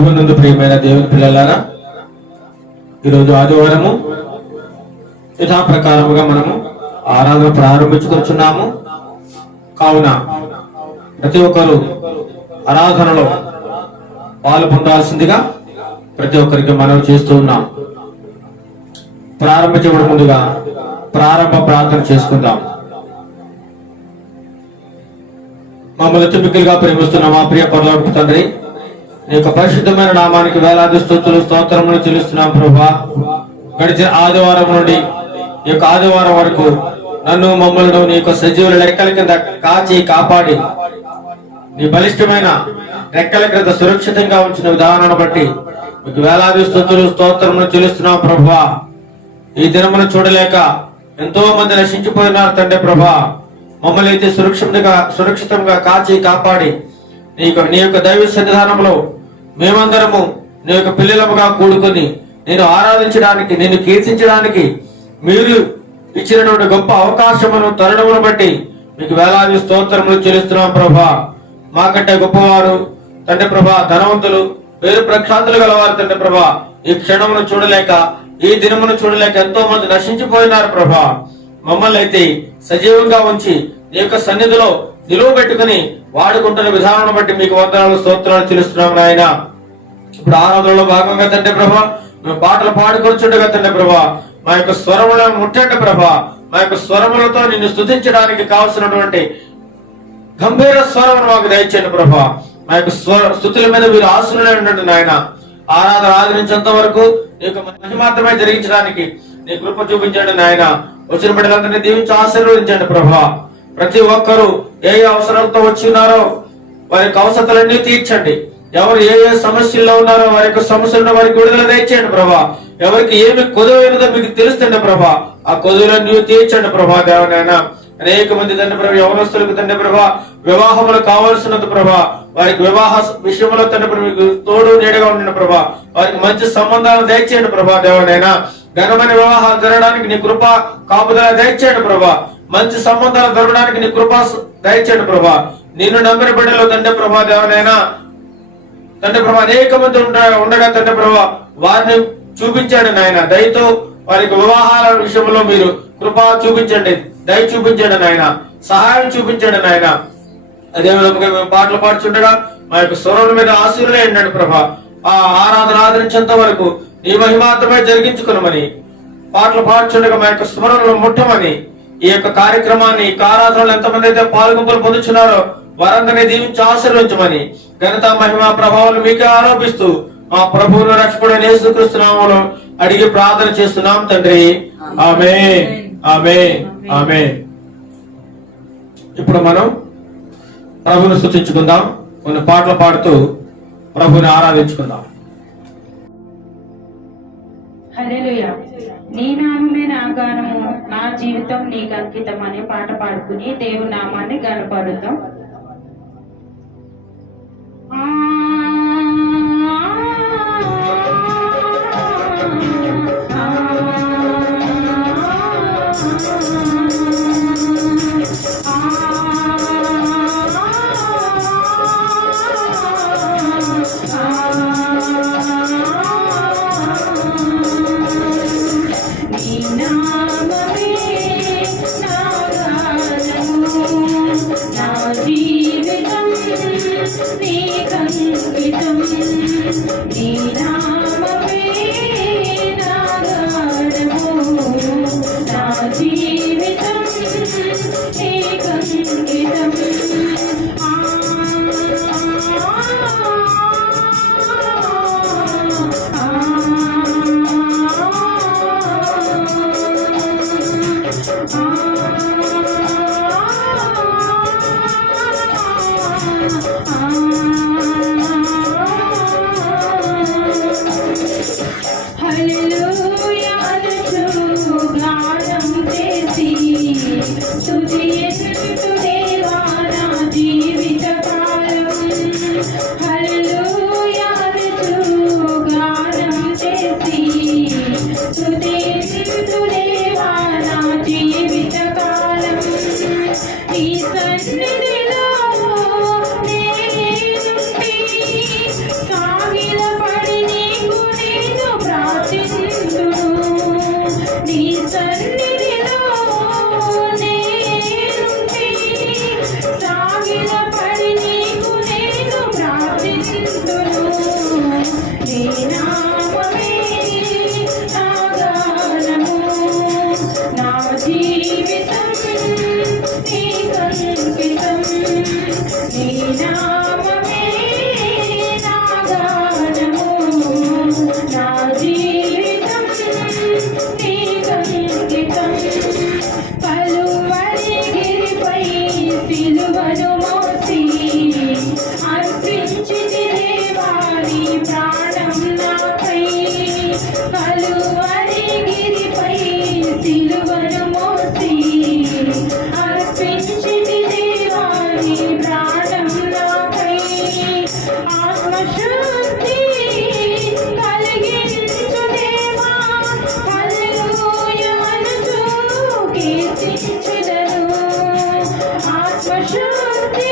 ప్రభునందు ప్రియమైన దేవుని పిల్లలారా, ఈరోజు ఆదివారము యథాప్రకారముగా మనము ఆరాధన ప్రారంభించుకొచ్చున్నాము. కావున ప్రతి ఒక్కరు ఆరాధనలో పాలు పొందాల్సిందిగా ప్రతి ఒక్కరికి మనవి చేస్తూ ఉన్నాం. ప్రారంభించడం ముందుగా ప్రారంభ ప్రార్థన చేసుకుందాం. మమ్మల్ని తిమ్మికలుగా ప్రేమిస్తున్న మా ప్రియ పరలోకపు తండ్రి, నీ యొక్క పరిశుద్ధమైన నామానికి వేలాది స్తుతులు స్తోత్రములు చెల్లిస్తున్నాం ప్రభా. గడిచిన ఆదివారం నుండి ఈ యొక్క ఆదివారం వరకు నన్ను మమ్మల్ని నీ యొక్క సజీవుల రెక్కల కింద కాచి కాపాడి నీ బలిష్టమైన రెక్కల కింద సురక్షితంగా ఉంచిన విధానాన్ని బట్టి మీకు వేలాది స్తుతులు స్తోత్రములు చెల్లిస్తున్నాం ప్రభా. ఈ దినమును చూడలేక ఎంతో మంది నశించిపోయినారు తండ్రి ప్రభా. మమ్మల్ని అయితే సురక్షితంగా కాచి కాపాడి నీ యొక్క దైవ సన్నిధానంలో మేమందరము నీ యొక్క పిల్లలముగా కూడుకొని నేను ఆరాధించడానికి, నేను కీర్తించడానికి మీరు ఇచ్చినటువంటి గొప్ప అవకాశమును తరుణమును బట్టి మీకు వేలాది స్తోత్రములు చెల్లిస్తున్నాం ప్రభా. మాకంటే గొప్పవారు తండ్రి ప్రభా, ధనవంతులు, పేరు ప్రఖ్యాతులు గలవారు తండ్రి ప్రభా, ఈ క్షణమును చూడలేక, ఈ దినమును చూడలేక ఎంతో మంది నశించిపోయినారు ప్రభా. మమ్మల్ని అయితే సజీవంగా ఉంచి నీ యొక్క సన్నిధిలో నిలువ పెట్టుకుని వాడుకుంటున్న విధానం బట్టి మీకు వందనాలు స్తోత్రాలు చెల్లిస్తున్నాం నాయన. ఇప్పుడు ఆరాధనలో భాగంగా తండ్రి ప్రభా, మేము పాటలు పాడుకొచ్చుండగా తండ్రి ప్రభా, మా యొక్క స్వరములను ముట్టండి ప్రభా. మా యొక్క స్వరములతో నిన్ను స్తుతించడానికి కావలసినటువంటి గంభీర స్వరమును మాకు దయచేయండి ప్రభా. మా యొక్క స్తుతుల మీద మీరు ఆశలే ఉండండి నాయన. ఆరాధన ఆదరించేంత వరకు నీ యొక్క మహిమాత్రమే జరిగించడానికి నీ కృప చూపించండి నాయన. వచ్చిన బిడ్డలందరినీ దీవించి ఆశీర్వదించండి ప్రభా. ప్రతి ఒక్కరూ ఏ అవసరాలతో వచ్చి ఉన్నారో వారి యొక్క అవసరాలన్నీ తీర్చండి. ఎవరు ఏ సమస్యల్లో ఉన్నారో వారి యొక్క సమస్యలను వారికి విడుదల తెచ్చేయండి ప్రభా. ఎవరికి ఏమి కొదువైనదో మీకు తెలుస్తుంది ప్రభా. ఆ కొదువులను నీవు తీర్చండి ప్రభా. దేవనైనా అనేక మంది తండ్రి ప్రభా, యవనస్తులకు తండ్రి ప్రభా వివాహములు కావాల్సినది ప్రభా. వారికి వివాహ విషయంలో తండ్రి ప్రభా మీకు తోడు నీడగా ఉండండి ప్రభా. వారికి మంచి సంబంధాలు దయచేయండి ప్రభా. దేవనైనా ఘనమైన వివాహాలు జరగడానికి నీ కృప కాపుదల దయచేయండి ప్రభా. మంచి సంబంధాలు దొరకడానికి నీ కృప దయచేయండి ప్రభా. నిన్ను నమ్మిన బిడ్డలో తండ్రి ప్రభా దేవనైనా తండ్రి ప్రభా అనేక మంది ఉండగా తండ్రి ప్రభా వారిని చూపించండి నాయన. దయతో వారికి వివాహాల విషయంలో మీరు కృప చూపించండి, దయ చూపించండి నాయన, సహాయం చూపించండి నాయన. అదే విధంగా మేము పాటలు పాడుచుండగా మా యొక్క స్వరం మీద ఆశీర్వలే ఉండండి ప్రభా. ఆ ఆరాధన ఆదరించేంత వరకు నీ మహిమాత్రమే జరిగించుకున్నామని పాటలు పాడుచుండగా మా యొక్క స్వరంలో ముట్టమని ఈ యొక్క కార్యక్రమాన్ని ఆరాధనలు ఎంతమంది అయితే పాల్గొంపులు పొందుతున్నారో వారందరినీ దీవించి ఆశీర్వించమని ఘనత మహిమ ప్రభావాలు మీకే ఆరోపిస్తూ మా ప్రభువును రక్షకుడైన యేసుక్రీస్తు నామములో అడిగి ప్రార్థన చేస్తున్నాం తండ్రి. ఆమేన్, ఆమేన్, ఆమేన్. ఇప్పుడు మనం ప్రభువును స్తుతించుకుందాం. కొన్ని పాటలు పాడుతూ ప్రభువుని ఆరాధించుకుందాం. హల్లెలూయా. నీ నామమే నా గానము, నా జీవితం నీకు అంకితం అనే పాట పాడుకుని దేవుని నామాన్ని గనపరుద్దాం. నా నామమే నా గానము, నా జీవితం నీకంకితం. నీ నామమే నా గానము, నా జీవితం నీకంకితం. కలువరి గిరిపై సిలువను మోసి అర్పించితివే వారి ప్రాణం నాకై. కలువరి గిరిపై సిలువను మోసి అర్పించితివే వారి ప్రాణం నాకై. ఆత్మశుద్ధి కలిగించు దేవా, హల్లెలూయా అనుచు కీర్తించెదను. ఆత్మశుద్ధి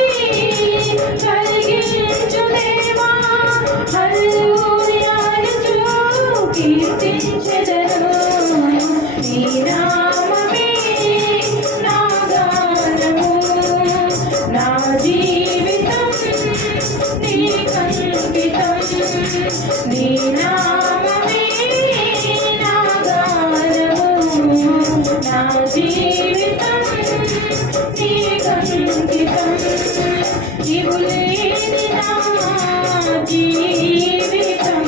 కలిగించు దేవా, హల్లెలూయా అనుచు కీర్తించెదను. నీ నామమే నా గానము, నా జీవితం నీకంకితం. నీ నామమే నా గానము, నా జీవితం నీకంకితం. నీవు లేని నా జీవితం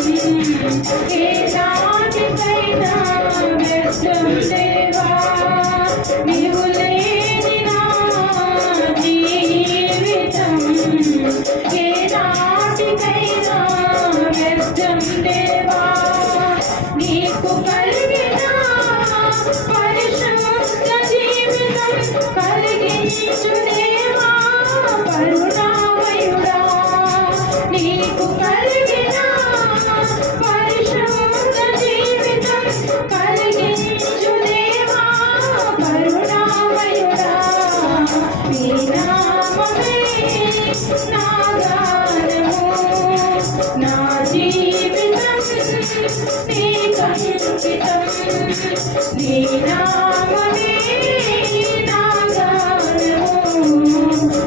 ఏ నాటికైనా వ్యర్థం దేవా. నీవు లేని నా జీవితం ఏ నాటికైనా వ్యర్థం దేవా. నీకు కలిగిన పరిశుద్ధ జీవితం కలిగించు దేవా కరుణామయుడా. నీకు కలిగిన పరిశుద్ధ జీవితం కలిగించు దేవా కరుణామయుడా. నీ నామమే నా గానము, నా జీవితం నీకంకితం. నీ నామమే నా గానము,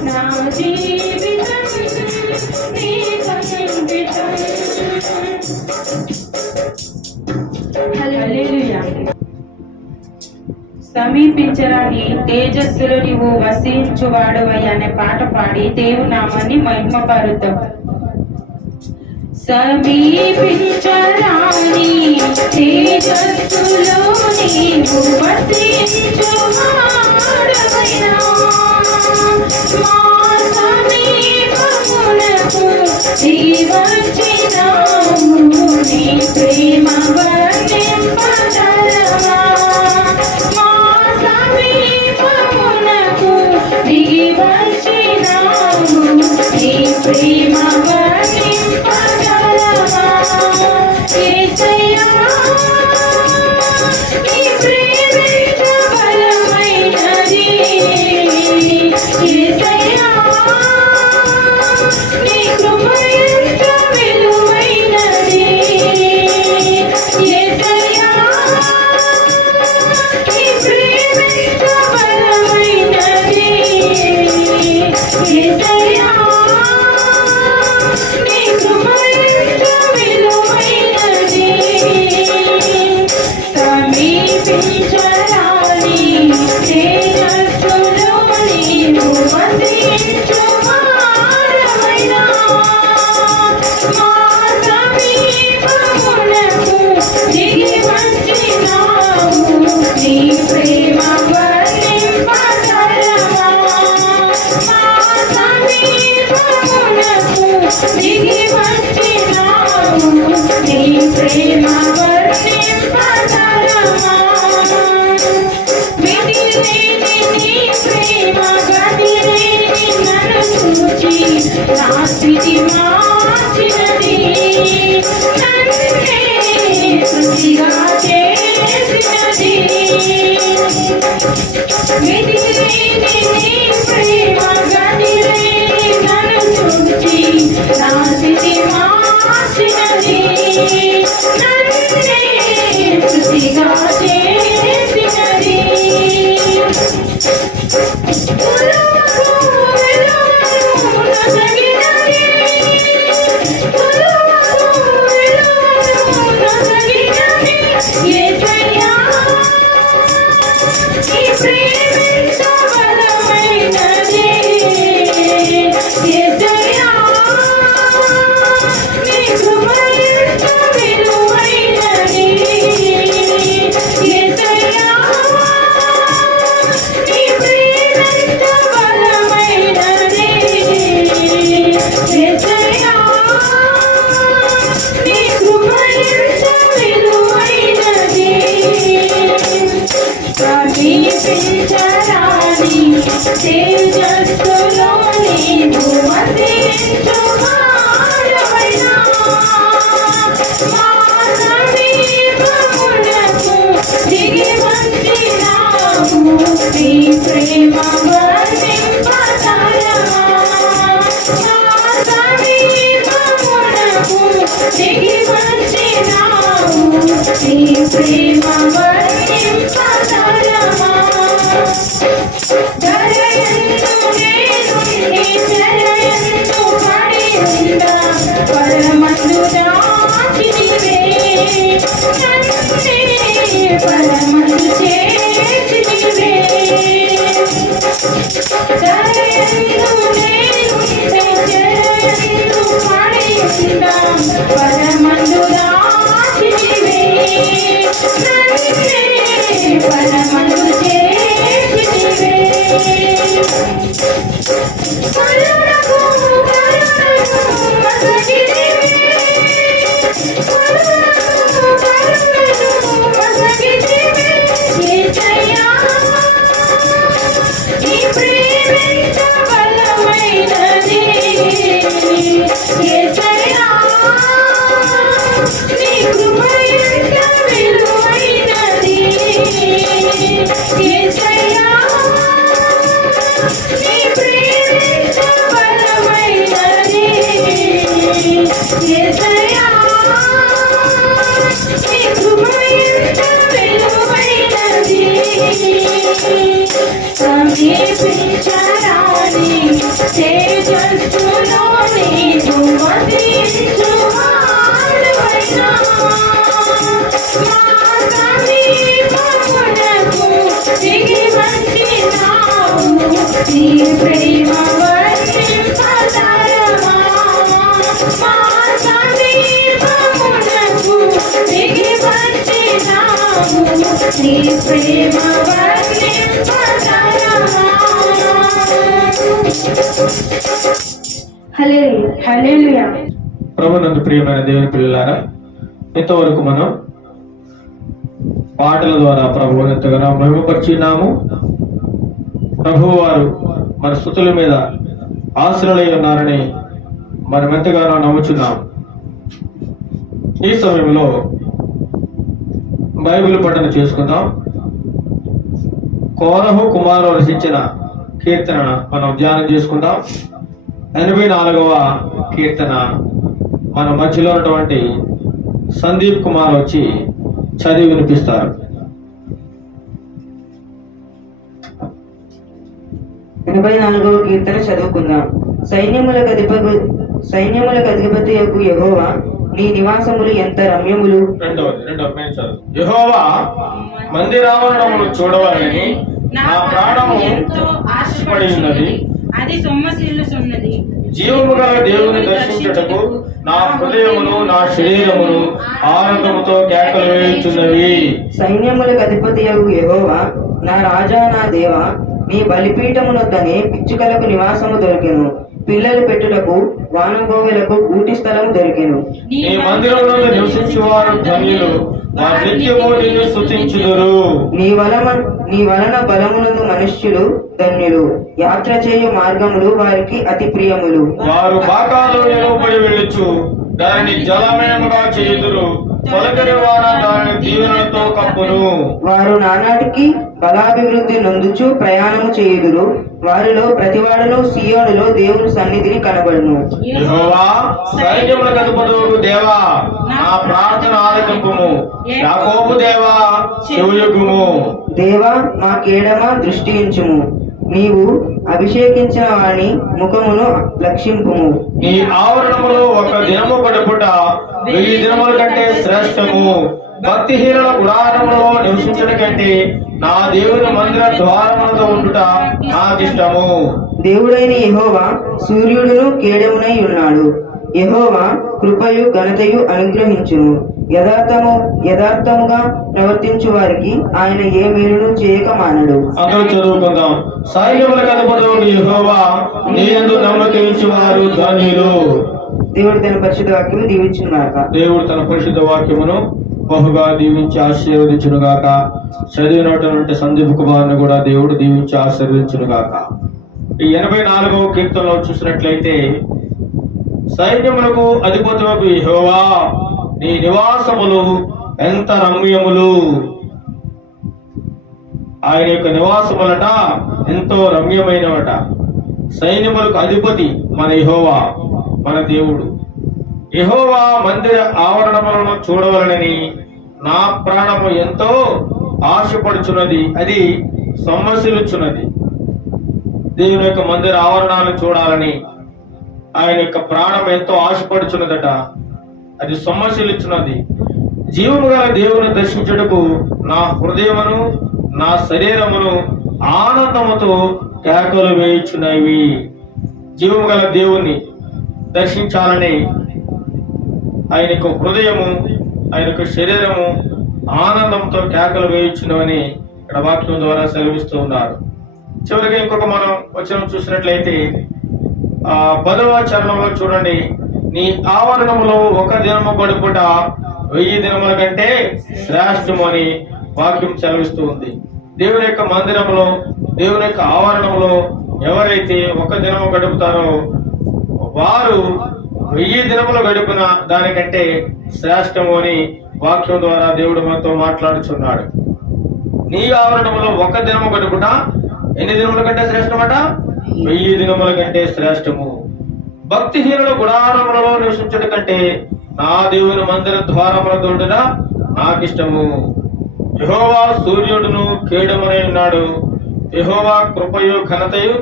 నా జీవితం నీకంకితం. హల్లెలూయా. సమీపించరాని తేజస్సులో నీవు వసించువాడవై అనే పాట పాడి దేవు నామాన్ని మహిమపరుద్దాం. సమీపించరాని తేజస్సులో నీవు వసించువాడవైనా మా సమీపమునకు నీవచ్చినావు. నీ ప్రేమ వర్ణింపతరమా. మా సమీపమునకు నీవచ్చినావు. నీ ప్రేమ వర్ణింపతరమా. యేసయ్యా నీ ప్రేమ బలమైనది. యేసయ్యా నీ కృప ఎంత విలువైనది. యేసయ్యా నీ ప్రేమ ఎంత బలమైనది. యేసయ్యా నీ కృప ఎంత విలువైనది. సమీపించరాని తేజస్సులో నీవు వసించువాడవైనా మా సమీపమునకు దిగివచ్చినావు. నీ ప్రేమ వర్ణింపతరమా. మా సమీపమునకు దిగివచ్చినావు. నీ ప్రేమ వర్ణింపతరమా. మితిలేని నీ ప్రేమ గతిలేని నన్ను చూచి నా స్థితి మార్చినది. నన్నే శుచిగా చేసినది. మితిలేని నీ ప్రేమ గతిలేని నన్ను చూచి నా స్థితి మార్చినది. నన్నే శుచిగా చేసినది. దీపించరాని తేజస్సులో నీవు వసించు వాడవైనా. మా సమీపమునకు దిగి వచ్చినావు, నీ ప్రేమ వర్ణింపతరమా. మా సమీపమునకు దిగి వచ్చినావు, నీ ప్రేమ వర్ణింపతరమా. దయయందు నేను నీ దయయందు పడి ఉండా, పరమందు దాచితివే నన్నే, పరమందు చేసితివే. దయయందు నేను నీ దయయందు పడి ఉండా, పరమందు దాచితివే నన్నే, పరమందు చేసితివే. కరుణకు కరుణకు మసగితివే, కరుణకు కరుణకు మసగితివే. యేసయ్యా, నీ ప్రేమెంత బలమైనది. యేసయ్యా, నీ కృప ఎంత విలువైనది. యేసయ్యా, నీ ప్రేమెంత బలమైనది. యేసయ్యా, నీ కృప ఎంత విలువైనది. సమీపించరాని తేజస్సులో నీవు వసించు వాడవైనా. మా సమీపమునకు దిగి వచ్చినావు, నీ ప్రేమ వర్ణింపతరమా. మా సమీపమునకు దిగి వచ్చినావు, నీ ప్రేమ వర్ణింపతరమా. హల్లెలూయా. ప్రభునందు ప్రియమైన దేవుని పిల్లలారా, ఇంతవరకు మనం పాటల ద్వారా ప్రభువుని ఎంతగానో మహిమపరిచినాము. ప్రభువు వారు మన స్తుతుల మీద ఆశ్రలై ఉన్నారని మనం ఎంతగానో నమ్ముచున్నాం. ఈ సమయంలో బైబిల్ పఠన చేసుకుందాం. కోరహు కుమారుడు రచించిన కీర్తన మనం ధ్యానం చేసుకుందాం. 84వ కీర్తన మన మధ్యలో ఉన్నటువంటి సందీప్ కుమార్ వచ్చి చదివి వినిపిస్తారు. 84వ కీర్తన చదువుకుందాం. సైన్యములకు అధిపతియగు యెహోవా, నీ నివాసములు ఎంత రమ్యములు. యెహోవా మందిరావరణమును చూడవాలని నా ప్రాణము ఎంతో ఆశపడి ఉన్నది. అది సొమ్మసిల్లుచున్నది. జీవము గల దేవుని దర్శించుటకు నా హృదయమును నా శరీరమును ఆనందముతో కేకలు వేయుచున్నవి. సైన్యములకు అధిపతియగు యెహోవా, నా రాజా నా దేవా, నీ బలిపీఠమునొద్దనే పిచ్చుకలకు నివాసము దొరికెను, పిల్లలు పెట్టుటకు వానగోవులకు గూటి స్థలము దొరికెను. నీ మందిరములో నివసించువారు ధన్యులు, వారు నిత్యము నిన్ను స్తుతించుదురు. నీ వలన బలమునందు మనుష్యులు ధన్యులు, యాత్ర చేయు మార్గములు వారికి అతి ప్రియములు. వారు బాకాలో నిలవబడి వెళ్ళుచు దానిని జలమయముగా చేయుదురు, తొలకరి వాన దానిని దీవెనలతో కప్పును. వారు నానాటికి బలాభివృద్ధి నొందుచు ప్రయాణము చేయుదురు, వారిలో ప్రతివాడును సియోనులో దేవుని సన్నిధిని కనబడును. యెహోవా సైన్యములకు అధిపతియగు దేవా, నా ప్రార్థన ఆలకింపుము. యాకోబు దేవా, చెవియొగ్గుము. దేవా, మా కేడమా దృష్టించుము. నీవు అభిషేకించిన వాని ముఖమును లక్షింపుము. నీ ఆవరణములో ఒక దినము గడుపుట 1000 దినముల కంటే శ్రేష్టము. భక్తిహీనుల గుడారములో నివసించడం కంటే నా దేవుని మందిర ద్వారములతో ఉండుట నాకిష్టము. దేవుడైన యెహోవా సూర్యుడును కేడమునై ఉన్నాడు. యెహోవా కృపయు ఘనతయు అనుగ్రహించును. యథార్థముగా ప్రవర్తించు వారికి ఆయన ఏ మేలును చేయక మానడు. అందరూ చదువుకుందాం. సైన్యములకు అధిపతియగు యెహోవా, నీ యందు నమ్మకం ఉంచువారు ధన్యులు. దేవుడు తన పరిశుద్ధ వాక్యము దీవించుగాక. దేవుడు తన పరిశుద్ధ వాక్యమును బహుగా దీవించి ఆశీర్వదించును గాక. చదివినటువంటి సందీప్ కుమార్ని కూడా దేవుడు దీవించి ఆశీర్వదించును గాక. ఈ 84వ కీర్తనలో చూసినట్లయితే, సైన్యములకు అధిపతులకు యెహోవా నీ నివాసములు ఎంత రమ్యములు. ఆయన యొక్క నివాసములట ఎంతో రమ్యమైనవట. సైన్యములకు అధిపతి మన యెహోవా, మన దేవుడు. యెహోవా మందిర ఆవరణములను చూడవలనని నా ప్రాణము ఎంతో ఆశపడుచున్నది, అది సొమ్మసిల్లుచున్నది. దేవుని యొక్క మందిర ఆవరణాలను చూడాలని ఆయన యొక్క ప్రాణం ఎంతో ఆశపడుచున్నదట, అది సొమ్మసిల్లుచున్నది. జీవము గల దేవుని దర్శించుటకు నా హృదయమును నా శరీరమును ఆనందముతో కేకలు వేయుచున్నవి. జీవము గల దేవుణ్ణి దర్శించాలని ఆయన యొక్క హృదయము, ఆయన యొక్క శరీరము ఆనందంతో కేకలు వేయుచున్నవని ఇక్కడ వాక్యం ద్వారా సెలవిస్తూ ఉన్నారు. చివరికి ఇంకొక మనం వచనం చూసినట్లయితే 10వ చరణంలో చూడండి, నీ ఆవరణములో ఒక దినము గడుపుట 1000 దినముల కంటే శ్రేష్టము అని వాక్యం సెలవిస్తూ ఉంది. దేవుని యొక్క మందిరంలో, దేవుని యొక్క ఆవరణంలో ఎవరైతే ఒక దినము గడుపుతారో వారు 1000 దినములు గడిపిన దానికంటే శ్రేష్టము అని వాక్యం ద్వారా దేవుడు మనతో మాట్లాడుచున్నాడు. నీ ఆవరణంలో ఒక దినము గడుపుట ఎన్ని దినముల కంటే శ్రేష్టమట? 1000 దినముల కంటే శ్రేష్టము. భక్తిహీనుల గుడారములలో నివసించడం కంటే నా దేవుని మందిర ద్వారముల దొడ్డున నాకిష్టము. యెహోవా సూర్యుడును కేడమునై ఉన్నాడు, యెహోవా కృపయు ఘనతయు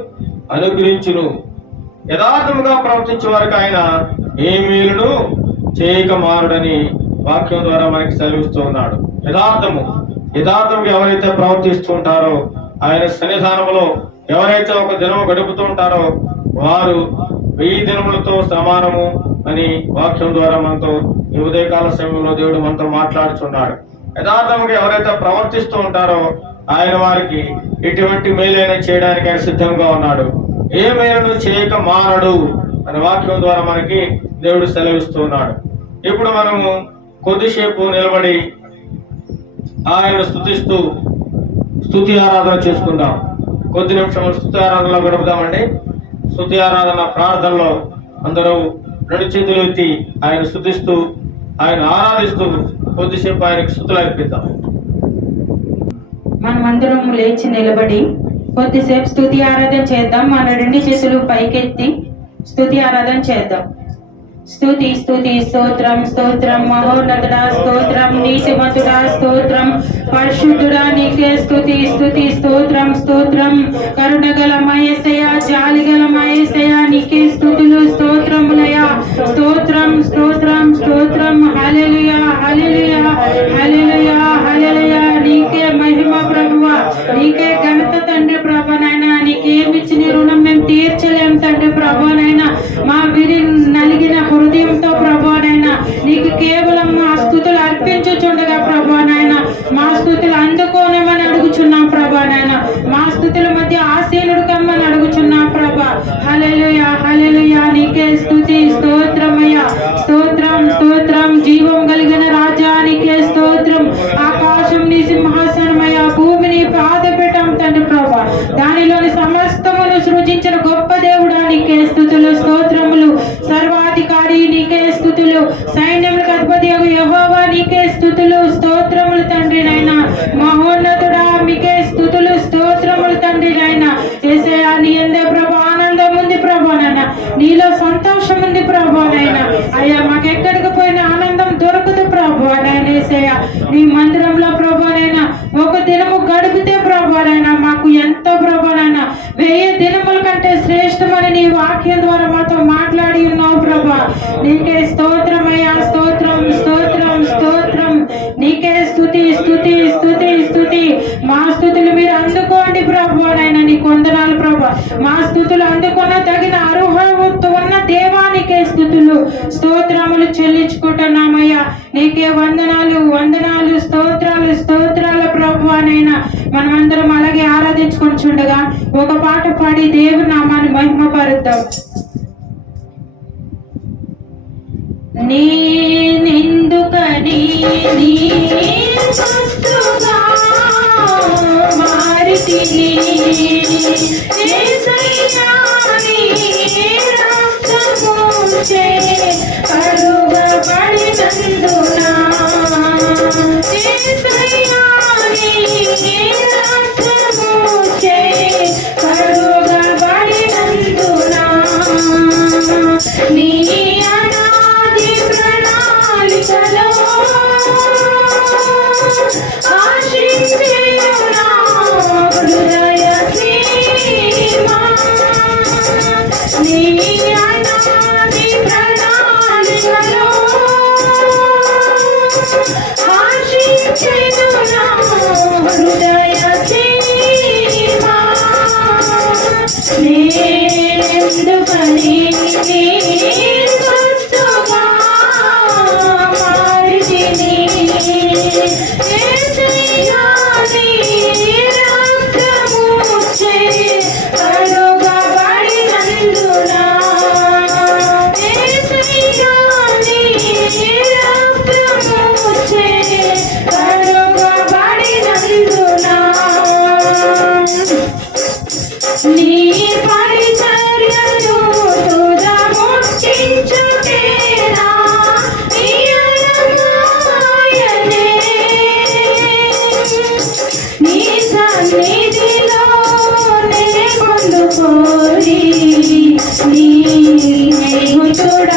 అనుగ్రహించును. యథార్థముగా ప్రవర్తించే వారికి ఆయన ఏ మేలును చేయక మారుడని వాక్యం ద్వారా మనకి సెలవిస్తూ ఉన్నాడు. యథార్థముగా ఎవరైతే ప్రవర్తిస్తూ ఉంటారో, ఆయన సన్నిధానములో ఎవరైతే ఒక దినము గడుపుతూ ఉంటారో వారు 1000 దినములతో సమానము అని వాక్యం ద్వారా మనతో ఈ ఉదయకాల సమయంలో దేవుడు మనతో మాట్లాడుచున్నాడు. యథార్థముగా ఎవరైతే ప్రవర్తిస్తూ ఉంటారో ఆయన వారికి ఎటువంటి మేలైనా చేయడానికి ఆయన సిద్ధంగా ఉన్నాడు. ఏ మేలును చేయక మానడు అనే వాక్యం ద్వారా మనకి దేవుడు సెలవిస్తూ ఉన్నాడు. ఇప్పుడు మనము కొద్దిసేపు నిలబడి ఆయన స్తుతిస్తూ స్తుతి ఆరాధన చేసుకుందాం. కొద్ది నిమిషములు స్తుతి ఆరాధనలో గడుపుదామండి. స్తుతి ఆరాధన ప్రార్థనలో అందరూ 2 చేతులు ఎత్తి ఆయన స్తుతిస్తూ, ఆయన ఆరాధిస్తూ కొద్దిసేపు ఆయనకు స్తుతులు అర్పిద్దాం. మనమందరం లేచి నిలబడి కొద్దిసేపు స్తుతి ఆరాధన చేద్దాం. మన 2 చేతులు పైకెత్తి స్తుతి ఆరాధన చేద్దాం. స్తుతి స్తుతి స్తోత్రం స్తోత్రం మహోన్నతుడా స్తోత్రం, నీతిమంతుడా స్తోత్రం, పరిశుద్ధుడా నీకే స్తుతి స్తుతి స్తోత్రం స్తోత్రం. కరుణగల మహేశయ, జాలిగల మహేశయ నీకే స్తుతులు స్తోత్రములయా. స్తోత్రం స్తోత్రం స్తోత్రం. హల్లెలూయా హల్లెలూయా హల్లెలూయా హల్లెలూయా. నీకే మహిమ ప్రభువా, నీకే ఘనత తండ్రి ప్రభువైనా. నీకేమిచ్చి నీ రుణం మేము తీర్చలేం తండ్రి ప్రభువైనా. మా విరి నలిగిన హృదయంతో ప్రభువైనా నీకు కేవలం మా స్తుతులు అర్పించుచుండగా ప్రభువైనా మా స్తుతులు అందుకోనమని అడుగుచున్నాం ప్రభువైనా. మా స్తుతుల మధ్య ఆసీనుడు కమ్మని అడుగుచున్నాం ప్రభా. హల్లెలూయా హల్లెలూయా. నీకే స్తుతి స్తోత్రమయ్యా. స్తోత్రం స్తోత్రం. జీవం కలిగిన రాజా నీకే స్తోత్రం. ఆకాశం నీ సింహాసనమయ్యా, భూమిని పాదపీఠం తండ్రి ప్రభా. దానిలోని సమస్తమును సృజించిన గొప్ప దేవుడా నీకే స్తుతులు స్తోత్రములు. సర్వాధికారి నీకే స్తుతులు. సైన్యములకు అధిపతి యెహోవా నీకే స్తుతులు స్తోత్రములు తండ్రి నైనా. మహోన్నతుడా మీకే స్తుతులు స్తోత్రములు తండ్రి నైనా. యేసయ్యా నీ యందే ప్రభు ఆనందం ఉంది ప్రభువైనా, నీలో సంతోషం ఉంది ప్రభువైనా. అయ్యా మాకెక్కడికి పోయిన ఆనందం దొరకదు ప్రభువైనా. యేసయ్యా నీ మందిరంలో ప్రభువైనా ఒక దినము గడిపితే ప్రభువైనా మాకు ఎంతో ప్రభువైనా 1000 దినముల కంటే శ్రేష్టమని నీ వాక్యం ద్వారా మాతో మాట్లాడి ఉన్నావు ప్రభా. నీకే స్తోత్రమయ్యా. స్తోత్రం స్తోత్రం స్తోత్రం. నీకే స్తుతి స్తుతి స్తుతి స్తుతి. మా స్తుతులు మీరు అందుకోండి ప్రభువైనా. నీకు వందనాలు ప్రభా. మా స్తుతులు అందుకున్న తగిన అర్హత ఉన్న దేవానికే స్తుతులు స్తోత్రములు చెల్లించుకుంటున్నామయ్యా. నీకే వందనాలు వందనాలు స్తోత్రాలు స్తోత్రాల ప్రభువైనా. మనమందరం అలాగే ఆరాధించుకుంటుండగా ఒక పాట పాడి దేవుని నామాన్ని మహిమపరుద్దాం. నేనెందుకని ఎందుకని నీ సొత్తుగా మారితిని యేసయ్యా నీ రక్తముచే కడుగబడినందున యేసయ్యా నీ రక్తముచే కడుగబడినందున నీ అనాది ప్రణాళికలో ఆశించెను నా హృదయ సీమ నీ అనాది ప్రణాళికలో ఆశించెను నా హృదయ సీమ నేనెందుకని నీ సొత్తుగా మారితిని యేసయ్యా నీ రక్తముచే కడుగబడినందున యేసయ్యా నీ రక్తముచే కడుగబడినందున నీ పరిచర్యను తుదముట్టించుటేనా నీ అన్నమాయనే నీ సన్నిధిలో నే పొందుకోరి నీ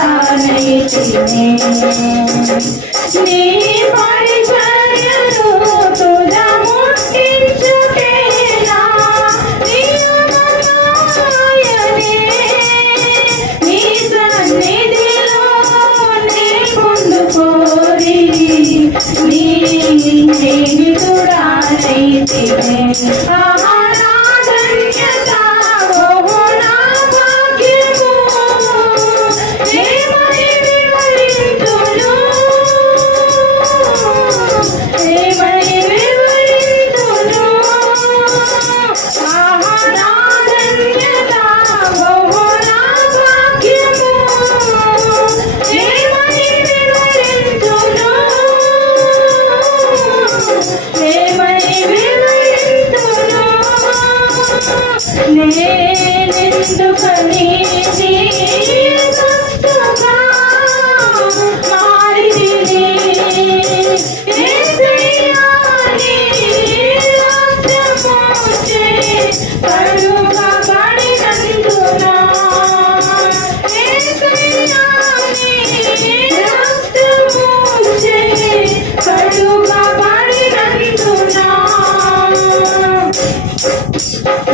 స్నేహితుడానైతిని నీ పరిచర్యను తుదముట్టించుటేనా నీ అన్నమాయనే నీ సన్నిధిలో నే పొందుకోరి నీ స్నేహితుడానైతిని ఆరాధన్యత ఓహో నా భాగ్యము ఏమని వివరింతును ఏమని వివరింతును ఆరాధన్యత ఓహో నా భాగ్యము ఏమని వివరింతును ఏమని వివరింతును నేనెందుకని నీ సొత్తుగా మారితిని యేసయ్యా నీ రక్తముచే కడుగబడినందున యేసయ్యా నీ రక్తముచే కడుగబడినందున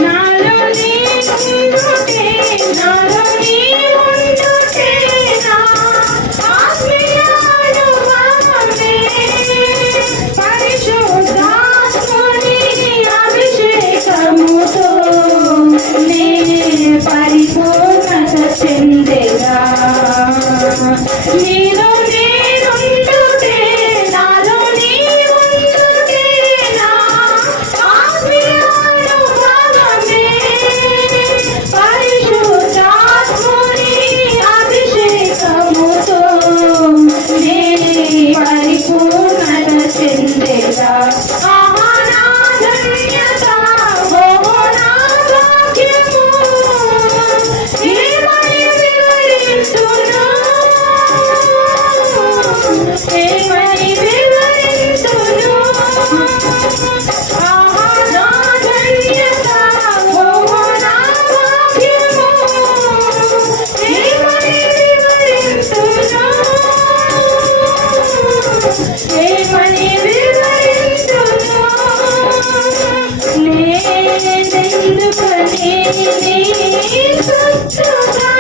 నాలో నీ ఉండుటే నాలో నీ ఉండుటే నా ఆత్మీయానుభవమే పరిశుద్ధాత్ముని అభిషేకముతో నే పరిపూర్ణత చెందెగా నీలో నేనుండుటే నాలో నీ ఉండుటే నా ఆత్మీయానుభవమే పరిశుద్ధాత్ముని అభిషేకముతో నే పరిపూర్ణత చెందెగా ఆరాధన్యత ఓహో నా భాగ్యము ఏమని వివరింతును ఏమని వివరింతును ఆరాధన్యత ఓహో నా భాగ్యము ఏమని వివరింతును ఏమని వివరింతును నేనెందుకని నీ సొత్తుగా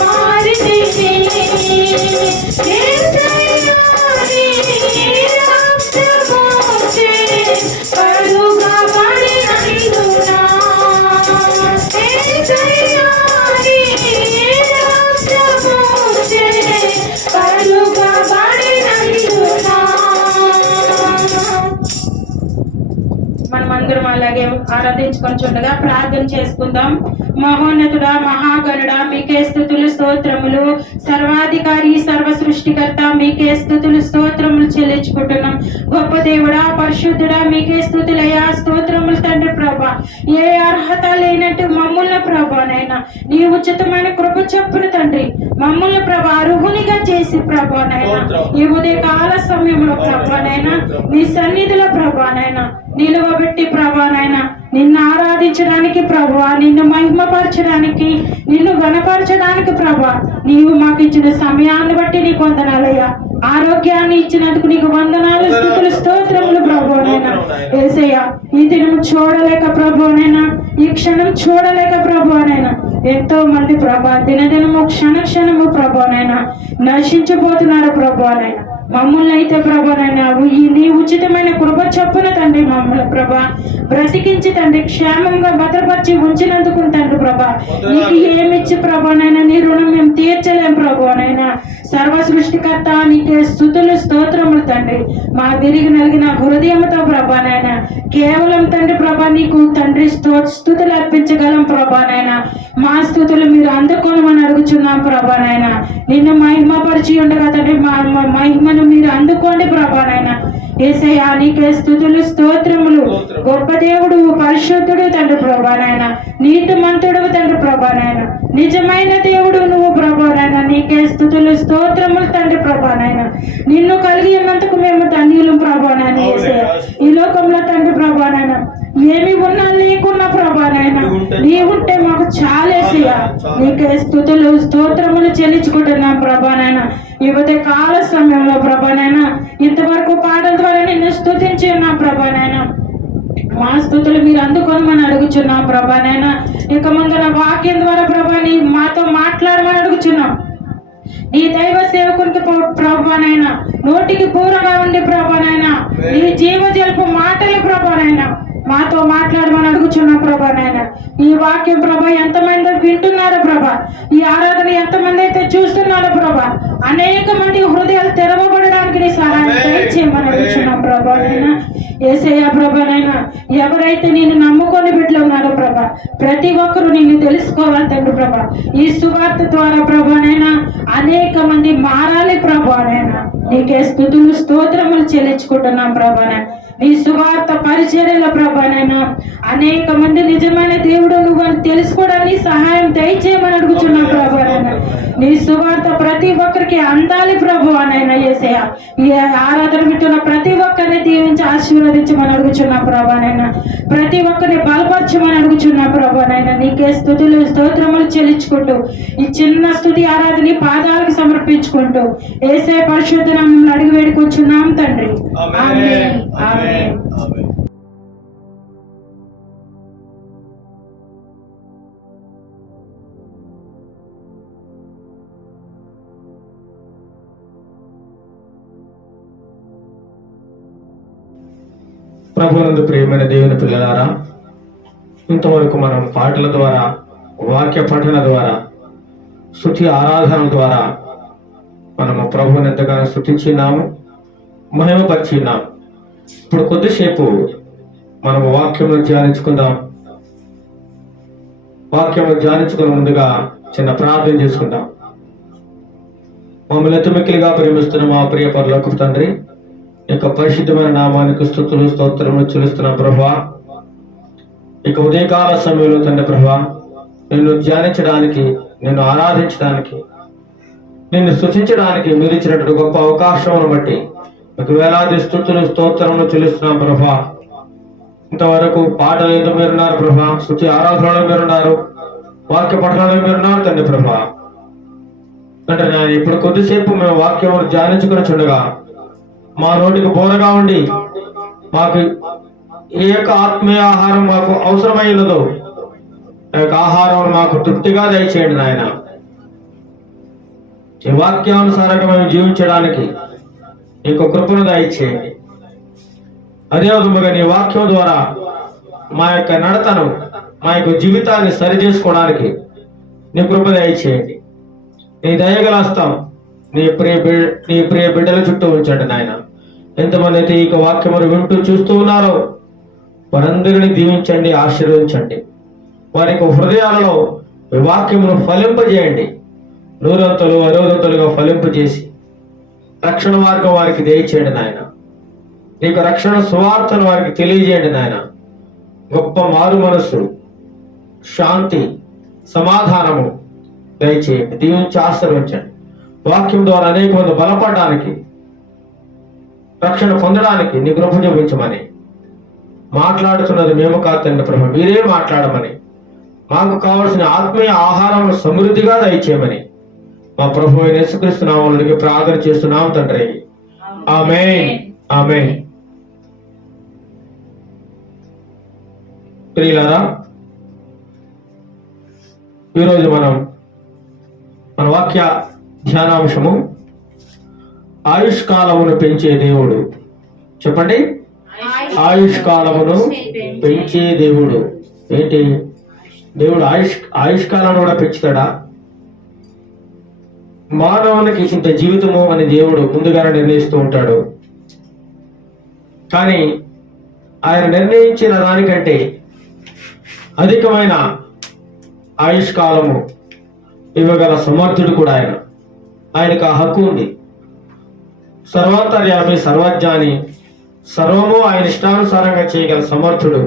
మారితిని యేసయ్యా నీ రక్తముచే కడుగబడినందున యేసయ్యా నీ రక్తముచే కడుగబడినందున మనమందరం అలాగే ఆరాధించుకొని చూడగా ప్రార్థన చేసుకుందాం. మహోన్నతుడా, మహాగణుడా, మీకే స్తుతులు స్తోత్రములు. సర్వాధికారి, సర్వ సృష్టికర్త, మీకే స్తుతులు స్తోత్రములు చెల్లించుకుంటున్నాం. గొప్ప దేవుడా, పరిశుద్ధుడా, మీకే స్తుతులయ్యా, స్తోత్రములు తండ్రి ప్రభా. ఏ అర్హత లేనట్టు మమ్ముల ప్రభానైనా నీ ఉచితమైన కృప చొప్పున తండ్రి మమ్ముల ప్రభా అర్హునిగా చేసి ప్రభానైనా ఈ ఉదయ కాల సమయంలో ప్రభానైనా నీ సన్నిధిలో ప్రభానైనా నిలువబెట్టి ప్రభానైనా నిన్ను ఆరాధించడానికి ప్రభా, నిన్ను మహిమపరచడానికి, నిన్ను గణపరచడానికి ప్రభా, నీవు మాకు ఇచ్చిన సమయాన్ని బట్టి నీకు వందనాలయ్యా. ఆరోగ్యాన్ని ఇచ్చినందుకు నీకు వందనాలు, స్తుతులు, స్తోత్రములు ప్రభువనైనా. యేసయ్యా, ఈ దినము చూడలేక ప్రభువనైనా, ఈ క్షణం చూడలేక ప్రభువనైనా ఎంతో మంది ప్రభా దినదినము క్షణ క్షణము ప్రభువనైనా నశించిపోతున్నారు ప్రభువనైనా. మమ్మల్ని అయితే ప్రభానైనా ఈ నీ ఉచితమైన కృప చొప్పున తండ్రి మమ్మల్ని ప్రభా బ్రతికించి తండ్రి క్షేమంగా భద్రపరిచి ఉంచినందుకు తండ్రి ప్రభా నీకు ఏమిచ్చి ప్రభానైనా నీ రుణం మేము తీర్చలేం ప్రభువనైనా. సర్వ సృష్టికర్త నీకే స్తుతులు స్తోత్రములు తండ్రి. మా విరిగి నలిగిన హృదయంతో ప్రభానైనా కేవలం తండ్రి ప్రభా నీకు తండ్రి స్తుతులు అర్పించగలం ప్రభానైనా. మా స్తుతులు మీరు అందుకోనమని అడుగుచున్నాం ప్రభానైనా. నిన్ను మహిమపరిచి ఉండగా తండ్రి మా మహిమను మీరు అందుకోండి ప్రభానైనా. యేసయ్యా, నీకే స్తుతులు స్తోత్రములు. గొప్ప దేవుడు, పరిశుద్ధుడు తండ్రి ప్రభానైనా, నీతిమంతుడు తండ్రి ప్రభానైనా, నిజమైన దేవుడు నువ్వు ప్రభానైనా. నీకే స్తుతులు స్తోత్రములు తండ్రి ప్రభానైనా. నిన్ను కలిగి ఉన్నందుకు మేము ధన్యులం ప్రభానైనా. యేసయ్యా, ఈ లోకంలో తండ్రి ప్రభానైనా ఏమి ఉన్నా లేకున్నా ప్రభానైనా నీ ఉంటే మాకు చాలేసయ్యా. నీకే స్తుతులు స్తోత్రములు చెల్లించుకుంటున్నాం ప్రభానైనా. ఈ ఉదయ కాల సమయంలో ప్రభానైనా ఇంతవరకు పాటల ద్వారా నిన్ను స్తుతించి ఉన్నాం ప్రభానైనా. మా స్తుతులు మీరు అందుకోమని అడుగుచున్నాం ప్రభానైనా. ఇక ముందర వాక్యం ద్వారా ప్రభా నీ మాతో మాట్లాడమని అడుగుచున్నాం. నీ దైవ సేవకునికి ప్రభానైనా నోటికి పూరగా ఉండి ప్రభానైనా నీ జీవజల్పు మాటలు ప్రభానైనా మాతో మాట్లాడమని అడుగుచున్నాం ప్రభానైనా. ఈ వాక్యం ప్రభా ఎంతమంది వింటున్నారో ప్రభా, ఈ ఆరాధన ఎంతమంది అయితే చూస్తున్నారో ప్రభా, అనేక మంది హృదయాలు తెరవబడడానికి నీ సహాయం దయచేయమని అడుగుచున్నాం ప్రభానైనా. యేసయ్యా ప్రభానైనా, ఎవరైతే నిన్ను నమ్ముకొని బిడ్డలు ఉన్నారో ప్రభా ప్రతి ఒక్కరూ నిన్ను తెలుసుకోవాలి తండ్రి ప్రభా. ఈ సువార్త ద్వారా ప్రభానైనా అనేక మంది మారాలి ప్రభానైనా. నీకే స్తుతులు స్తోత్రములు చెల్లించుకుంటున్నాం ప్రభానైనా. నీ సువార్త పరిచర్యల ప్రభానైనా అనేక మంది నిజమైన దేవుడు నువ్వు అని తెలుసుకోవడానికి సహాయం దయచేయమని అడుగుచున్నాం ప్రభానైనా. నీ సువార్త ప్రతి ఒక్కరికి అందాలి ప్రభువనైనా. యేసయ్యా, ఈ ఆరాధన వింటున్న ప్రతి ఒక్కరిని దీవించి ఆశీర్వదించమని అడుగుచున్నాం ప్రభానైనా. ప్రతి ఒక్కరిని బలపరచమని అడుగుచున్నాం ప్రభానైనా. నీకే స్తుతులు స్తోత్రములు చెల్లించుకుంటూ ఈ చిన్న స్తుతి ఆరాధన పాదాలకు సమర్పించుకుంటూ యేసయ్య పరిశుద్ధ నామములో అడిగి వేడుకొచ్చున్నాం తండ్రి. ఆమేన్. ఆమేన్. ప్రభువునందు ప్రియమైన దేవుని పిల్లలారా, ఇంతవరకు మనం పాటల ద్వారా, వాక్య పఠన ద్వారా, స్తుతి ఆరాధన ద్వారా మనము ప్రభువుని ఎంతగానో స్తుతించినాము, మహిమపరిచినాము. ఇప్పుడు కొద్దిసేపు మనము వాక్యమును ధ్యానించుకుందాం. వాక్యమును ధ్యానించుకునే ముందుగా చిన్న ప్రార్థన చేసుకుందాం. మమ్మల్ని ఎత్తుమిక్కిలిగా ప్రేమిస్తున్న మా ప్రియ పరలోకపు తండ్రి, ఇక పరిశుద్ధమైన నామానికి స్తుతులు స్తోత్రములు చెల్లిస్తున్నాం ప్రభా. ఇక ఉదయకాల సమయంలో తండ్రి ప్రభా నిన్ను ధ్యానించడానికి, నిన్ను ఆరాధించడానికి, నిన్ను స్తుతించడానికి మీరు ఇచ్చినటువంటి గొప్ప అవకాశమును బట్టి మీకు వేలాది స్తుతులు స్తోత్రములు చెల్లిస్తున్నాం ప్రభా. ఇంతవరకు పాటలు ఏదో మీరున్నారు ప్రభా, స్తుతి ఆరాధనలో మీరున్నారు, వాక్య పఠనంలో మీరున్నారు తండ్రి ప్రభా. అంటే నేను ఇప్పుడు కొద్దిసేపు మేము వాక్యం ధ్యానించుకుని చూడగా మా నోటికి బోరగా ఉండి మాకు ఏ యొక్క ఆత్మీయ ఆహారం మాకు అవసరమైనదో ఆ యొక్క ఆహారం మాకు తృప్తిగా దయచేయండి నాయన. ఈ వాక్యానుసారంగా మేము జీవించడానికి నీకు కృపను దయచేయండి. అదే విధముగా నీ వాక్యం ద్వారా మా యొక్క నడతను, మా యొక్క జీవితాన్ని సరి చేసుకోవడానికి నీ కృప దయచేయండి. నీ దయగల హస్తం నీ ప్రియ బిడ్డల చుట్టూ ఉంచండి నాయన. ఎంతమంది అయితే ఈ వాక్యమును వింటూ చూస్తూ ఉన్నారో వారందరినీ దీవించండి, ఆశీర్వదించండి. వారి యొక్క హృదయాలలో ఈ వాక్యమును ఫలింపజేయండి. నూరంతలు అరోదంతలుగా ఫలింపజేసి రక్షణ మార్గం వారికి దయచేయండి నాయన. నీకు రక్షణ సువార్తను వారికి తెలియజేయండి నాయన. గొప్ప మారు మనస్సు, శాంతి, సమాధానము దయచేయండి. దీవించి ఆశీర్వదించండి. వాక్యం ద్వారా అనేక మంది బలపడడానికి, రక్షణ పొందడానికి నీ కృప చూపించమని, మాట్లాడుతున్నది మేము కాదు తండ్రి ప్రభు, మీరే మాట్లాడమని, మాకు కావలసిన ఆత్మీయ ఆహారం సమృద్ధిగా దయచేయమని మా ప్రభు అయిన యేసుక్రీస్తు నామములో ప్రార్థన చేస్తున్నాం తండ్రి. ఆమేన్. ఆమేన్. ప్రియులారా, ఈరోజు మన వాక్య ధ్యానాంశము ఆయుష్కాలమును పెంచే దేవుడు. చెప్పండి, ఆయుష్కాలమును పెంచే దేవుడు. ఏంటి, దేవుడు ఆయుష్కాలను కూడా పెంచుతాడా? మానవునికి ఇంత జీవితము అని దేవుడు ముందుగానే నిర్ణయిస్తూ ఉంటాడు. కానీ ఆయన నిర్ణయించిన దానికంటే అధికమైన ఆయుష్కాలము ఇవ్వగల సమర్థుడు కూడా ఆయనకు ఆ హక్కు ఉంది. సర్వాంతర్యామి, సర్వజ్ఞాని, సర్వము ఆయన ఇష్టానుసారంగా చేయగల సమర్థుడు.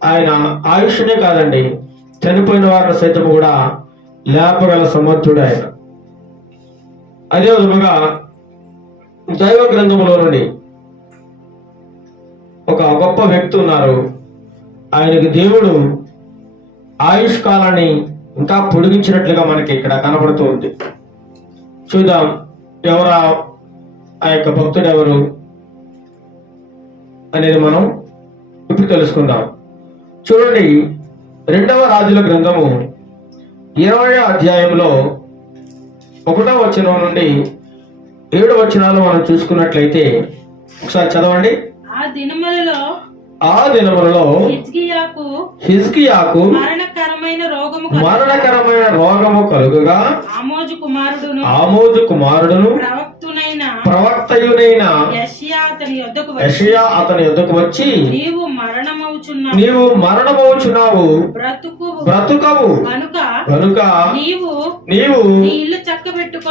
ఆయన ఆయుష్నే కాదండి, చనిపోయిన వారిని సైతం కూడా లేపగల సమర్థుడు ఆయన. అదే విధముగా దైవ గ్రంథములో నుండి ఒక గొప్ప వ్యక్తి ఉన్నారు. ఆయనకు దేవుడు ఆయుష్కాలాన్ని ఇంకా పొడిగించినట్లుగా మనకి ఇక్కడ కనబడుతూ ఉంది. చూద్దాం, ఎవరా ఆ యొక్క భక్తుడు ఎవరు అనేది మనం ఇప్పుడు తెలుసుకుందాం. చూడండి, 2వ రాజుల గ్రంథము 20వ అధ్యాయంలో 1వ వచనం నుండి 7 వచనాలు మనం చూసుకున్నట్లయితే ఒకసారి చదవండి. ఆ దినములలో హిజ్కియాకు మరణకరమైన రోగము కలుగగా ఆమోజు కుమారుడును ప్రవక్తయునైన యెషయా అతని యొద్దకు వచ్చి, నీవు మరణమవుచున్నావు, బ్రతుకవు కనుక నీవు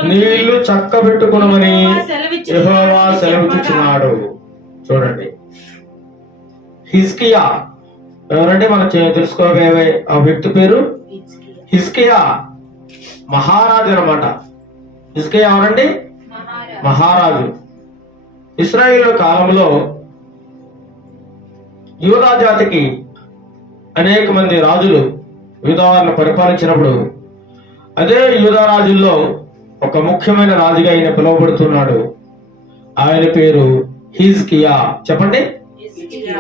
నీ ఇల్లు చక్కబెట్టుకొనమని యెహోవా సెలవిచ్చుచున్నాడు. చూడండి, హిజ్కియా ఎవరంటే మనం తెలుసుకోగలిగే ఆ వ్యక్తి పేరు హిజ్కియా, మహారాజు అన్నమాట. హిజ్కియా ఎవరండి? మహారాజు. ఇశ్రాయేలు కాలంలో యూదా జాతికి అనేక మంది రాజులు యూదాను పరిపాలించినప్పుడు అదే యూదా రాజుల్లో ఒక ముఖ్యమైన రాజుగా ఆయన పిలువబడుతున్నాడు. ఆయన పేరు హిజ్కియా. చెప్పండి,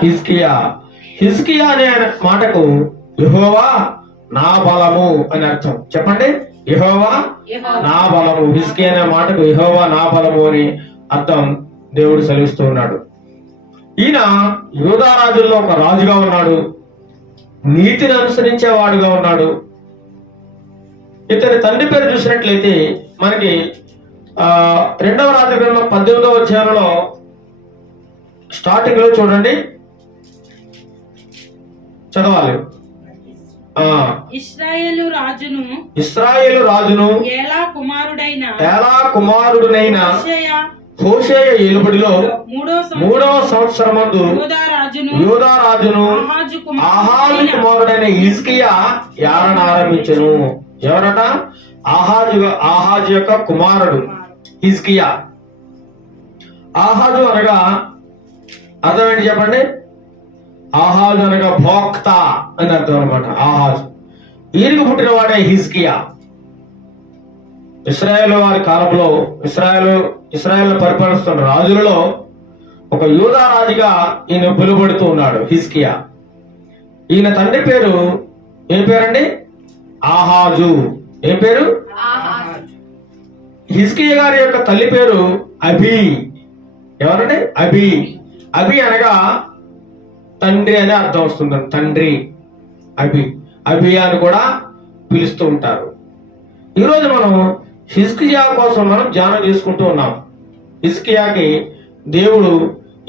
హిజ్కియా. హిజ్కియా అనే మాటకు యెహోవా నా బలము అని అర్థం. చెప్పండి, యెహోవా నా బలము. హిజ్కియా అనే మాటకు యెహోవా నా బలము అని అర్థం దేవుడు సెలవిస్తూ ఉన్నాడు. ఈయన యూదా రాజుల్లో ఒక రాజుగా ఉన్నాడు, నీతిని అనుసరించేవాడుగా ఉన్నాడు. ఇతని తండ్రి పేరు చూసినట్లయితే మనకి 2వ రాజు గ్రంథం 18వ అధ్యాయంలో స్టార్టింగ్ లో చూడండి, చదవాలి. ఇశ్రాయేలు రాజును ఏలా కుమారుడైన హోషేయ ఏలుబడిలో 3వ సంవత్సరమందు యూదా రాజును ఆహాజు కుమారుడైన హిజ్కియా ఏలన ఆరంభించెను. ఎవరట? ఆహాజు యొక్క కుమారుడు హిజ్కియా. ఆహాజు అనగా అర్థం ఏంటి చెప్పండి? ఆహాజు అనగా భోక్త అని అర్థం అనమాట. ఆహాజు ఈయనకు పుట్టిన వాడే హిజ్కియా. ఇశ్రాయేలు వారి కాలంలో ఇశ్రాయేల్ పరిపాలిస్తున్న రాజులలో ఒక యూదా రాజుగా ఈయన పిలువబడుతూ ఉన్నాడు హిజ్కియా. ఈయన తండ్రి పేరు ఏం పేరండి? ఆహాజు. ఏం పేరు? హిజ్కియా గారి యొక్క తల్లి పేరు అబీ. ఎవరండి? అబీ. అబీ అనగా తండ్రి అని అర్థం వస్తుంది. తండ్రి అబీ, అబీ అని కూడా పిలుస్తూ ఉంటారు. ఈరోజు మనం హిజ్కియా కోసం మనం ధ్యానం చేసుకుంటూ ఉన్నాం. హిజ్కియాకి దేవుడు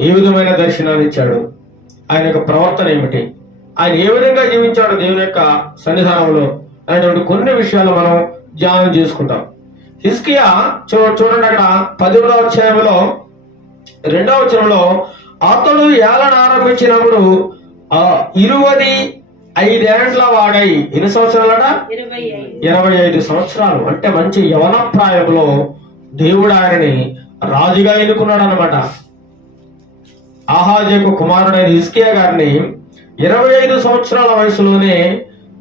ఏ విధమైన దర్శనాన్ని ఇచ్చాడు, ఆయన యొక్క ప్రవర్తన ఏమిటి, ఆయన ఏ విధంగా జీవించాడో దేవుని యొక్క సన్నిధానంలో అనేటువంటి కొన్ని విషయాలు మనం ధ్యానం చేసుకుంటాం. హిజ్కియా చూడండి, అక్కడ 11వ అధ్యాయంలో 2వ వచనంలో అతడు ఏలన ఆరంభించినప్పుడు 25 వాడై, ఎన్ని సంవత్సరాలట? 25 సంవత్సరాలు. అంటే మంచి యవన ప్రాయంలో దేవుడు ఆయనని రాజుగా ఎన్నుకున్నాడు అనమాట. ఆహాజకు కుమారుడైన హిజ్కియా గారిని 25 సంవత్సరాల వయసులోనే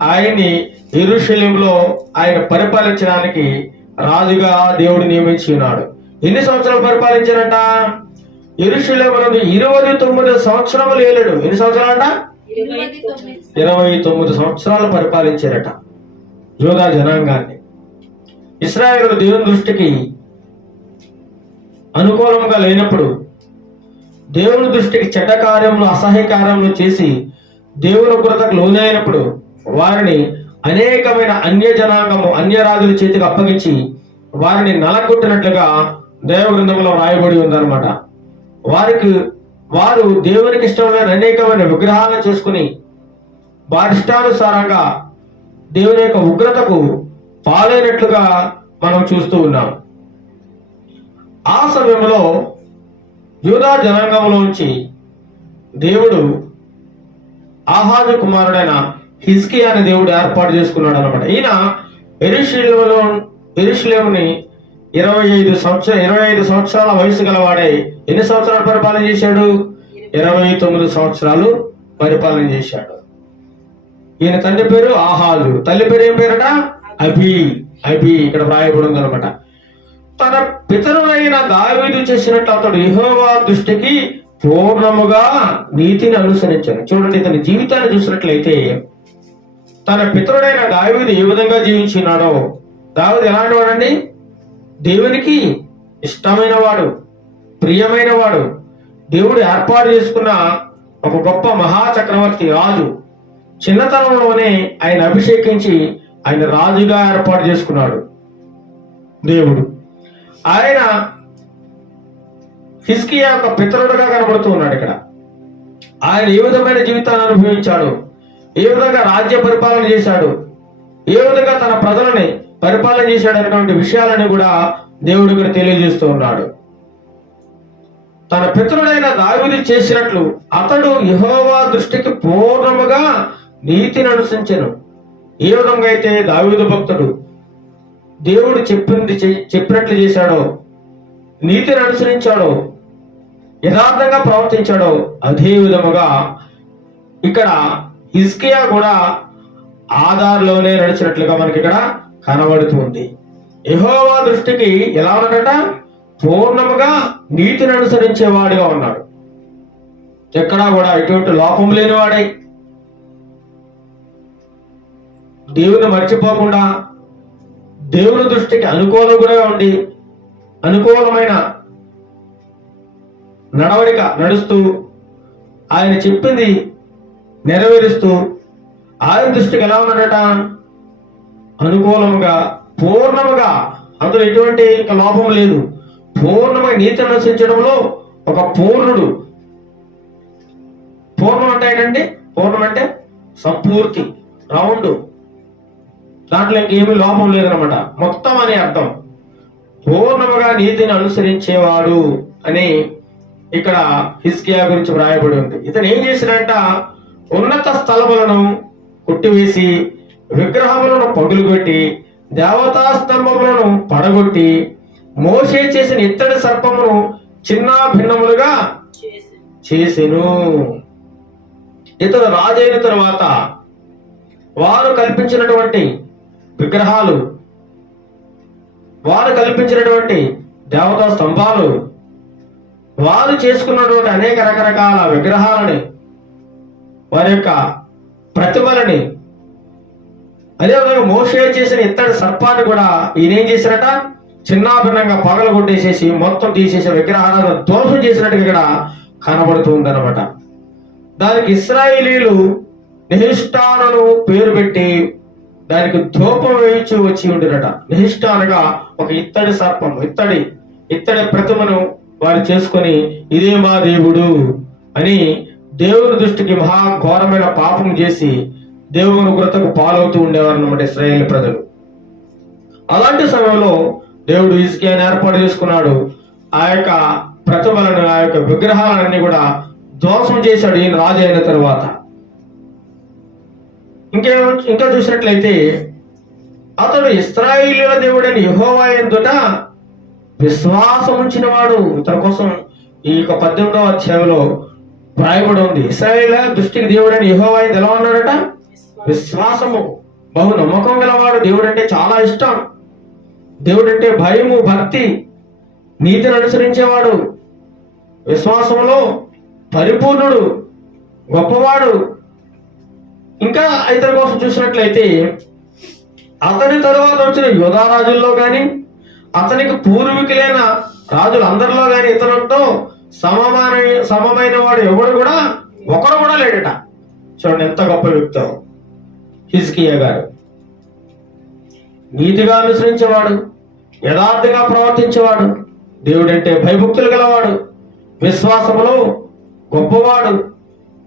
ఆయన్ని యెరూషలేములో ఆయన పరిపాలించడానికి రాజుగా దేవుడు నియమించి ఉన్నాడు. ఎన్ని సంవత్సరాలు పరిపాలించారట? యెరూషలేమునందు 29 సంవత్సరములు ఏలాడు. ఎన్ని సంవత్సరాలట? 29 సంవత్సరాలు పరిపాలించారట యూదా జనాంగాన్ని. ఇశ్రాయేలు దేవుని దృష్టికి అనుకూలంగా లేనప్పుడు, దేవుని దృష్టికి చెడ్డ కార్యములు, అసహ్య కార్యములు చేసి దేవుని ఉగ్రతకు లోనైనప్పుడు వారిని అనేకమైన అన్య జనాంగము, అన్య రాజుల చేతికి అప్పగించి వారిని నలగొట్టినట్లుగా దైవ గ్రంథంలో రాయబడి ఉందన్నమాట. వారు దేవునికి ఇష్టమైన అనేకమైన విగ్రహాలను చేసుకుని వారి ఇష్టానుసారంగా దేవుని యొక్క ఉగ్రతకు పాలైనట్లుగా మనం చూస్తూ ఉన్నాం. ఆ సమయంలో యూదా జనాంగంలోంచి దేవుడు ఆహాజు కుమారుడైన హిజ్కియా అనే దేవుడు ఏర్పాటు చేసుకున్నాడు అనమాట. ఈయన యెరూషలేముని 25 సంవత్సరాల వయసు గలవాడై ఎన్ని సంవత్సరాలు పరిపాలన చేశాడు? 29 సంవత్సరాలు పరిపాలన చేశాడు. ఈయన తండ్రి పేరు ఆహాజు, తల్లి పేరు ఏం పేరట? అబి. ఇక్కడ వ్రాయబడి ఉందనమాట. తన పితరులైన దావీదు చేసినట్లు అతడు యెహోవా దృష్టికి పూర్ణముగా నీతిని అనుసరించాడు. చూడండి, ఇతని జీవితాన్ని చూసినట్లయితే తన పితరుడైన దావీదు ఏ విధంగా జీవించినాడో. దావీదు ఎలాంటి వాడండి? దేవునికి ఇష్టమైన వాడు, ప్రియమైన వాడు, దేవుడు ఏర్పాటు చేసుకున్న ఒక గొప్ప మహాచక్రవర్తి, రాజు. చిన్నతనంలోనే ఆయన అభిషేకించి ఆయన రాజుగా ఏర్పాటు చేసుకున్నాడు దేవుడు. ఆయన హిజ్కియా యొక్క పితరుడుగా కనబడుతూ ఉన్నాడు ఇక్కడ. ఆయన ఏ విధమైన జీవితాన్ని అనుభవించాడు, ఏ విధంగా రాజ్య పరిపాలన చేశాడు, ఏ విధంగా తన ప్రజలని పరిపాలన చేశాడు అనేటువంటి విషయాలని కూడా దేవుడు ఇక్కడ తెలియజేస్తూ ఉన్నాడు. తన పితరుడైన దావీదు చేసినట్లు అతడు యెహోవా దృష్టికి పూర్ణముగా నీతిని అనుసరించెను. ఏ విధంగా అయితే దావీదు భక్తుడు దేవుడు చెప్పినట్లు చేశాడో, నీతిని అనుసరించాడో, యథార్థంగా ప్రవర్తించాడో, అదే విధముగా ఇక్కడ హిజ్కియా కూడా ఆధార్లోనే నడిచినట్లుగా మనకి ఇక్కడ కనబడుతుంది. యెహోవా దృష్టికి ఎలా ఉన్నాడట? పూర్ణముగా నీతిని అనుసరించేవాడిగా ఉన్నాడు. ఎక్కడా కూడా ఎటువంటి లోపం లేనివాడై, దేవుని మర్చిపోకుండా, దేవుని దృష్టికి అనుకూలంగా ఉండి అనుకూలమైన నడవడిక నడుస్తూ ఆయన చెప్పింది నెరవేరుస్తూ ఆయన దృష్టికి ఎలా ఉన్నాడట? అనుకూలముగా, పూర్ణముగా, అందులో ఎటువంటి ఇంకా లోపం లేదు. పూర్ణంగా నీతిని అనుసరించడంలో ఒక పూర్ణుడు. పూర్ణం అంటే ఏంటండి? పూర్ణం అంటే సంపూర్తి, రౌండ్, దాంట్లో ఇంకేమీ లోపం లేదనమాట, మొత్తం అనే అర్థం. పూర్ణముగా నీతిని అనుసరించేవాడు అని ఇక్కడ హిజ్కియా గురించి వ్రాయబడి ఉంది. ఇతను ఏం చేసినంట? ఉన్నత స్థలములను కొట్టివేసి, విగ్రహములను పగులుగొట్టి, దేవతా స్తంభములను పడగొట్టి, మోషే చేసిన ఇత్తడి సర్పమును చిన్న భిన్నములుగా చేసెను. ఇతడు రాజైన తరువాత వారు కల్పించినటువంటి విగ్రహాలు, వారు కల్పించినటువంటి దేవతా స్తంభాలు, వారు చేసుకున్నటువంటి అనేక రకరకాల విగ్రహాలని, వారి యొక్క ప్రతిమలని, అదేవిధంగా మోషే చేసిన ఇత్తడి సర్పాన్ని కూడా ఈయన ఏం చేశారట? చిన్నాభిన్నంగా పగలగొట్టేసేసి మొత్తం తీసేసే విగ్రహాలను ధ్వంసం చేసినట్టుగా ఇక్కడ కనబడుతుందన్నమాట. దానికి ఇశ్రాయేలీలు నెహిష్టాను పేరు పెట్టి దానికి ధూపం వేయించి వచ్చి ఉండినట. నెహిష్టానుగా ఒక ఇత్తడి సర్పం, ఇత్తడి ప్రతిమను వారు చేసుకొని ఇదే మా దేవుడు అని దేవుని దృష్టికి మహా ఘోరమైన పాపం చేసి దేవుని ఉగ్రతకు పాలవుతూ ఉండేవారు అన్నమాట ఇశ్రాయేలు ప్రజలు. అలాంటి సమయంలో దేవుడు హిజ్కియాని ఏర్పాటు చేసుకున్నాడు. ఆ యొక్క ప్రతిమలను, ఆ యొక్క విగ్రహాలన్నీ కూడా ధ్వంసం చేశాడు ఈయన రాజు అయిన తరువాత. ఇంకా చూసినట్లయితే అతడు ఇశ్రాయేలీయుల దేవుడైన యెహోవా యందుట విశ్వాసం ఉంచిన వాడు. ఇతని కోసం ఈ యొక్క 18వ అధ్యాయంలో వ్రాయబడి ఉంది. ఇశ్రాయేలీయుల దృష్టికి దేవుడైన యెహోవా యందు ఎలా ఉన్నాడట? విశ్వాసము, బహు నమ్మకం గలవాడు. దేవుడు అంటే చాలా ఇష్టం. దేవుడు అంటే భయము, భక్తి, నీతిని అనుసరించేవాడు, విశ్వాసంలో పరిపూర్ణుడు, గొప్పవాడు. ఇంకా ఇతని కోసం చూసినట్లయితే అతని తరువాత వచ్చిన యూదా రాజుల్లో గాని, అతనికి పూర్వీకులైన రాజులందరిలో గాని ఇతనితో సమమైన వాడు ఎవడు కూడా ఒకడు కూడా లేడట. చూడండి ఎంత గొప్ప వ్యక్తి హిజ్కియా గారు. నీతిగా అనుసరించేవాడు, యథార్థంగా ప్రవర్తించేవాడు, దేవుడంటే భయభక్తులు గలవాడు, విశ్వాసములో గొప్పవాడు,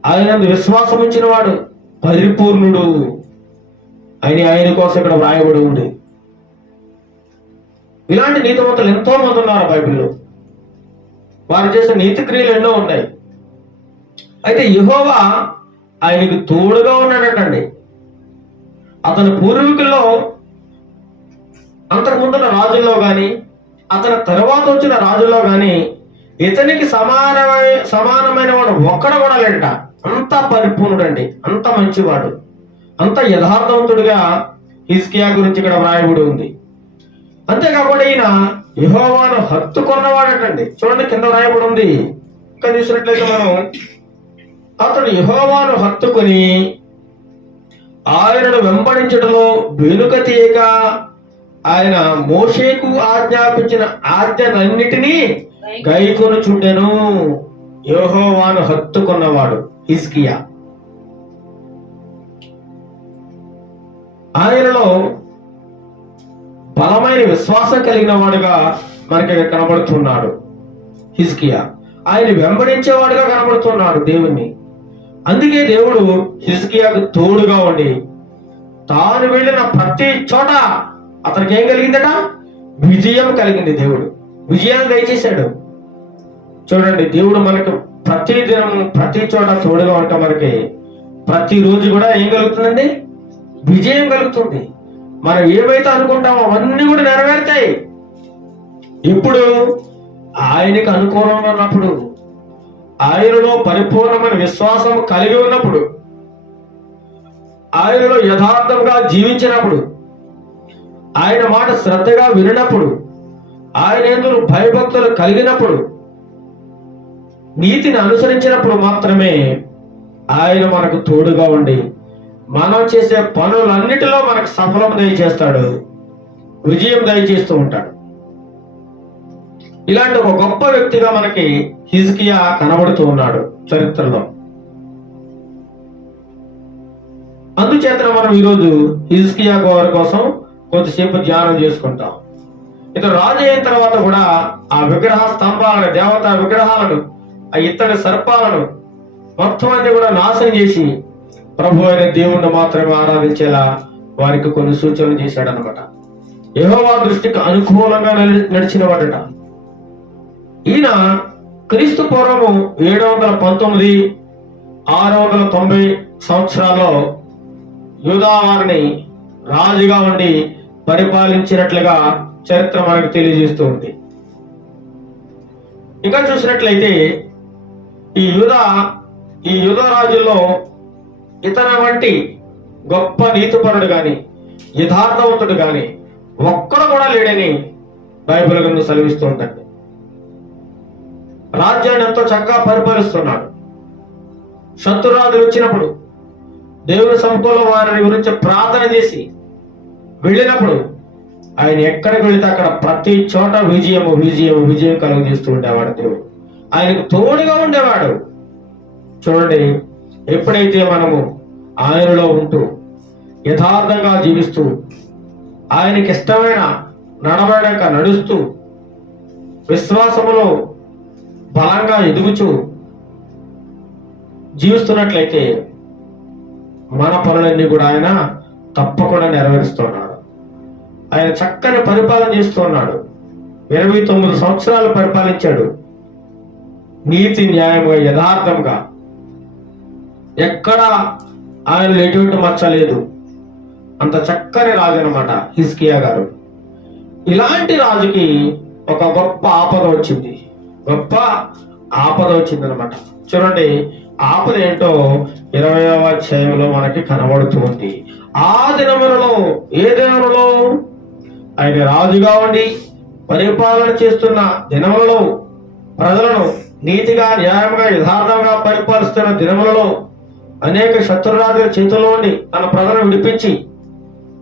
ఆయన విశ్వాసం ఉంచిన వాడు, పరిపూర్ణుడు అని ఆయన కోసం ఇక్కడ వ్రాయబడి ఉంది. ఇలాంటి నీతిమంతులు ఎంతో మంది ఉన్నారు బైబిల్లో. వారు చేసిన నీతి క్రియలు ఎన్నో ఉన్నాయి. అయితే యెహోవా ఆయనకు తోడుగా ఉన్నాడటండి. అతని పూర్వీకుల్లో, అంతకుముందున్న రాజుల్లో గాని, అతని తర్వాత వచ్చిన రాజుల్లో గాని ఇతనికి సమానమైన వాడు ఒక్కడ కూడా లేడట. అంత పరిపూర్ణుడండి, అంత మంచివాడు, అంత యథార్థవంతుడిగా హిజ్కియా గురించి ఇక్కడ వ్రాయబడి ఉంది. అంతేకాకుండా ఈయన యెహోవాను హత్తుకున్నవాడటండి. చూడండి కింద వ్రాయబడి ఉంది. ఇంకా చూసినట్లయితే మనం, అతడు యెహోవాను హత్తుకుని ఆయనను వెంబడించడంలో వెనుక తీయక ఆయన మోషేకు ఆజ్ఞాపించిన ఆజ్ఞలన్నిటినీ గైకొనుచుండెను. యెహోవాను హత్తుకున్నవాడు హిజ్కియా. ఆయనలో బలమైన విశ్వాసం కలిగిన వాడుగా మనకి కనబడుతున్నాడు హిజ్కియా. ఆయన వెంబడించేవాడుగా కనబడుతున్నాడు దేవుణ్ణి. అందుకే దేవుడు హిజ్కియాకు తోడుగా ఉండి తాను వెళ్ళిన ప్రతి చోట అతనికి ఏం కలిగిందట? విజయం కలిగింది. దేవుడు విజయాన్ని దయచేశాడు. చూడండి, దేవుడు మనకు ప్రతి దినం ప్రతి చోట తోడుగా ఉంటే మనకి ప్రతి రోజు కూడా ఏం కలుగుతుందండి? విజయం కలుగుతుంది. మనం ఏవైతే అనుకుంటామో అవన్నీ కూడా నెరవేరుతాయి. ఇప్పుడు ఆయనకు అనుకూలంగా ఉన్నప్పుడు, ఆయనలో పరిపూర్ణమైన విశ్వాసం కలిగి ఉన్నప్పుడు, ఆయనలో యథార్థంగా జీవించినప్పుడు, ఆయన మాట శ్రద్ధగా వినప్పుడు, ఆయన యందు భయభక్తులు కలిగినప్పుడు, నీతిని అనుసరించినప్పుడు మాత్రమే ఆయన మనకు తోడుగా ఉండి మనం చేసే పనులన్నిటిలో మనకు సఫలం దయచేస్తాడు, విజయం దయచేస్తూ ఉంటాడు. ఇలాంటి ఒక గొప్ప వ్యక్తిగా మనకి హిజ్కియా కనబడుతూ ఉన్నాడు చరిత్రలో. అందుచేత మనం ఈరోజు హిజ్కియా గారి కోసం కొద్దిసేపు ధ్యానం చేసుకుంటాం. ఇతను రాజు అయిన తర్వాత కూడా ఆ విగ్రహ స్తంభాలను, దేవతా విగ్రహాలను, ఆ ఇత్తడి సర్పాలను మొత్తం అన్ని కూడా నాశనం చేసి ప్రభు అయిన దేవుణ్ణి మాత్రమే ఆరాధించేలా వారికి కొన్ని సూచనలు చేశాడు అనమాట. యెహోవా దృష్టికి అనుకూలంగా నడిచిన వాడట. ఈయన క్రీస్తు పూర్వము 719, 690 సంవత్సరాల్లో యూదా వారిని రాజుగా ఉండి పరిపాలించినట్లుగా చరిత్ర మనకు తెలియజేస్తూ ఉంది. ఇంకా చూసినట్లయితే ఈ యూదా రాజుల్లో ఇతని వంటి గొప్ప నీతిపరుడు గాని, యథార్థవంతుడు గాని ఒక్కడు కూడా లేడని బైబిల్ గ్రంథం సెలవిస్తూ ఉందండి. రాజ్యాన్ని ఎంతో చక్కగా పరిపాలిస్తున్నాడు. శత్రురాజులు వచ్చినప్పుడు దేవుని సముఖంలో వారి గురించి ప్రార్థన చేసి వెళ్ళినప్పుడు ఆయన ఎక్కడికి వెళితే అక్కడ ప్రతి చోట విజయం కలుగజేస్తూ ఉండేవాడు దేవుడు. ఆయనకు తోడుగా ఉండేవాడు. చూడండి, ఎప్పుడైతే మనము ఆయనలో ఉంటూ యథార్థంగా జీవిస్తూ ఆయనకి ఇష్టమైన నడవడక నడుస్తూ విశ్వాసములో బలంగా ఎదుగుచూ జీవిస్తున్నట్లయితే మన పనులన్నీ కూడా ఆయన తప్పకుండా నెరవేరుస్తున్నాడు. ఆయన చక్కని పరిపాలన చేస్తున్నాడు. 29 సంవత్సరాలు పరిపాలించాడు, నీతి న్యాయంగా యథార్థంగా. ఎక్కడ ఆయన ఎటువంటి మచ్చ లేదు. అంత చక్కని రాజు అనమాట హిజ్కియా గారు. ఇలాంటి రాజుకి ఒక గొప్ప ఆపద వచ్చింది. గొప్ప ఆపద వచ్చింది అనమాట. చూడండి, ఆపద ఏంటో 20వ అధ్యాయంలో మనకి కనబడుతుంది. ఆ దినములలో, ఏ దినములలో? ఆయన రాజుగా ఉండి పరిపాలన చేస్తున్న దినములలో, ప్రజలను నీతిగా న్యాయంగా యథార్థంగా పరిపాలిస్తున్న దినములలో, అనేక శత్రురాజుల చేతిలో ఉండి తన ప్రజలను విడిపించి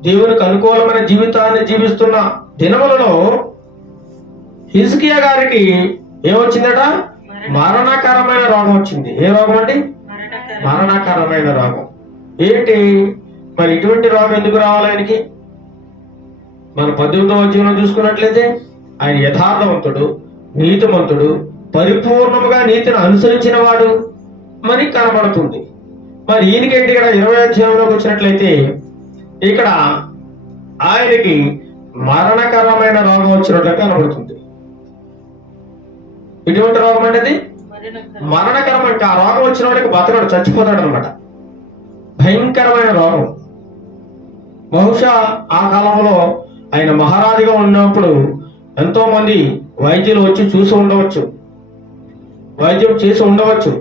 దేవునికి అనుకూలమైన జీవితాన్ని జీవిస్తున్న దినములలో హిజ్కియా గారికి ఏమొచ్చిందట? మరణకరమైన రోగం వచ్చింది. ఏ రోగం అండి? మరణకరమైన రోగం. ఏంటి మరి ఇటువంటి రోగం ఎందుకు రావాలి ఆయనకి? మన 18వ అధ్యాయంలో చూసుకున్నట్లయితే ఆయన యథార్థవంతుడు, నీతిమంతుడు, పరిపూర్ణముగా నీతిని అనుసరించిన వాడు మరి కనబడుతుంది. మరి ఈయనకేంటి? ఇక్కడ 20వ అధ్యాయంలోకి వచ్చినట్లయితే ఇక్కడ ఆయనకి మరణకరమైన రోగం వచ్చినట్లు కనబడుతుంది. ఇటువంటి రోగం అంటే అది మరణకరం. ఇంకా ఆ రోగం వచ్చిన వాడికి బతకడు, చచ్చిపోతాడు అనమాట. భయంకరమైన రోగం. బహుశా ఆ కాలంలో ఆయన మహారాజుగా ఉన్నప్పుడు ఎంతో మంది వైద్యులు వచ్చి చూసి ఉండవచ్చు, వైద్యం చేసి ఉండవచ్చు.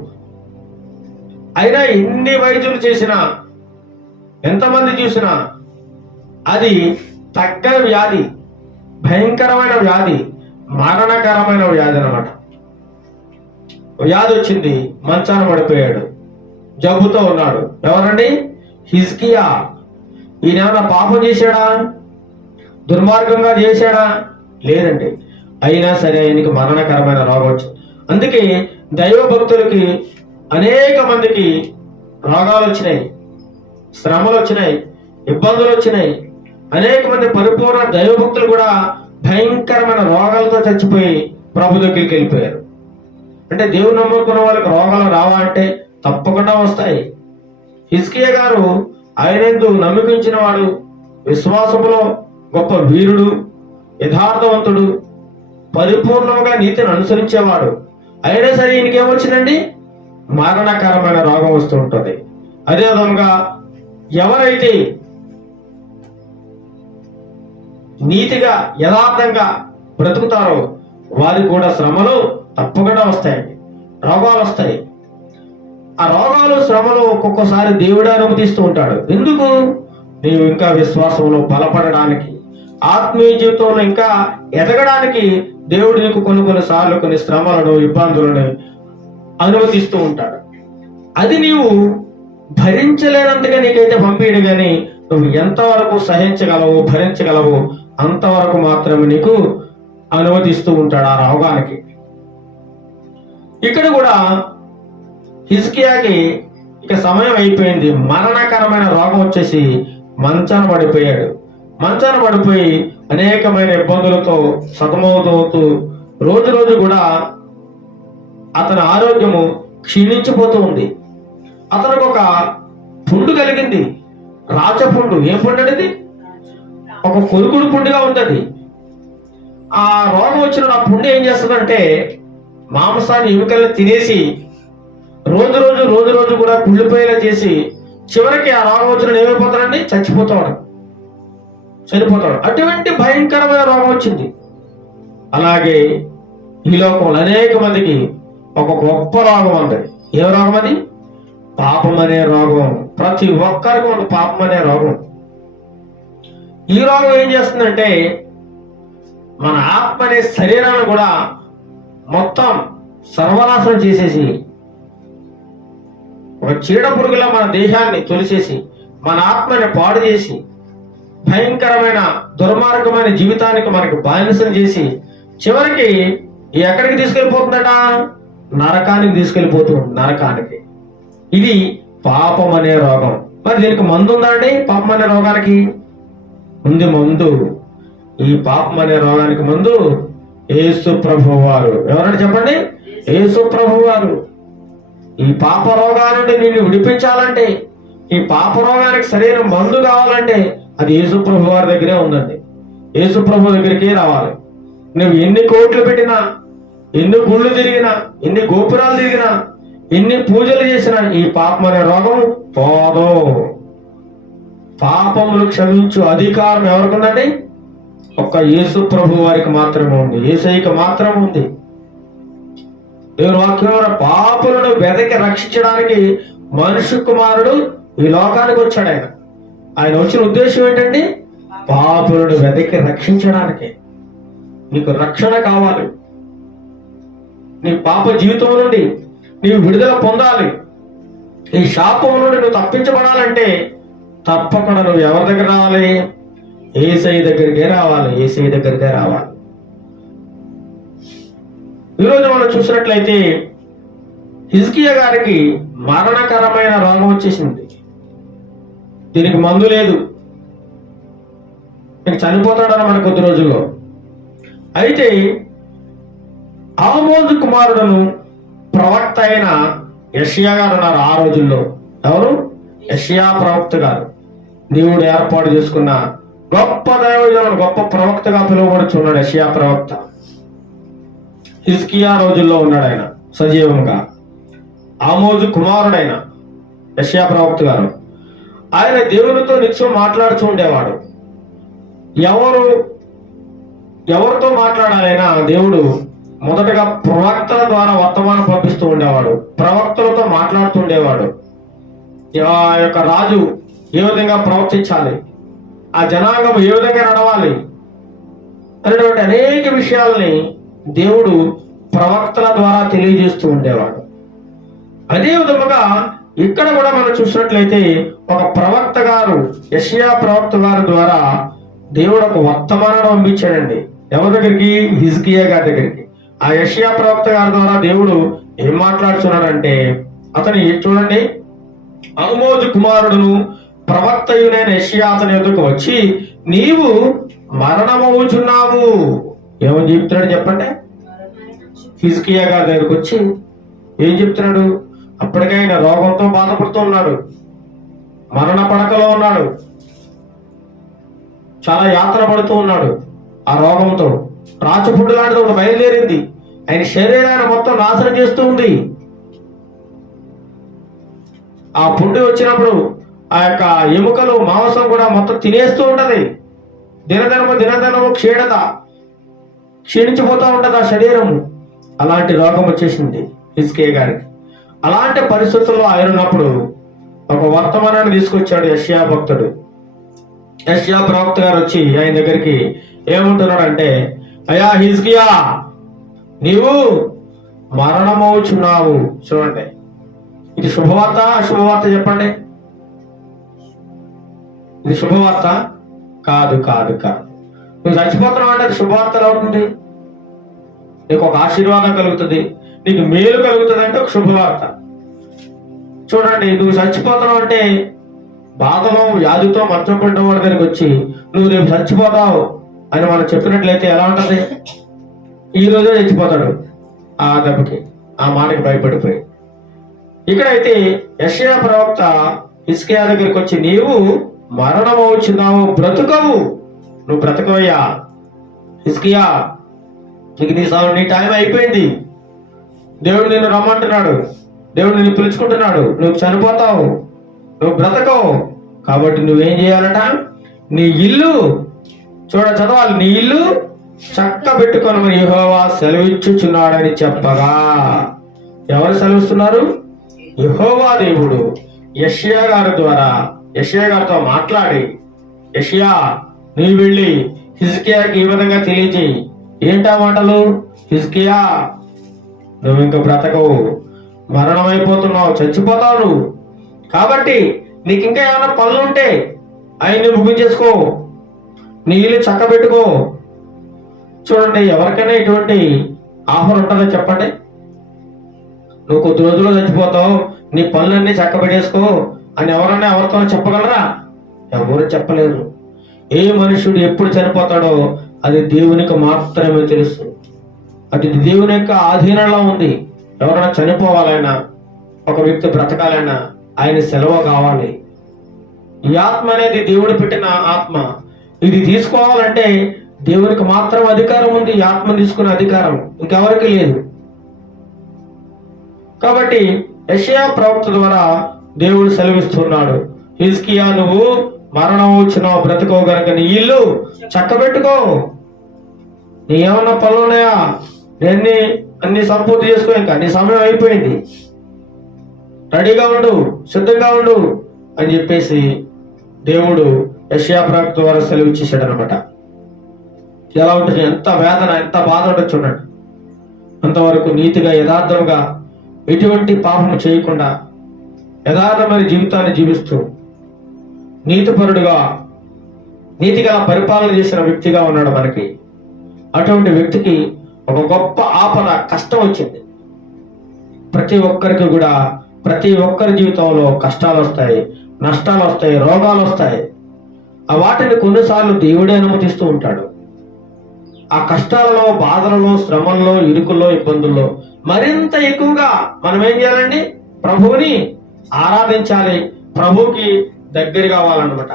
అయినా ఎన్ని వైద్యులు చేసినా, ఎంతమంది చూసినా అది తగ్గని వ్యాధి, భయంకరమైన వ్యాధి, మరణకరమైన వ్యాధి అన్నమాట. వ్యాధి వచ్చింది, మంచాన పడిపోయాడు, జబ్బుతో ఉన్నాడు. ఎవరండి? హిజ్కియా. ఈయన ఏమైనా పాపం చేశాడా? దుర్మార్గంగా చేశాడా? లేదండి. అయినా సరే ఆయనకి మరణకరమైన రోగం వచ్చింది. అందుకే దైవ భక్తులకి అనేక మందికి రోగాలు వచ్చినాయి, శ్రమలు వచ్చినాయి, ఇబ్బందులు వచ్చినాయి. అనేక మంది పరిపూర్ణ దైవభక్తులు కూడా భయంకరమైన రోగాలతో చచ్చిపోయి ప్రభు దగ్గరికి వెళ్ళిపోయారు. అంటే దేవుని నమ్ముకున్న వాళ్ళకి రోగాలు రావా అంటే తప్పకుండా వస్తాయి. హిజ్కియా గారు ఆయనందు నమ్మకించిన వాడు, విశ్వాసములో గొప్ప వీరుడు, యథార్థవంతుడు, పరిపూర్ణంగా నీతిని అనుసరించేవాడు. అయినా సరే ఈయనకేమొచ్చిందండి? మరణకరమైన రోగం వస్తూ ఉంటుంది. అదే విధంగా ఎవరైతే నీతిగా యథార్థంగా బ్రతుకుతారో వారికి కూడా శ్రమలు తప్పకుండా వస్తాయండి, రోగాలు వస్తాయి. ఆ రోగాలు, శ్రమలు ఒక్కొక్కసారి దేవుడే అనుమతిస్తూ ఉంటాడు. ఎందుకు? నీవు ఇంకా విశ్వాసంలో బలపడడానికి, ఆత్మీయ జీవితంలో ఇంకా ఎదగడానికి దేవుడు నీకు కొన్ని సార్లు కొన్ని శ్రమలను, ఇబ్బందులను అనుమతిస్తూ ఉంటాడు. అది నీవు భరించలేనంతగా నీకైతే పంపిడు, కానీ నువ్వు ఎంతవరకు సహించగలవు, భరించగలవు అంతవరకు మాత్రమే నీకు అనుమతిస్తూ ఉంటాడు ఆ రోగానికి. ఇక్కడ కూడా హిజ్కియాకి ఇక సమయం అయిపోయింది. మరణకరమైన రోగం వచ్చేసి మంచాన పడిపోయాడు. మంచాన పడిపోయి అనేకమైన ఇబ్బందులతో సతమవుతూ రోజు రోజు కూడా అతని ఆరోగ్యము క్షీణించిపోతూ ఉంది. అతనికి ఒక పుండు కలిగింది, రాచపుండు. ఏం పుండు అనేది? ఒక కొరుకుడు పుండుగా ఉంటుంది. ఆ రోగం వచ్చిన ఆ పుండు ఏం చేస్తుందంటే మాంసాన్ని, ఎముకల్ని తినేసి రోజు రోజు కూడా కుళ్ళిపోయేలా చేసి చివరికి ఆ రోగం వచ్చిన ఏమైపోతాడండి? చనిపోతాడు. అటువంటి భయంకరమైన రోగం వచ్చింది. అలాగే ఈ లోకంలో అనేక మందికి ఒక గొప్ప రోగం ఉంది. ఏ రోగం అది? పాపం అనే రోగం. ప్రతి ఒక్కరికి ఒక పాపం అనే రోగం. ఈ రోగం ఏం చేస్తుందంటే మన ఆత్మ అనే శరీరాన్ని కూడా మొత్తం సర్వనాశనం చేసేసి, ఒక చీడ పురుగులా మన దేహాన్ని తొలిచేసి, మన ఆత్మని పాడు చేసి, భయంకరమైన దుర్మార్గమైన జీవితానికి మనకు బానిసం చేసి చివరికి ఎక్కడికి తీసుకెళ్ళిపోతుందట? నరకానికి తీసుకెళ్ళిపోతుంది. నరకానికి. ఇది పాపం అనే రోగం. మరి దీనికి మందు ఉందా అండి? పాపం అనే రోగానికి ఉంది మందు. ఈ పాపం అనే రోగానికి మందు యేసు ప్రభువారు. ఎవరంటే చెప్పండి? యేసు ప్రభువారు. ఈ పాప రోగాల నుండి నిన్ను విడిపించాలంటే, ఈ పాప రోగానికి సరైన మందు కావాలంటే అది యేసు ప్రభు వారి దగ్గరే ఉందండి. యేసు ప్రభు దగ్గరికే రావాలి. నువ్వు ఎన్ని కోట్లు పెట్టినా, ఎన్ని గుళ్ళు తిరిగినా, ఎన్ని గోపురాలు తిరిగినా, ఎన్ని పూజలు చేసినా ఈ పాపం అనే రోగం పోదు. పాపములు క్షమించు అధికారం ఎవరికుందండి? ఒక్క యేసు ప్రభు వారికి మాత్రమే ఉంది, యేసయ్యకి మాత్రమే ఉంది. దేవుని వాక్యం పాపులను వెదకి రక్షించడానికి మనుష్య కుమారుడు ఈ లోకానికి వచ్చాడు. ఆయన వచ్చిన ఉద్దేశం ఏంటంటే పాపులను వెదకి రక్షించడానికి. నీకు రక్షణ కావాలి, నీ పాప జీవితం నుండి నీవు విడుదల పొందాలి, ఈ శాపం నుండి నువ్వు తప్పించబడాలంటే తప్పకుండా నువ్వు ఎవరి దగ్గర రావాలి? యేసయ్య దగ్గరికే రావాలి, యేసయ్య దగ్గరికే రావాలి. ఈరోజు మనం చూసినట్లయితే హిజ్కియా గారికి మరణకరమైన రోగం వచ్చేసింది. దీనికి మందు లేదు, ఇంక చనిపోతాడన్న కొద్ది రోజుల్లో. అయితే ఆమోజు కుమారుడును ప్రవక్త అయిన యెషయా గారు ఉన్నారు ఆ రోజుల్లో. ఎవరు? యెషయా ప్రవక్త గారు. దేవుడు ఏర్పాటు చేసుకున్న గొప్ప దైవజనుడు, గొప్ప ప్రవక్తగా పిలువబడుచున్నాడు యెషయా ప్రవక్త. హిజ్కియా రోజుల్లో ఉన్నాడు ఆయన సజీవంగా. ఆమోజు కుమారుడైన యెషయా ప్రవక్త గారు ఆయన దేవునితో నిత్యం మాట్లాడుతూ ఉండేవాడు. ఎవరితో మాట్లాడాలైనా దేవుడు మొదటగా ప్రవక్తల ద్వారా వర్తమానం పంపిస్తూ ఉండేవాడు, ప్రవక్తలతో మాట్లాడుతూ ఉండేవాడు. ఆ యొక్క రాజు ఏ విధంగా ప్రవర్తించాలి, ఆ జనాంగం ఏ విధంగా నడవాలి అనేటువంటి అనేక విషయాల్ని దేవుడు ప్రవక్తల ద్వారా తెలియజేస్తూ ఉండేవాడు. అదే విధముగా ఇక్కడ కూడా మనం చూసినట్లయితే ఒక ప్రవక్త గారు, యెషయా ప్రవక్త గారి ద్వారా దేవుడు ఒక వర్తమానాన్ని పంపించాడండి. ఎవరి దగ్గరికి? హిజ్కియా గారి దగ్గరికి. ఆ యెషయా ప్రవక్త గారి ద్వారా దేవుడు ఏం మాట్లాడుతున్నాడంటే, అతని చూడండి, ఆమోజు కుమారుడును ప్రవక్తయునైన యెషయా అతని యొద్దకు వచ్చి, నీవు మరణమవుచున్నావు. ఏమని చెప్తున్నాడు చెప్పండి? హిజ్కియా గారి దగ్గరకు వచ్చి ఏం చెప్తున్నాడు? అప్పటికే ఆయన రోగంతో బాధపడుతూ ఉన్నాడు, మరణ పడకలో ఉన్నాడు, చాలా యాత్ర పడుతూ ఉన్నాడు. ఆ రోగంతో రాచపుడ్డు లాంటిది ఒకటి బయలుదేరింది, ఆయన శరీరాన్ని మొత్తం నాశనం చేస్తూ ఉంది. ఆ పుండి వచ్చినప్పుడు ఆ యొక్క ఎముకలు మాంసం కూడా మొత్తం తినేస్తూ ఉంటది. దినదినము క్షీణించిపోతూ ఉంటది ఆ శరీరము. అలాంటి రోగం వచ్చేసింది హిజ్కియా గారికి. అలాంటి పరిస్థితుల్లో ఆయన ఉన్నప్పుడు ఒక వర్తమానాన్ని తీసుకొచ్చాడు యెషయా భక్తుడు. యెషయా ప్రవక్త గారు వచ్చి ఆయన దగ్గరికి ఏమంటున్నాడంటే, అయ్యా హిజ్కియా, నీవు మరణమవుచున్నావు. చూడండి, ఇది శుభవార్త అశుభవార్త చెప్పండి. ఇది శుభవార్త కాదు, కాదు, కాదు. నువ్వు చచ్చిపోతున్నావు అంటే అది శుభవార్త అవుతుంది. నీకు ఒక ఆశీర్వాదం కలుగుతుంది, నీకు మేలు కలుగుతుంది అంటే ఒక శుభవార్త. చూడండి, నువ్వు చచ్చిపోతున్నావు అంటే బాధలో వ్యాధితో మంచం పడిన వాడి దగ్గరికి వచ్చి నువ్వు రేపు చచ్చిపోతావు అని మనం చెప్పినట్లయితే ఎలా ఉంటది? ఈ రోజే చచ్చిపోతాడు ఆ దెబ్బకి, ఆ మాటకి భయపడిపోయి. ఇక్కడైతే యెషయా ప్రవక్త హిజ్కియా దగ్గరికి వచ్చి, నీవు మరణమవుచున్నావు, బ్రతుకవు, నువ్వు బ్రతకవయ్యా హిజ్కియా, నీకు నీ టైం అయిపోయింది, దేవుడు నిన్ను రమ్మంటున్నాడు, దేవుడు నిన్ను పిలుచుకుంటున్నాడు, నువ్వు చనిపోతావు, నువ్వు బ్రతకవు. కాబట్టి నువ్వేం చేయాలట? నీ ఇల్లు చదవాలి, నీ ఇల్లు చక్క పెట్టుకొని యెహోవా సెలవిచ్చుచున్నాడని చెప్పగా. ఎవరు సెలవిస్తున్నారు? యెహోవా దేవుడు యెషయా గారి ద్వారా యెషయా గారితో మాట్లాడి, యెషయా నీవు వెళ్ళి హిజ్కియాకి ఈ విధంగా తెలియజేయి. ఏంటా మాటలు? హిజ్కియా, నువ్వు ఇంకా బ్రతకవు, మరణం అయిపోతున్నావు, చచ్చిపోతావు నువ్వు. కాబట్టి నీకు ఇంకా ఏమైనా పనులు ఉంటే ఆయన్ని ముగించేసుకో, నీ ఇల్లు చక్క పెట్టుకో. చూడండి, ఎవరికైనా ఇటువంటి ఆఫర్ ఉంటుందో చెప్పండి? నువ్వు కొద్ది రోజుల్లో చచ్చిపోతావు, నీ పనులన్నీ చక్క పెట్టేసుకో అని ఎవరన్నా ఎవరితో చెప్పగలరా? ఎవరు చెప్పలేరు. ఏ మనుషుడు ఎప్పుడు చనిపోతాడో అది దేవునికి మాత్రమే తెలుసు. అది దేవుని యొక్క ఆధీనంలో ఉంది. ఎవరైనా చనిపోవాలైనా ఒక వ్యక్తి బ్రతకాలన్నా ఆయన సెలవు కావాలి. ఈ ఆత్మ అనేది దేవుడు పెట్టిన ఆత్మ. ఇది తీసుకోవాలంటే దేవునికి మాత్రం అధికారం ఉంది. ఈ ఆత్మ తీసుకునే అధికారం ఇంకెవరికి లేదు. కాబట్టి యెషయా ప్రవక్త ద్వారా దేవుడు సెలవిస్తున్నాడు, హిజ్కియా నువ్వు మరణం వచ్చినావు, బ్రతుకో గనక నీ ఇల్లు చక్కబెట్టుకో. నీ ఏమన్నా పనులు ఉన్నాయా? అన్ని సంపూర్తి చేసుకో, ఇంకా నీ సమయం అయిపోయింది, రెడీగా ఉండు, సిద్ధంగా ఉండు అని చెప్పేసి దేవుడు యెషయా ప్రవక్త ద్వారా సెలవు ఇచ్చేసాడు అనమాట. ఎలా ఉంటుంది, ఎంత వేదన, ఎంత బాధ ఉంటుంది చూడండి. అంతవరకు నీతిగా యథార్థంగా ఎటువంటి పాపము చేయకుండా యథార్థమైన జీవితాన్ని జీవిస్తూ నీతిపరుడుగా నీతిగా పరిపాలన చేసిన వ్యక్తిగా ఉన్నాడు మనకి. అటువంటి వ్యక్తికి ఒక గొప్ప ఆపద, కష్టం వచ్చింది. ప్రతి ఒక్కరికి కూడా ప్రతి ఒక్కరి జీవితంలో కష్టాలు వస్తాయి, నష్టాలు వస్తాయి, రోగాలు వస్తాయి. ఆ వాటిని కొన్నిసార్లు దేవుడే అనుమతిస్తూ ఉంటాడు. ఆ కష్టాలలో, బాధలలో, శ్రమల్లో, ఇరుకుల్లో, ఇబ్బందుల్లో మరింత ఎక్కువగా మనం ఏం చేయాలండి? ప్రభువుని ఆరాధించాలి, ప్రభువుకి దగ్గర కావాలన్నమాట.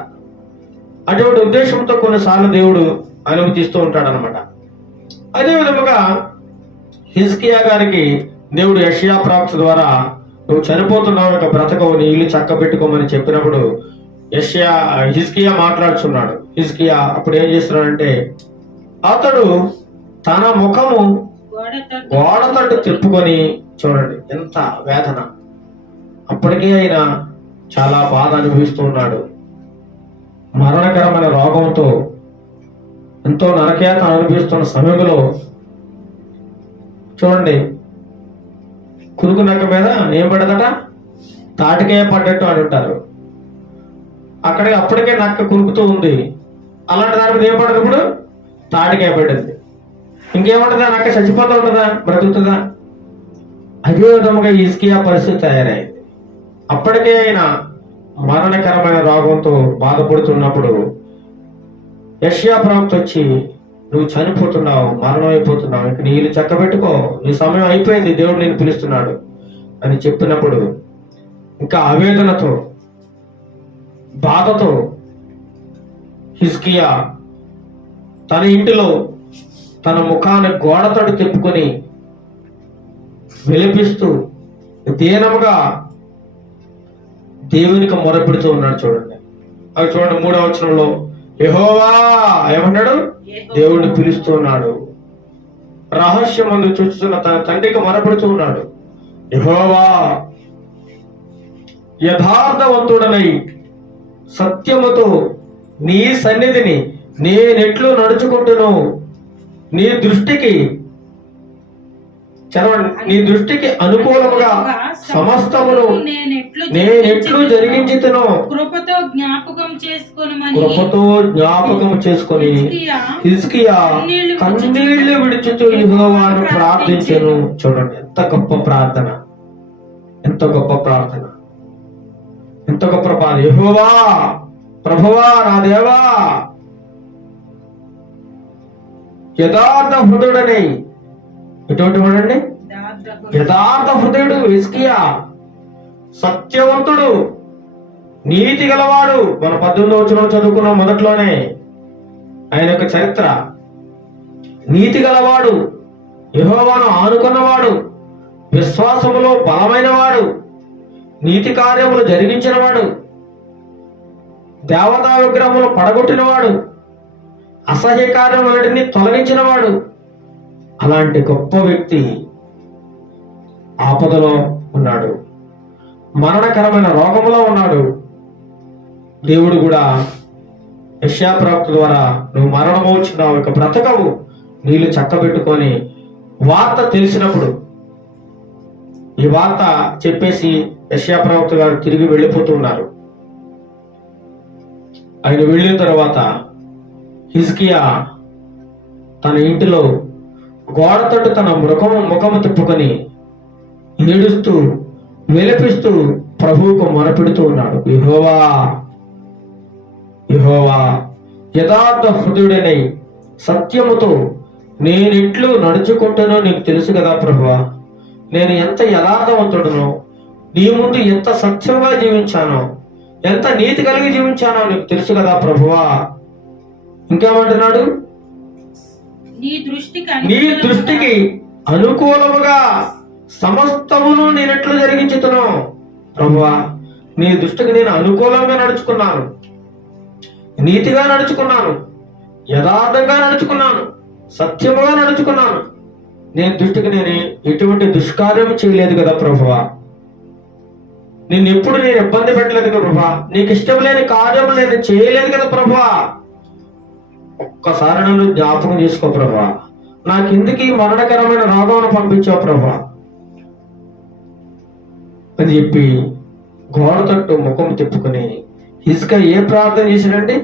అటువంటి ఉద్దేశంతో కొన్నిసార్లు దేవుడు అనుమతిస్తూ ఉంటాడు అనమాట. అదే విధముగా హిజ్కియా గారికి దేవుడు యెషయా ప్రవక్త ద్వారా నువ్వు చనిపోతున్నావు, ఇక బ్రతకవు, నీ ఇల్లు చక్క పెట్టుకోమని చెప్పినప్పుడు హిజ్కియా మాట్లాడుచున్నాడు. హిజ్కియా అప్పుడు ఏం చేస్తున్నాడంటే, అతడు తన ముఖము గోడ తట్టు తిప్పుకొని, చూడండి ఎంత వేదన, అప్పటికే ఆయన చాలా బాధ అనుభవిస్తూ ఉన్నాడు. మరణకరమైన రోగంతో ఎంతో నరకేత అనుభవిస్తున్న సమయంలో చూడండి, కురుకు నక్క మీద ఏం పడదట? తాటికాయ పడ్డట్టు అని ఉంటారు. అప్పటికే నక్క కురుకుతూ ఉంది, అలాంటి దాని మీద ఏం పడదు? ఇప్పుడు తాటికాయ పడ్డది. ఇంకేముంటుందా? నక్క చచ్చిపోతూ ఉంటుందా? బ్రతుకుతుందా? అదే విధముగా హిజ్కియా పరిస్థితి తయారైంది. అప్పటికే ఆయన మరణకరమైన రోగంతో బాధపడుతున్నప్పుడు యెషయా ప్రవక్త వచ్చి, నువ్వు చనిపోతున్నావు, మరణం అయిపోతున్నావు, ఇంక నీ ఇల్లు చక్కబెట్టుకో, నీ సమయం అయిపోయింది, దేవుడు నేను పిలుస్తున్నాడు అని చెప్పినప్పుడు ఇంకా ఆవేదనతో, బాధతో హిజ్కియా తన ఇంటిలో తన ముఖాన్ని గోడతోటి తిప్పుకొని విలపిస్తూ దీనముగా దేవునికి మొరపెడుతూ ఉన్నాడు. చూడండి, అవి చూడండి 3వ వచనంలో యెహోవా ఏమన్నాడు? దేవుడిని పిలుస్తూ ఉన్నాడు. రహస్యమందు చూస్తున్న తన తండ్రికి మొరపెడుతూ ఉన్నాడు. యెహోవా యథార్థవంతుడనై సత్యముతో నీ సన్నిధిని నేనెట్లు నడుచుకుంటును, నీ దృష్టికి నీ దృష్టికి అనుకూలముగా సమస్తమును నేనెట్లు జరిగించుతును, కృపతో జ్ఞాపకం చేసుకొని హిజ్కియా కన్నీళ్లు విడుచుచు యెహోవాను ప్రార్థించెను. చూడండి ఎంత గొప్ప ప్రార్థన, ఎంత గొప్ప ప్రార్థన, ఎంత గొప్ప ప్రార్థన. యెహోవా, ప్రభువా, నా దేవా, యథార్థ హృదయుడని, ఎటువంటి వాడండి? యథార్థ హృదయుడు హిజ్కియా, సత్యవంతుడు, నీతి గలవాడు. మన 18వ వచనం చదువుకున్న మొదట్లోనే ఆయన యొక్క చరిత్ర. నీతి గలవాడు, యెహోవాను ఆనుకున్నవాడు, విశ్వాసములో బలమైన వాడు, నీతి కార్యములు జరిగించినవాడు, దేవతా విగ్రహములు పడగొట్టినవాడు, అసహ్య కార్యములన్నిటినీ తొలగించినవాడు. అలాంటి గొప్ప వ్యక్తి ఆపదలో ఉన్నాడు, మరణకరమైన రోగములో ఉన్నాడు. దేవుడు కూడా యెషయా ప్రవక్త ద్వారా నువ్వు మరణము వచ్చినావు, ఇక బ్రతకవు, నీళ్లు చక్కబెట్టుకొని వార్త తెలిసినప్పుడు, ఈ వార్త చెప్పేసి యెషయా ప్రవక్త గారు తిరిగి వెళ్ళిపోతూ ఉన్నారు. ఆయన వెళ్ళిన తర్వాత హిజ్కియా తన ఇంటిలో గోడతోటి తన ముఖము తిప్పుకొని ఏడుస్తూ విలపిస్తూ ప్రభువుకు మొరపెడుతూ ఉన్నాడు. యెహోవా, యెహోవా యథార్థ హృదయుడనై సత్యముతో నేనిట్లు నడుచుకుంటానో నీకు తెలుసు కదా ప్రభువా, నేను ఎంత యథార్థవంతుడునో, నీ ముందు ఎంత సత్యంగా జీవించానో, ఎంత నీతి కలిగి జీవించానో నీకు తెలుసు కదా ప్రభువా. ఇంకేమంటున్నాడు? నీ నీ దృష్టికి అనుకూలముగా సమస్తమును నేనెట్లు జరిగించుతును. ప్రభువా, నీ దృష్టికి నేను అనుకూలంగా నడుచుకున్నాను, నీతిగా నడుచుకున్నాను, యథార్థంగా నడుచుకున్నాను, సత్యముగా నడుచుకున్నాను. నేను దృష్టికి నేను ఎటువంటి దుష్కార్యం చేయలేదు కదా ప్రభువా. నేను ఇబ్బంది పెట్టలేదు కదా ప్రభువా. నీకు ఇష్టం లేని కార్యము నేను చేయలేదు కదా ప్రభువా. ఒక్కసారి నన్ను జ్ఞాపకం చేసుకో ప్రభువా. నాకెందుకు ఈ మరణకరమైన రోగమును పంపించావు ప్రభువా అని చెప్పి గోడ తట్టు ముఖం తిప్పుకుని హిజ్కియా ఏ ప్రార్థన చేశాడండి?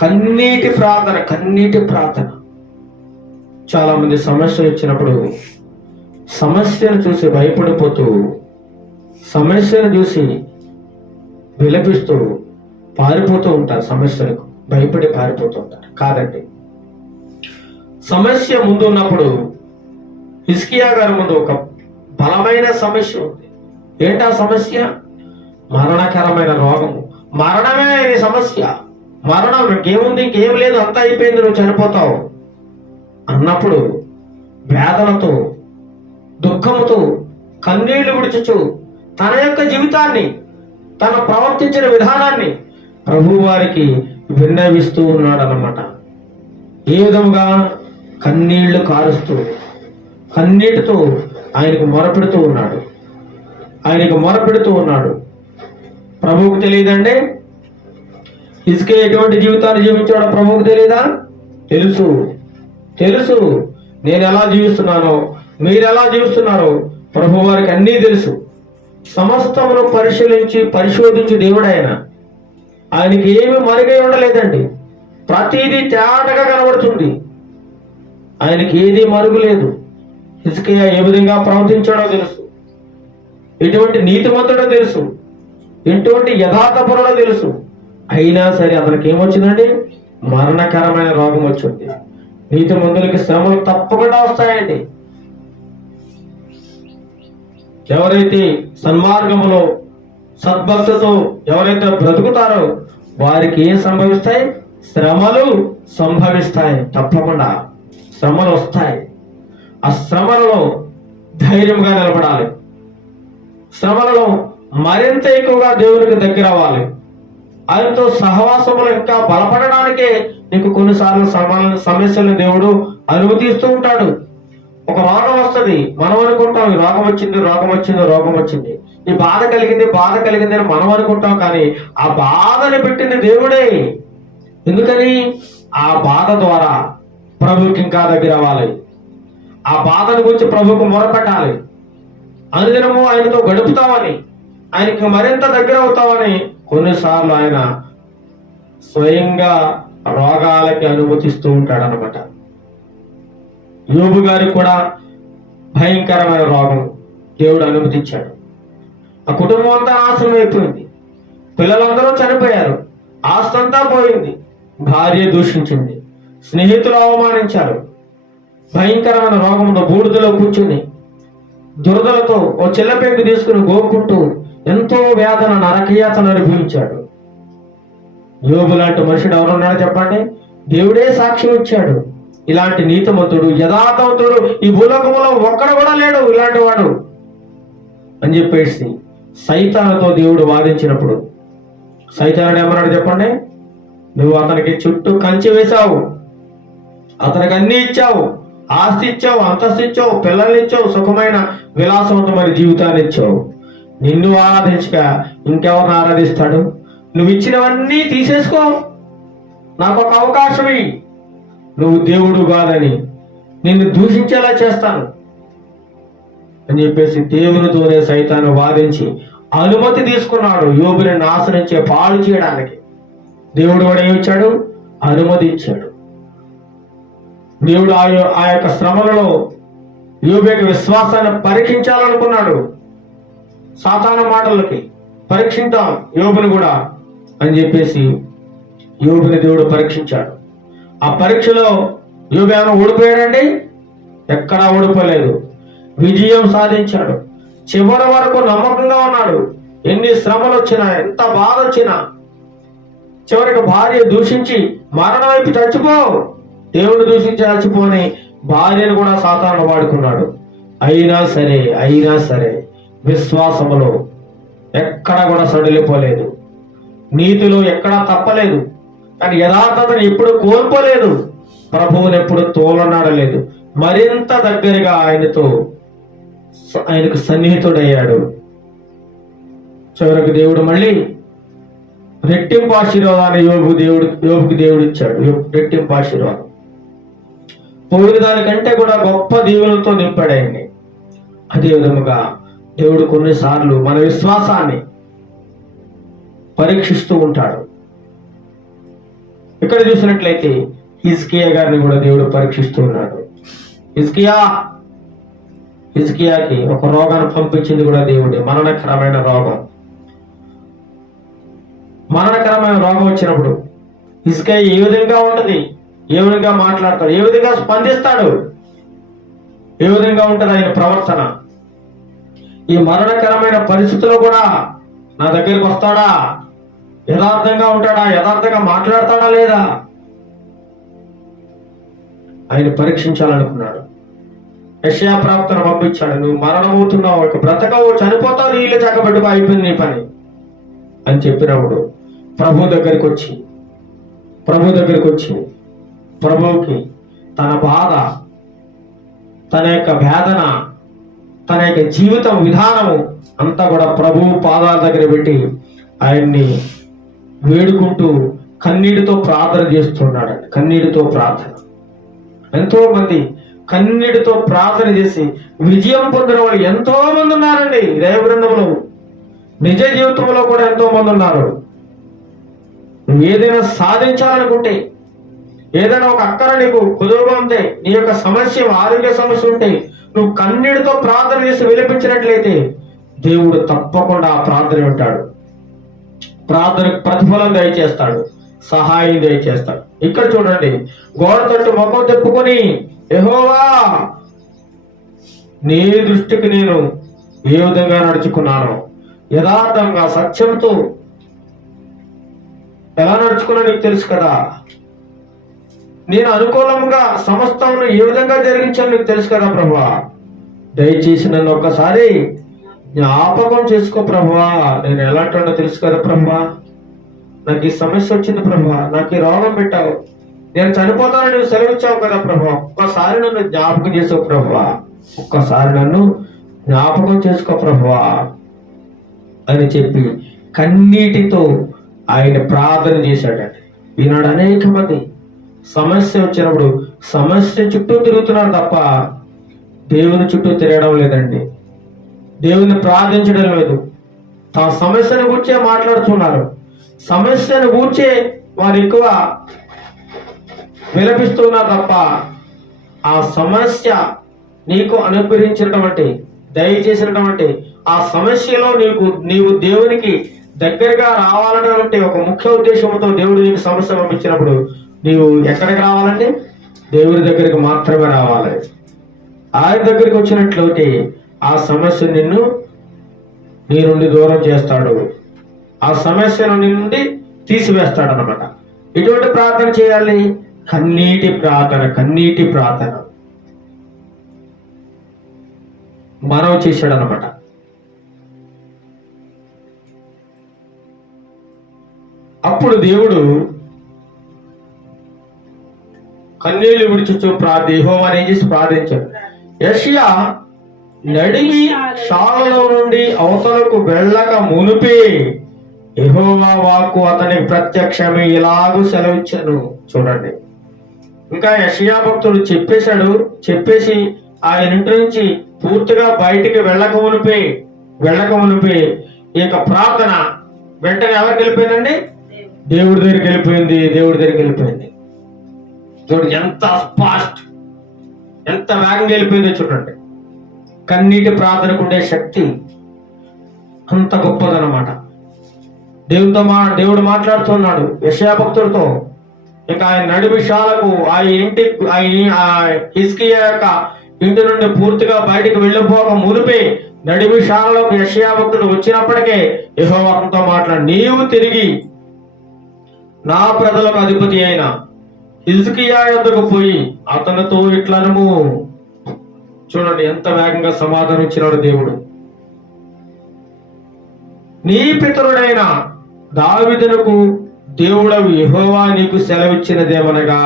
కన్నీటి ప్రార్థన. చాలా మంది సమస్యలు వచ్చినప్పుడు సమస్యను చూసి భయపడిపోతూ, సమస్యను చూసి విలపిస్తూ పారిపోతూ ఉంటారు. సమస్యలకు భయపడి పారిపోతూ ఉంటారు. కాదండి, సమస్య ముందు ఉన్నప్పుడు హిజ్కియా గారి ముందు ఒక బలమైన సమస్య ఉంది. ఏంటా సమస్య? మరణకరమైన రోగము. మరణమే ఆయన సమస్య. మరణం ఇంకేముంది, ఇంకేం లేదు, అంతా అయిపోయింది, నువ్వు చనిపోతావు అన్నప్పుడు వేదనతో, దుఃఖముతో, కన్నీళ్లు విడుచుచు తన యొక్క జీవితాన్ని, తన ప్రవర్తించిన విధానాన్ని ప్రభు వారికి విన్నవిస్తూ ఉన్నాడు అన్నమాట. ఏ విధముగా? కన్నీళ్లు కారుస్తూ, కన్నీటితో ఆయనకు మొరపెడుతూ ఉన్నాడు. ప్రభువుకు తెలియదండి హిజ్కియా ఎటువంటి జీవితాన్ని జీవించాడో ప్రభువుకు తెలియదా? తెలుసు. నేను ఎలా జీవిస్తున్నానో, మీరు ఎలా జీవిస్తున్నారో ప్రభు వారికి అన్నీ తెలుసు. సమస్తమును పరిశోధించి దేవుడు ఆయనకి ఏమి మరుగై ఉండలేదండి. ప్రతిదీ తేటగా కనబడుతుంది. ఆయనకి ఏది మరుగు లేదు. హిజ్కియా ఏ విధంగా ప్రవర్తించాడో తెలుసు, ఎటువంటి నీతిమంతుడో తెలుసు, ఎటువంటి యథార్థపరుడో తెలుసు. అయినా సరే అతనికి ఏమొచ్చిందండి? మరణకరమైన రోగం వచ్చింది. నీతిమంతులకి శ్రమలు తప్పకుండా వస్తాయండి. ఎవరైతే సన్మార్గములో సద్భక్తితో ఎవరైతే బ్రతుకుతారో వారికి ఏం సంభవిస్తాయి? శ్రమలు సంభవిస్తాయి. తప్పకుండా శ్రమలు వస్తాయి. ఆ శ్రమలలో ధైర్యంగా నిలబడాలి. శ్రమలలో మరింత ఎక్కువగా దేవునికి దగ్గర అవ్వాలి. ఆయనతో సహవాసములు ఇంకా బలపడడానికే నీకు కొన్నిసార్లు సమస్యలను దేవుడు అనుమతిస్తూ ఉంటాడు. ఒక రోగం వస్తుంది, మనం అనుకుంటాం ఈ రోగం వచ్చింది, ఈ బాధ కలిగింది అని మనం అనుకుంటాం. కానీ ఆ బాధని పెట్టింది దేవుడే. ఎందుకని? ఆ బాధ ద్వారా ప్రభుకి ఇంకా దగ్గర అవ్వాలి. ఆ బాధను గురించి ప్రభుకు మొరపెట్టాలి. అనుదినము ఆయనతో గడుపుతామని, ఆయనకి మరింత దగ్గర అవుతామని కొన్నిసార్లు ఆయన స్వయంగా రోగాలకి అనుమతిస్తూ ఉంటాడు అన్నమాట. యోబు గారికి కూడా భయంకరమైన రోగం దేవుడు అనుమతించాడు. ఆ కుటుంబం అంతా నాశనం అయిపోయింది. పిల్లలందరూ చనిపోయారు, ఆస్తి అంతా పోయింది, భార్య దూషించింది, స్నేహితులు అవమానించారు. భయంకరమైన రోగంతో బూడిదలో కూర్చుని దురదలతో ఓ చిల్లపెంకు తీసుకుని గోక్కుంటూ ఎంతో వేదన, నరకయాతను అనుభవించాడు. యోబు లాంటి మనుషుడు ఎవరున్నాడో చెప్పండి? దేవుడే సాక్ష్యం ఇచ్చాడు. ఇలాంటి నీతిమంతుడు, యథార్థవంతుడు ఈ భూలోకంలో ఒక్కడ కూడా లేడు ఇలాంటి వాడు అని చెప్పేసి సైతానుతో దేవుడు వాదించినప్పుడు సైతానుడు ఏమన్నాడు చెప్పండి? నువ్వు అతనికి చుట్టూ కంచె వేశావు, అతనికి అన్ని ఇచ్చావు, ఆస్తి ఇచ్చావు, అంతస్తు ఇచ్చావు, పిల్లల్ని ఇచ్చావు, సుఖమైన విలాసవంతమైన జీవితాన్ని ఇచ్చావు. నిన్ను ఆరాధించక ఇంకెవరిని ఆరాధిస్తాడు? నువ్వు ఇచ్చినవన్నీ తీసేసుకో, నాకు ఒక అవకాశం ఇయ్యి, నువ్వు దేవుడు కాదని నిన్ను దూషించేలా చేస్తాను అని చెప్పేసి దేవునితోనే సైతాను వాదించి అనుమతి తీసుకున్నాడు యోబుని నాశనించే పాడు చేయడానికి. దేవుడు కూడా ఏమిచ్చాడు? అనుమతి ఇచ్చాడు. దేవుడు ఆ యొక్క శ్రమలలో యోబు యొక్క విశ్వాసాన్ని పరీక్షించాలనుకున్నాడు. సాతాను మాటలకి పరీక్షించాం యోబుని కూడా అని చెప్పేసి యోబుని దేవుడు పరీక్షించాడు. ఆ పరీక్షలో యోబు ఏమైనా ఓడిపోయాడండి? ఎక్కడా ఓడిపోలేదు, విజయం సాధించాడు. చివరి వరకు నమ్మకంగా ఉన్నాడు. ఎన్ని శ్రమలు వచ్చినా, ఎంత బాధ వచ్చినా, చివరికి భార్య దూషించి మరణం వైపు చచ్చిపో, దేవుడు దూషించి చచ్చిపోని భార్యను కూడా సాతాను వాడుకున్నాడు. అయినా సరే విశ్వాసములో ఎక్కడ కూడా సడిలిపోలేదు, నీతిలో ఎక్కడా తప్పలేదు, కానీ యథార్థతను ఎప్పుడు కోల్పోలేదు, ప్రభువుని ఎప్పుడు తోలనాడలేదు. మరింత దగ్గరగా ఆయనకు సన్నిహితుడయ్యాడు. చివరికి దేవుడు మళ్ళీ రెట్టింపు ఆశీర్వాదాన్ని యోబుకి దేవుడు ఇచ్చాడు. రెట్టింపు ఆశీర్వాదం పోయిన దానికంటే కూడా గొప్ప దీవులతో నింపాడు ఆయన్ని. అదే విధముగా దేవుడు కొన్నిసార్లు మన విశ్వాసాన్ని పరీక్షిస్తూ ఉంటాడు. ఇక్కడ చూసినట్లయితే హిజ్కియా గారిని కూడా దేవుడు పరీక్షిస్తూ ఉన్నాడు. హిజ్కియాకి ఒక రోగాన్ని పంపించింది కూడా దేవుడే, మరణకరమైన రోగం వచ్చినప్పుడు హిజ్కియా ఏ విధంగా ఉంటది, ఏ విధంగా మాట్లాడతాడు, ఏ విధంగా స్పందిస్తాడు, ఏ విధంగా ఉంటది ఆయన ప్రవర్తన. ఈ మరణకరమైన పరిస్థితుల్లో కూడా నా దగ్గరికి వస్తాడా, యథార్థంగా ఉంటాడా, యథార్థంగా మాట్లాడతాడా లేదా, ఆయన పరీక్షించాలనుకున్నాడు. యెషయా ప్రవక్తను పంపించాడు, నువ్వు మరణమవుతున్నావు, ఇక బ్రతకవు, చనిపోతావు, నీ ఇల్లు చక్కబెట్టుకో, అయిపోయింది నీ పని అని చెప్పినప్పుడు ప్రభు దగ్గరికి వచ్చి ప్రభువుకి తన బాధ, తన యొక్క వేదన, తన యొక్క జీవితం విధానము అంతా కూడా ప్రభువు పాదాల దగ్గర పెట్టి ఆయన్ని వేడుకుంటూ కన్నీటితో ప్రార్థన చేస్తున్నాడు. కన్నీటితో ప్రార్థన. ఎంతో మంది కన్నీటితో ప్రార్థన చేసి విజయం పొందిన వాళ్ళు ఎంతో మంది ఉన్నారండి. దైవబృందంలో నిజ జీవితంలో కూడా ఎంతో మంది ఉన్నారు. నువ్వు ఏదైనా సాధించాలనుకుంటే, ఏదైనా ఒక అక్కర నీకు కుదురుగా ఉంటే, నీ యొక్క సమస్య, ఆరోగ్య సమస్య ఉంటే, నువ్వు కన్నీటితో ప్రార్థన చేసి విలిపించినట్లయితే దేవుడు తప్పకుండా ఆ ప్రార్థన వింటాడు, ప్రార్థనకు ప్రతిఫలం దయచేస్తాడు, సహాయం దయచేస్తాడు. ఇక్కడ చూడండి, గోడ తట్టు ముఖం తిప్పుకొని, యెహోవా నీ దృష్టికి నేను ఏ విధంగా నడుచుకున్నాను, యథార్థంగా సత్యంతో ఎలా నడుచుకున్నా నీకు తెలుసు కదా, నేను అనుకూలంగా సమస్తమును ఏ విధంగా జరిగించాను నీకు తెలుసు కదా ప్రభువా, దయచేసి నన్ను ఒక్కసారి జ్ఞాపకం చేసుకో ప్రభువా, నేను ఎలాంటి తెలుసు కదా ప్రభువా, నాకు ఈ సమస్య వచ్చింది ప్రభువా, నాకు ఈ రోగం పెట్టావు, నేను చనిపోతానని నువ్వు సెలవిచ్చావు కదా ప్రభువా, ఒక్కసారి నన్ను జ్ఞాపకం చేసుకో ప్రభువా, ఒక్కసారి నన్ను జ్ఞాపకం చేసుకో ప్రభువా అని చెప్పి కన్నీటితో ఆయన ప్రార్థన చేశాడండి. ఈనాడు అనేక మంది సమస్య వచ్చినప్పుడు సమస్య చుట్టూ తిరుగుతున్నారు తప్ప దేవుని చుట్టూ తిరగడం లేదండి, దేవుని ప్రార్థించడం లేదు. ఆ సమస్యను గూర్చే మాట్లాడుతున్నారు, సమస్యను గూర్చే వారు ఎక్కువ విలపిస్తున్నారు తప్ప ఆ సమస్య నీకు అనుగ్రహించినటువంటి, దయచేసినటువంటి ఆ సమస్యలో నీవు దేవునికి దగ్గరగా రావాలనేటువంటి ఒక ముఖ్య ఉద్దేశంతో దేవుడు నీకు సమస్య పంపించినప్పుడు నీవు ఎక్కడికి రావాలంటే దేవుడి దగ్గరికి మాత్రమే రావాలి. ఆయన దగ్గరికి వచ్చినట్లయితే ఆ సమస్య నీ నుండి దూరం చేస్తాడు, ఆ సమస్యను నీ నుండి తీసివేస్తాడు అన్నమాట. ఇటువంటి ప్రార్థన చేయాలి, కన్నీటి ప్రార్థన మనవి చేశాడు అన్నమాట. అప్పుడు దేవుడు కన్నీళ్లు విడిచుచు యెహోవాను ఏం చేసి ప్రార్థించాడు. యెషయా నడిమి శాలలో నుండి అవతలకు వెళ్ళక మునిపే యెహోవా వాక్కు అతనికి ప్రత్యక్షమై ఇలాగూ సెలవిచ్చాను. చూడండి, ఇంకా యెషయా భక్తుడు చెప్పేసి ఆయన ఇంటి నుంచి పూర్తిగా బయటికి వెళ్ళక మునిపే ఈ యొక్క ప్రార్థన వెంటనే ఎవరికి వెళ్ళిపోయిందండి? దేవుడి దగ్గరికి వెళ్ళిపోయింది. చూడండి ఎంత ఫాస్ట్, ఎంత వేగంగా వెళ్ళిపోయిందో చూడండి. కన్నీటి ప్రార్థనకు ఉండే శక్తి అంత గొప్పదన్నమాట. దేవుడు మాట్లాడుతున్నాడు యెషయా భక్తుడితో. ఇక ఆయన నడిమిషాలకు హిజ్కియా యొక్క ఇంటి నుండి పూర్తిగా బయటికి వెళ్ళిపోక మునిపే నడిమిషాలలోకి యెషయా భక్తుడు వచ్చినప్పటికే యెహోవా అతనితో మాట్లాడు, నీవు తిరిగి నా ప్రజలకు అధిపతి అయిన హిజ్కియా యొద్దకు పోయి అతనితో ఇట్లనము. చూడండి ఎంత వేగంగా సమాధానం ఇచ్చినాడు దేవుడు. నీ పితరుడైన దావీదునకు దేవుడవు యెహోవా నీకు సెలవిచ్చినదేమనగా,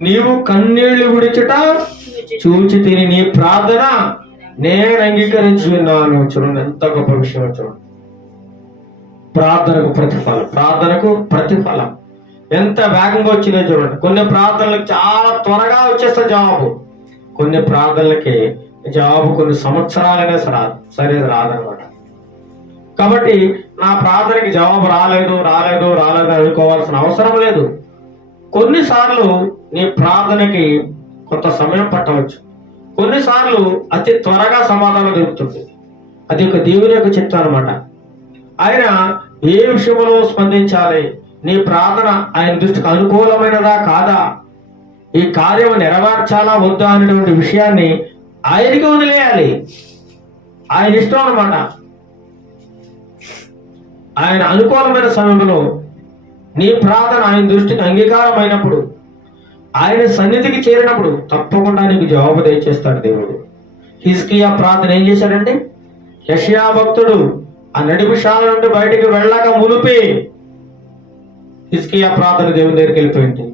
నీవు కన్నీళ్లు విడిచుట చూచి తిని నీ ప్రార్థన నేను అంగీకరించి విన్నాను. చూడండి ఎంత గొప్ప విషయం. చూడండి, ప్రార్థనకు ప్రతిఫలం ఎంత వేగంగా వచ్చిందో చూడండి. కొన్ని ప్రార్థనలకు చాలా త్వరగా వచ్చేస్తా జవాబు, కొన్ని ప్రార్థనలకి జవాబు కొన్ని సంవత్సరాలనే సరే రాదనమాట. కాబట్టి నా ప్రార్థనకి జవాబు రాలేదు అనుకోవాల్సిన అవసరం లేదు. కొన్నిసార్లు నీ ప్రార్థనకి కొంత సమయం పట్టవచ్చు, కొన్నిసార్లు అతి త్వరగా సమాధానం దొరుకుతుంది. అది ఒక దేవుని యొక్క చిత్తం అనమాట. ఆయన ఏ విషయంలో స్పందించాలి, నీ ప్రార్థన ఆయన దృష్టికి అనుకూలమైనదా కాదా, ఈ కార్యం నెరవేర్చాలా వద్దా అనేటువంటి విషయాన్ని ఆయనకి వదిలేయాలి. ఆయన ఇష్టం అనమాట. ఆయన అనుకూలమైన సమయంలో నీ ప్రార్థన ఆయన దృష్టికి అంగీకారం అయినప్పుడు, ఆయన సన్నిధికి చేరినప్పుడు తప్పకుండా నీకు జవాబు దయచేస్తాడు దేవుడు. హిజ్కియా ప్రార్థన ఏం చేశాడంటే, యెషయా భక్తుడు ఆ నడిమిషాల నుండి బయటికి వెళ్ళక మునిపే హిజ్కియా ప్రార్థన దేవుని దగ్గరికి వెళ్ళిపోయింది.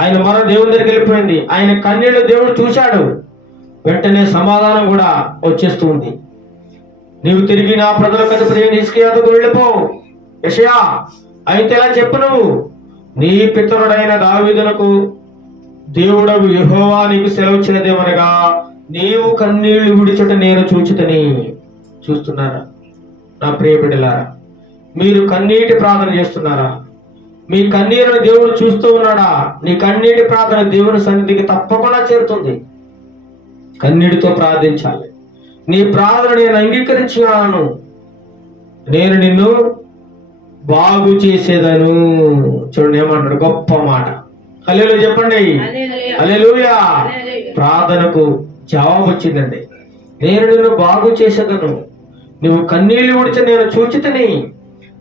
ఆయన మరో దేవుని దగ్గరికి వెళ్ళిపోయింది. ఆయన కన్నీళ్లు దేవుడు చూశాడు. వెంటనే సమాధానం కూడా వచ్చేస్తూ ఉంది. నీవు తిరిగి నా ప్రజలకు అధిపతి హిజ్కియాకు వెళ్ళిపో. యెషయా అయితే ఇలా చెప్పు, నువ్వు నీ పితరుడైన దావీదునకు దేవుడవు యెహోవా నీకు సెలవిచ్చినదేమనగా, నీవు కన్నీళ్లు విడిచుట నేను చూచితని. చూస్తున్నారా నా ప్రియ బిడ్డలారా? మీరు కన్నీటి ప్రార్థన చేస్తున్నారా? మీ కన్నీరును దేవుడు చూస్తూ ఉన్నాడా? నీ కన్నీటి ప్రార్థన దేవుని సన్నిధికి తప్పకుండా చేరుతుంది. కన్నీటితో ప్రార్థించాలి. నీ ప్రార్థన నేను అంగీకరించినాను, నేను నిన్ను బాగు చేసేదను. చూడండి ఏమన్నాడు, గొప్ప మాట. హల్లెలూయా చెప్పండి, హల్లెలూయా. ప్రార్థనకు జవాబు వచ్చిందండి. నేను నిన్ను బాగు చేసేదను, నువ్వు కన్నీళ్లు విడిచి నేను చూచితిని,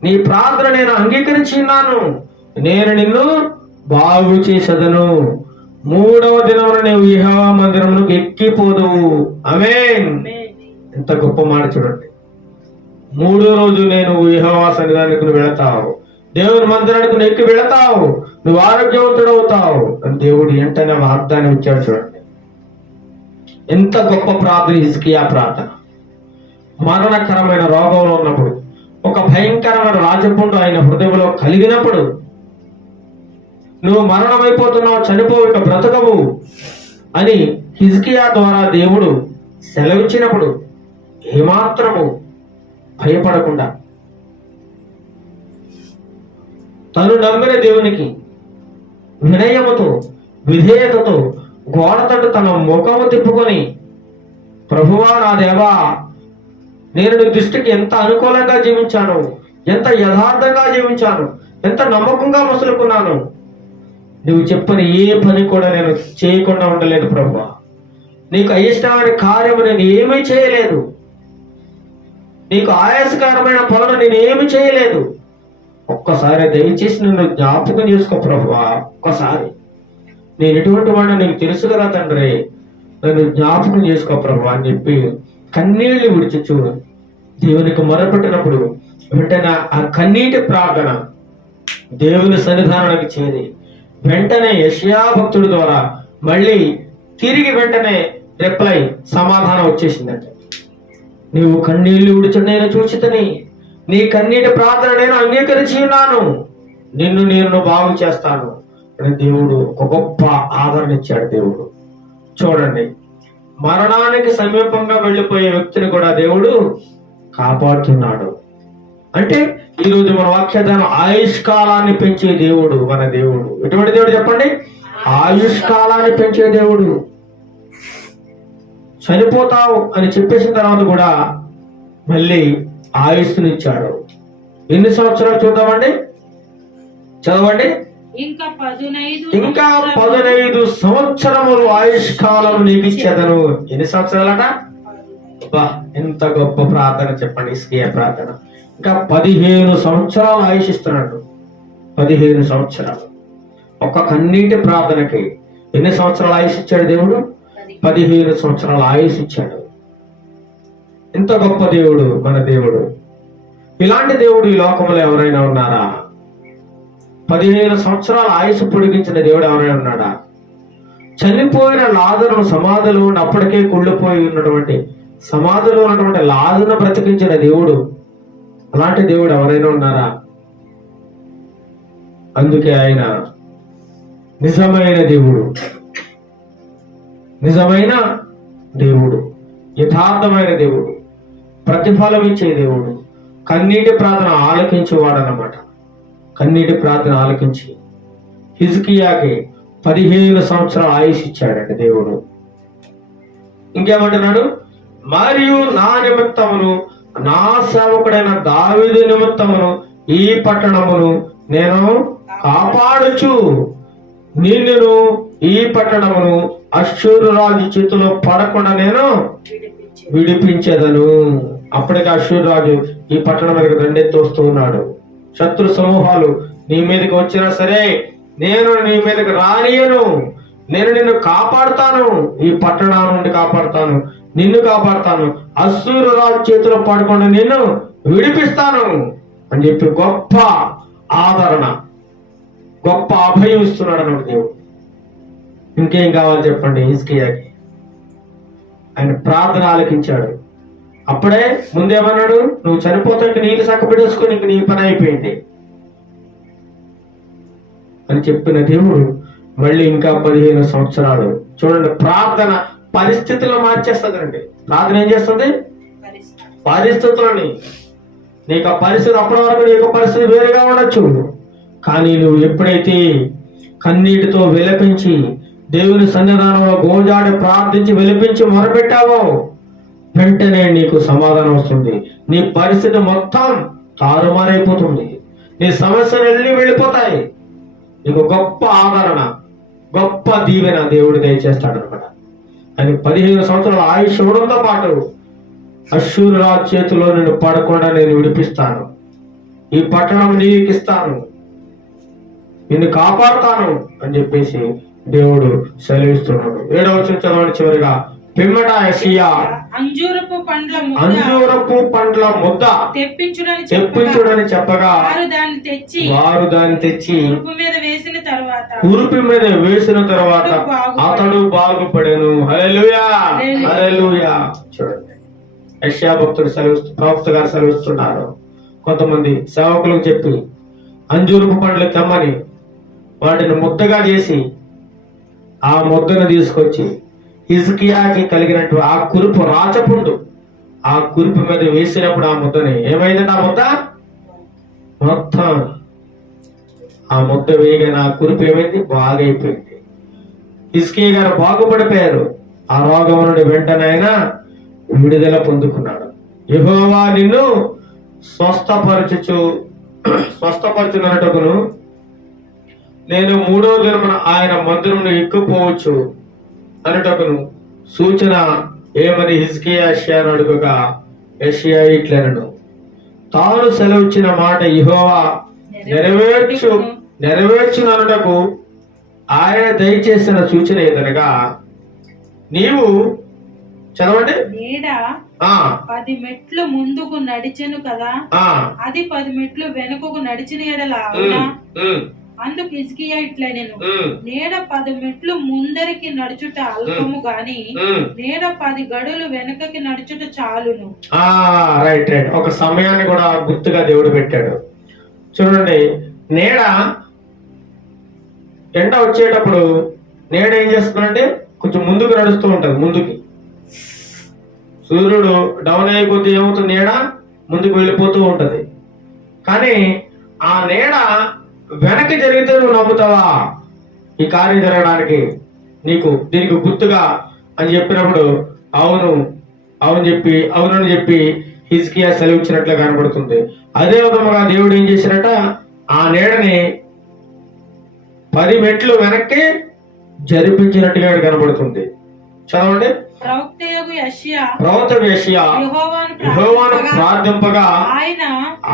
నీ ప్రార్థన నేను అంగీకరించి ఉన్నాను, నేను నిన్ను బాగు చేసేదను. 3వ దినమున నీవు యెహోవా మందిరమునకు ఎక్కిపోదువు. ఆమేన్. ఎంత గొప్ప మాట చూడండి. 3వ రోజు నేను యెహోవా సన్నిధానికి నువ్వు వెళతావు, దేవుని మందిరానికి నువ్వు ఎక్కి వెళతావు, నువ్వు ఆరోగ్యవంతుడు అవుతావు అని దేవుడు వెంటనే వాగ్దానం ఇచ్చాడు. చూడండి ఎంత గొప్ప ప్రార్థన హిజ్కియా ప్రార్థన. మరణకరమైన రోగంలో ఉన్నప్పుడు, ఒక భయంకరమైన రాజపుండు ఆయన హృదయంలో కలిగినప్పుడు, నువ్వు మరణమైపోతున్నావు, చనిపోవు, ఇక బ్రతకవు అని హిజ్కియా ద్వారా దేవుడు సెలవిచ్చినప్పుడు ఏమాత్రము భయపడకుండా తను నమ్మిన దేవునికి వినయముతో విధేయతతో గోడతోటి తన ముఖము తిప్పుకొని, ప్రభువా నా దేవా, నేను నీ దృష్టికి ఎంత అనుకూలంగా జీవించాను, ఎంత యథార్థంగా జీవించాను, ఎంత నమ్మకంగా మసులుకున్నాను, నువ్వు చెప్పని ఏ పని కూడా నేను చేయకుండా ఉండలేదు ప్రభువా, నీకు అయిష్టమైన కార్యము నేను ఏమీ చేయలేదు, నీకు ఆయాసకరమైన పనులు నేను ఏమి చేయలేదు, ఒక్కసారి దయచేసి నన్ను జ్ఞాపకం చేసుకో ప్రభువా, ఒక్కసారి నేను ఎటువంటి వాడిని నీకు తెలుసు కదా తండ్రి, నన్ను జ్ఞాపకం చేసుకో ప్రభువా అని చెప్పి కన్నీళ్లు విడిచి చూడు దేవునికి మొరపెట్టినప్పుడు వెంటనే ఆ కన్నీటి ప్రార్థన దేవుని సన్నిధానానికి చేరి వెంటనే యెషయా భక్తుడి ద్వారా మళ్ళీ తిరిగి వెంటనే రిప్లై సమాధానం వచ్చేసిందంట. నీవు కన్నీళ్లు విడిచి నేను చూచితని, నీ కన్నీటి ప్రార్థన నేను అంగీకరించి ఉన్నాను, నిన్ను నేను బాగు చేస్తాను అని దేవుడు ఒక గొప్ప ఆదరణ ఇచ్చాడు. దేవుడు చూడండి, మరణానికి సమీపంగా వెళ్ళిపోయే వ్యక్తిని కూడా దేవుడు కాపాడుతున్నాడు. అంటే ఈరోజు మన వాక్యదానం ఆయుష్కాలాన్ని పెంచే దేవుడు మన దేవుడు. ఎటువంటి దేవుడు చెప్పండి? ఆయుష్కాలాన్ని పెంచే దేవుడు. చనిపోతావు అని చెప్పేసిన తర్వాత కూడా మళ్ళీ ఆయుష్నిచ్చాడు. ఎన్ని సంవత్సరాలు చూద్దామండి, చదవండి. ఇంకా 15 సంవత్సరములు ఆయుష్కాలం నీకు ఇచ్చేదను. ఎన్ని సంవత్సరాలట? అబ్బా, ఎంత గొప్ప ప్రార్థన చెప్పండి. హిజ్కియా ప్రార్థన. ఇంకా 15 సంవత్సరాలు ఆయుషిస్తున్నాడు. 15 సంవత్సరాలు ఒక కన్నీటి ప్రార్థనకి ఎన్ని సంవత్సరాలు ఆయుష్ ఇచ్చాడు దేవుడు? 15 సంవత్సరాలు ఆయుష్ ఇచ్చాడు. ఎంత గొప్ప దేవుడు మన దేవుడు. ఇలాంటి దేవుడు ఈ లోకంలో ఎవరైనా ఉన్నారా? 15 సంవత్సరాల ఆయుష్ పొడిగించిన దేవుడు ఎవరైనా ఉన్నాడా? చనిపోయిన లాజరును సమాధిలో ఉండి అప్పటికే కుళ్ళిపోయి ఉన్నటువంటి సమాధిలో ఉన్నటువంటి లాజరును బ్రతికించిన దేవుడు, అలాంటి దేవుడు ఎవరైనా ఉన్నారా? అందుకే ఆయన నిజమైన దేవుడు, నిజమైన దేవుడు, యథార్థమైన దేవుడు, ప్రతిఫలం ఇచ్చే దేవుడు, కన్నీటి ప్రార్థన ఆలకించేవాడనమాట. కన్నీటి ప్రార్థన ఆలకించి హిజ్కియాకి 15 సంవత్సరాలు ఆయుష్ ఇచ్చాడండి దేవుడు. ఇంకేమంటున్నాడు? మరియు నా నిమిత్తమును నా సేవకుడైన దావీదు నిమిత్తమును ఈ పట్టణమును నేను కాపాడుచు నిన్ను ఈ పట్టణమును అష్షూరు రాజు చేతిలో పడకుండా నేను విడిపించేదను. అప్పటికి అష్షూరు రాజు ఈ పట్టణం మీదకి దండెత్తి వస్తూ ఉన్నాడు. శత్రు సమూహాలు నీ మీదకి వచ్చినా సరే నేను నీ మీదకి రానియను, నేను నిన్ను కాపాడుతాను, ఈ పట్టణం నుండి కాపాడుతాను, నిన్ను కాపాడుతాను, అష్షూరు రాజు చేతిలో పడకుండా నిన్ను విడిపిస్తాను అని చెప్పి గొప్ప ఆదరణ, గొప్ప అభయం ఇస్తున్నాడు అన్నమాట దేవుడు. ఇంకేం కావాలి చెప్పండి హిజ్కియాకి? ఆయన ప్రార్థన ఆలకించాడు. అప్పుడే ముందేమన్నాడు? నువ్వు చనిపోతే ఇంక నీళ్ళు చక్కబెట్టేసుకొని ఇంక నీ పని అయిపోయింది అని చెప్పిన దేవుడు మళ్ళీ ఇంకా 15 సంవత్సరాలు. చూడండి, ప్రార్థన పరిస్థితులను మార్చేస్తుందండి. ప్రార్థన ఏం చేస్తుంది? పరిస్థితులని. నీకు ఆ పరిస్థితి అప్పటి వరకు నీకు పరిస్థితి వేరుగా ఉండొచ్చు, కానీ నువ్వు ఎప్పుడైతే కన్నీటితో విలపించి దేవుని సన్నిధానంలో గోజాడి ప్రార్థించి విలపించి మొరపెట్టావో వెంటనే నీకు సమాధానం వస్తుంది. నీ పరిస్థితి మొత్తం తారుమారైపోతుంది. నీ సమస్యలు వెళ్ళిపోతాయి. నీకు గొప్ప ఆదరణ, గొప్ప దీవెన దేవుడు దయచేస్తాడు అనమాట. అని 15 సంవత్సరాల ఆయుష్ ఇవ్వడంతో పాటు అష్షూరు రాజు చేతిలో నిన్ను పడకుండా నేను విడిపిస్తాను, ఈ పట్టణం నీకు ఇస్తాను, నిన్ను కాపాడుతాను అని చెప్పేసి దేవుడు సెలవిస్తున్నాడు. 7వ వచనం చదవండి చివరిగా. పిమ్మట యెషయా అంజూరపు పండ్ల ముద్ద తెప్పించుడని చెప్పగా వారు దాన్ని తెచ్చి కురుపు మీద వేసిన తర్వాత అతడు బాగుపడెను. హల్లెలూయా, హల్లెలూయా. చూడండి, యెషయా ప్రవక్త గారు సెలవిస్తున్నారు. కొంతమంది సేవకులకు చెప్పి అంజూరపు పండ్లు తెమ్మని వాటిని ముద్దగా చేసి ఆ ముద్దను తీసుకొచ్చి హిజ్కియాకి కలిగినట్టు ఆ కురుపు రాచపుండు ఆ కురుపు మీద వేసినప్పుడు ఆ ముద్దని ఏమైందంటే ఆ ముద్ద మొత్తం ఆ ముద్ద వేయగానే ఆ కురుపు ఏమైంది? బాగైపోయింది. హిజ్కియా గారు బాగుపడిపోయారు. ఆ రోగం నుండి వెంటనే ఆయన విడుదల పొందుకున్నాడు. యెహోవా నిన్ను స్వస్థపరచునట్టును నేను 3వ దినమున ఆయన మందిరమును ఎక్కిపోవచ్చు అనటకును సూచన ఏమని హిజ్కియా యెషయాను అడుగగా యెషయా ఇట్లనెను, తాను సెలవిచ్చిన మాట యెహోవా నెరవేర్చుననుటకు ఆయన దయచేసిన సూచన ఏదనగా నీవు చదవండి. 10 మెట్లు ముందుకు నడిచెను కదా, అది 10 మెట్లు వెనుకకు నడిచిన ఎడల అందుకు హిజ్కియా ఇట్లనెను, నీడ 10 మెట్లు ముందరికి నడుచుట అల్పము గాని నీడ 10 గడులు వెనకకి నడుచుట చాలును. Right right. ఒక సమయాన్ని కూడా గుర్తుగా దేవుడు పెట్టాడు. చూడండి, నీడ ఎండ వచ్చేటప్పుడు నీడ ఏం చేస్తుందంటే కొంచెం ముందుకు నడుస్తూ ఉంటది. ముందుకి సూర్యుడు డౌన్ అయిపోతే ఏమవుతుంది? నీడ ముందుకు వెళ్ళిపోతూ ఉంటది. కానీ ఆ నీడ వెనక్కి జరిగితే నువ్వు నమ్ముతావా ఈ కార్యం జరగడానికి? దీనికి గుర్తుగా అని చెప్పినప్పుడు అవునని చెప్పి హిజ్కియా సెలవిచ్చినట్లుగా కనబడుతుంది. అదే విధముగా దేవుడు ఏం చేశారట, ఆ నీడని 10 మెట్లు వెనక్కి జరిపించినట్టుగా కనబడుతుంది. చదవండి. ప్రవక్తయగు యెషయా ప్రవక్త యెషయా యెహోవాను యెహోవాను ప్రార్థింపగా ఆయన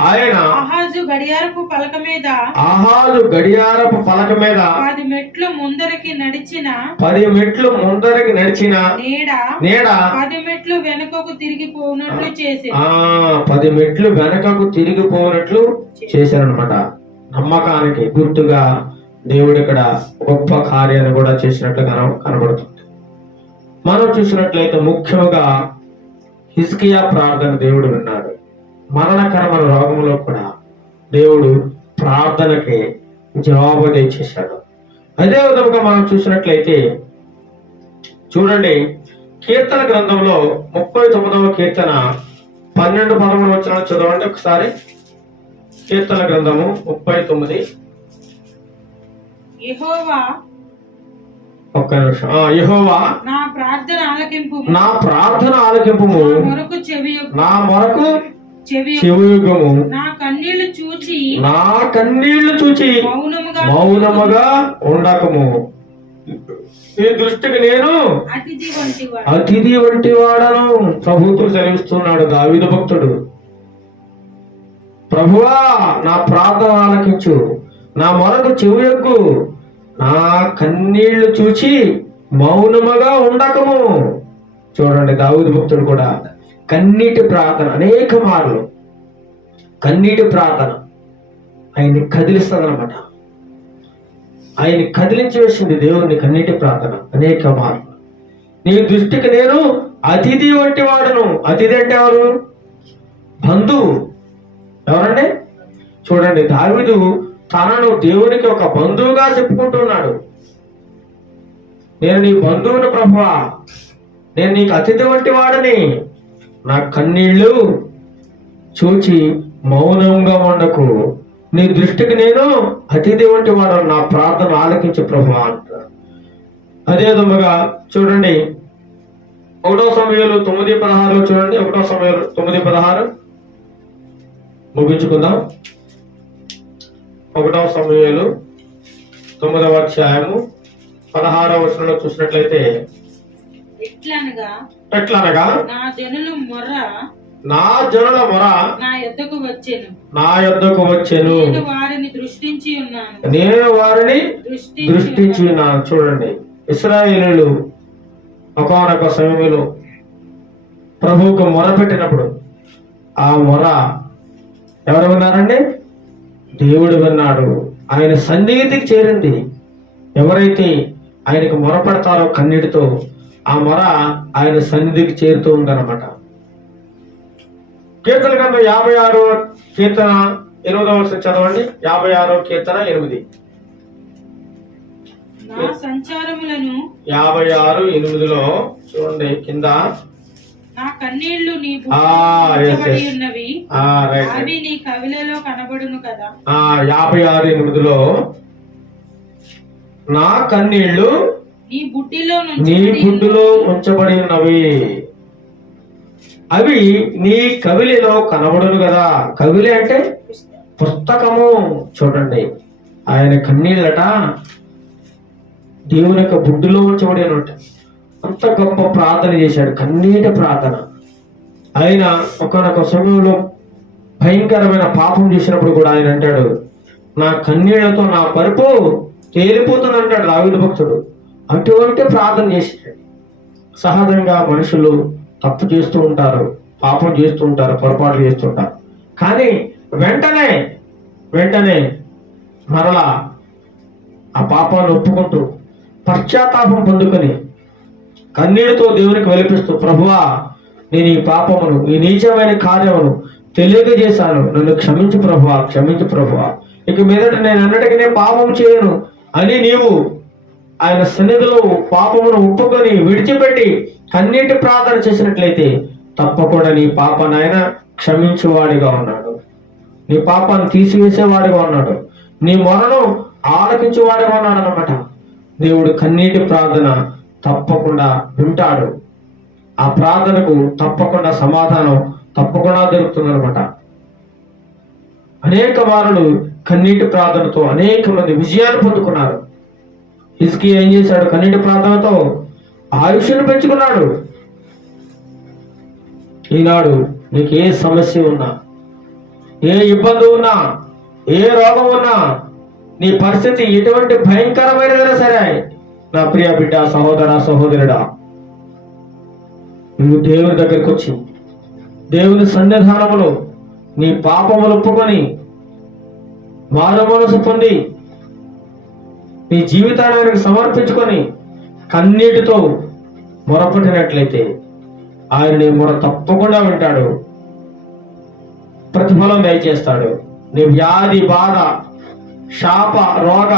ఆయన ఆహాజు గడియారపు పలక మీద ఆహాజు గడియారపు పలక మీద 10 మెట్లు ముందరికి నడిచిన 10 మెట్లు ముందరికి నడిచిన నీడ 10 మెట్లు వెనుకకు తిరిగిపోనట్లు చేసి 10 మెట్లు వెనకకు తిరిగిపోనట్లు చేశారనమాట. నమ్మకానికి గుర్తుగా దేవుడు ఇక్కడ గొప్ప కార్యాన్ని కూడా చేసినట్లుగా కనబడుతుంది. మనం చూసినట్లయితే ముఖ్యంగా హిజ్కియా ప్రార్థన దేవుడు విన్నాడు. మరణకరమైన రోగంలో కూడా దేవుడు ప్రార్థనకి జవాబు దయచేశాడు. అదే విధంగా మనం చూసినట్లయితే చూడండి, కీర్తన గ్రంథంలో 39వ కీర్తన 12-13 వచనాలు చదవండి ఒకసారి. కీర్తన గ్రంథము 39. యెహోవా ఒక్క నిమిషం. యెహోవా నా ప్రార్థన ఆలకింపు, నా ప్రార్థన ఆలకింపుము, నా మొరకు చెవియొగ్గుము, నా కన్నీళ్లు చూచి మౌనముగా ఉండకము. నీ దృష్టికి నేను అతిథి వంటి వాడను ప్రభువుతో సెలవిస్తున్నాడు దావీదు భక్తుడు. ప్రభువా నా ప్రార్థన ఆలకించు, నా మొరకు చెవియొగ్గు, నా కన్నీళ్లు చూచి మౌనముగా ఉండకము. చూడండి, దావీదు భక్తుడు కూడా కన్నీటి ప్రార్థన, అనేక మార్లు కన్నీటి ప్రార్థన ఆయన్ని కదిలిస్తుందన్నమాట. ఆయన్ని కదిలించి వేసింది దేవుని కన్నీటి ప్రార్థన అనేక మార్లు. నీ దృష్టికి నేను అతిథి వంటి వాడును. అతిథి అంటే ఎవరు? బంధువు. ఎవరండి? చూడండి, దావీదు తనను దేవునికి ఒక బంధువుగా చెప్పుకుంటున్నాడు. నేను నీ బంధువుని ప్రభువా, నేను నీకు అతిథి వంటి వాడని, నా కన్నీళ్లు చూచి మౌనంగా ఉండకు, నీ దృష్టికి నేను అతిథి వంటి వాడు, నా ప్రార్థన ఆలకించు ప్రభువా అంటారు. అదే విధముగా చూడండి 1 సమూయేలు 9:16 చూడండి. 1 సమూయేలు 9:16 ముగించుకుందాం. 1 సమూయేలు 9వ అధ్యాయము 16వ వచనంలో చూసినట్లయితే ఎట్లనగా నా జనుల మొర నా యొద్దకు వచ్చెను, నేను వారిని దృష్టించి ఉన్నాను. చూడండి, ఇశ్రాయేలీయులు ఒకానొక సమయంలో ప్రభువుకు మొర పెట్టినప్పుడు ఆ మొర ఎవరు విన్నారండి? దేవుడు విన్నాడు. ఆయన సన్నిధికి చేరింది. ఎవరైతే ఆయనకు మొరపడతారో కన్నీటితో, ఆ మొర ఆయన సన్నిధికి చేరుతూ ఉందన్నమాట. కీర్తన గ్రంథం 56వ కీర్తన 8వ వచనం చదవండి. 56వ కీర్తన 8. 56:8లో చూడండి కింద, నా కన్నీళ్లు నీ బుద్ధిపడి ఉన్నవి, అవి నీ కవిలలో కనబడును కదా. 56:8లో నా కన్నీళ్లు నీ బుడ్డిలో ఉంచబడి ఉన్నవి, అవి నీ కవిలిలో కనబడును కదా. కవిలి అంటే పుస్తకము. చూడండి, ఆయన కన్నీళ్ళట దేవుని యొక్క బుడ్డులో ఉంచబడి ఉంటాయి. అంత గొప్ప ప్రార్థన చేశాడు, కన్నీటి ప్రార్థన. ఆయన ఒకనొక సమయంలో భయంకరమైన పాపం చేసినప్పుడు కూడా ఆయన అంటాడు, నా కన్నీళ్లతో నా పరుపు తేలిపోతుంది అంటాడు దావీదు భక్తుడు. అటువంటి ప్రార్థన చేశాడు. సహజంగా మనుషులు తప్పు చేస్తూ ఉంటారు, పాపం చేస్తూ ఉంటారు, పొరపాట్లు చేస్తుంటారు. కానీ వెంటనే మరలా ఆ పాపాన్ని ఒప్పుకుంటూ పశ్చాత్తాపం పొందుకొని కన్నీటితో దేవునికి వెలిపిస్తూ, ప్రభువా నేను ఈ పాపమును, ఈ నీచమైన కార్యమును తెలియజేశాను, నన్ను క్షమించు ప్రభువా, క్షమించు ప్రభువా, ఇక మీదట నేను అన్నటికీ పాపం చేయను అని నీవు ఆయన సన్నిధిలో పాపమును ఒప్పుకొని విడిచిపెట్టి కన్నీటి ప్రార్థన చేసినట్లయితే తప్పకుండా నీ పాపాన్ని ఆయన క్షమించేవాడిగా ఉన్నాడు, నీ పాపాన్ని తీసివేసేవాడిగా ఉన్నాడు, నీ మొరను ఆలకించేవాడిగా ఉన్నాడు అన్నమాట. దేవుడు కన్నీటి ప్రార్థన తప్పకుండా వింటాడు. ఆ ప్రార్థనకు తప్పకుండా సమాధానం తప్పకుండా దొరుకుతుంది అనమాట. అనేక వారులు కన్నీటి ప్రార్థనతో అనేక మంది విజయాన్ని పొందుకున్నారు. హిజ్కియా ఏం చేశాడు? కన్నీటి ప్రార్థనతో ఆయుష్ను పెంచుకున్నాడు. ఈనాడు నీకు ఏ సమస్య ఉన్నా, ఏ ఇబ్బంది ఉన్నా, ఏ రోగం ఉన్నా, నీ పరిస్థితి ఎటువంటి భయంకరమైనదైనా సరే, నా ప్రియ బిడ్డ, సహోదర సహోదరుడా, నువ్వు దేవుని దగ్గరికి వచ్చి దేవుని సన్నిధానములో నీ పాపములు ఒప్పుకొని మారు మనసు పొంది నీ జీవితాన్ని ఆయనకు సమర్పించుకొని కన్నీటితో మొరపెట్టినట్లయితే ఆయన నీ మొర తప్పకుండా వింటాడు, ప్రతిఫలం దయచేస్తాడు. నీ వ్యాధి, బాధ, శాప, రోగ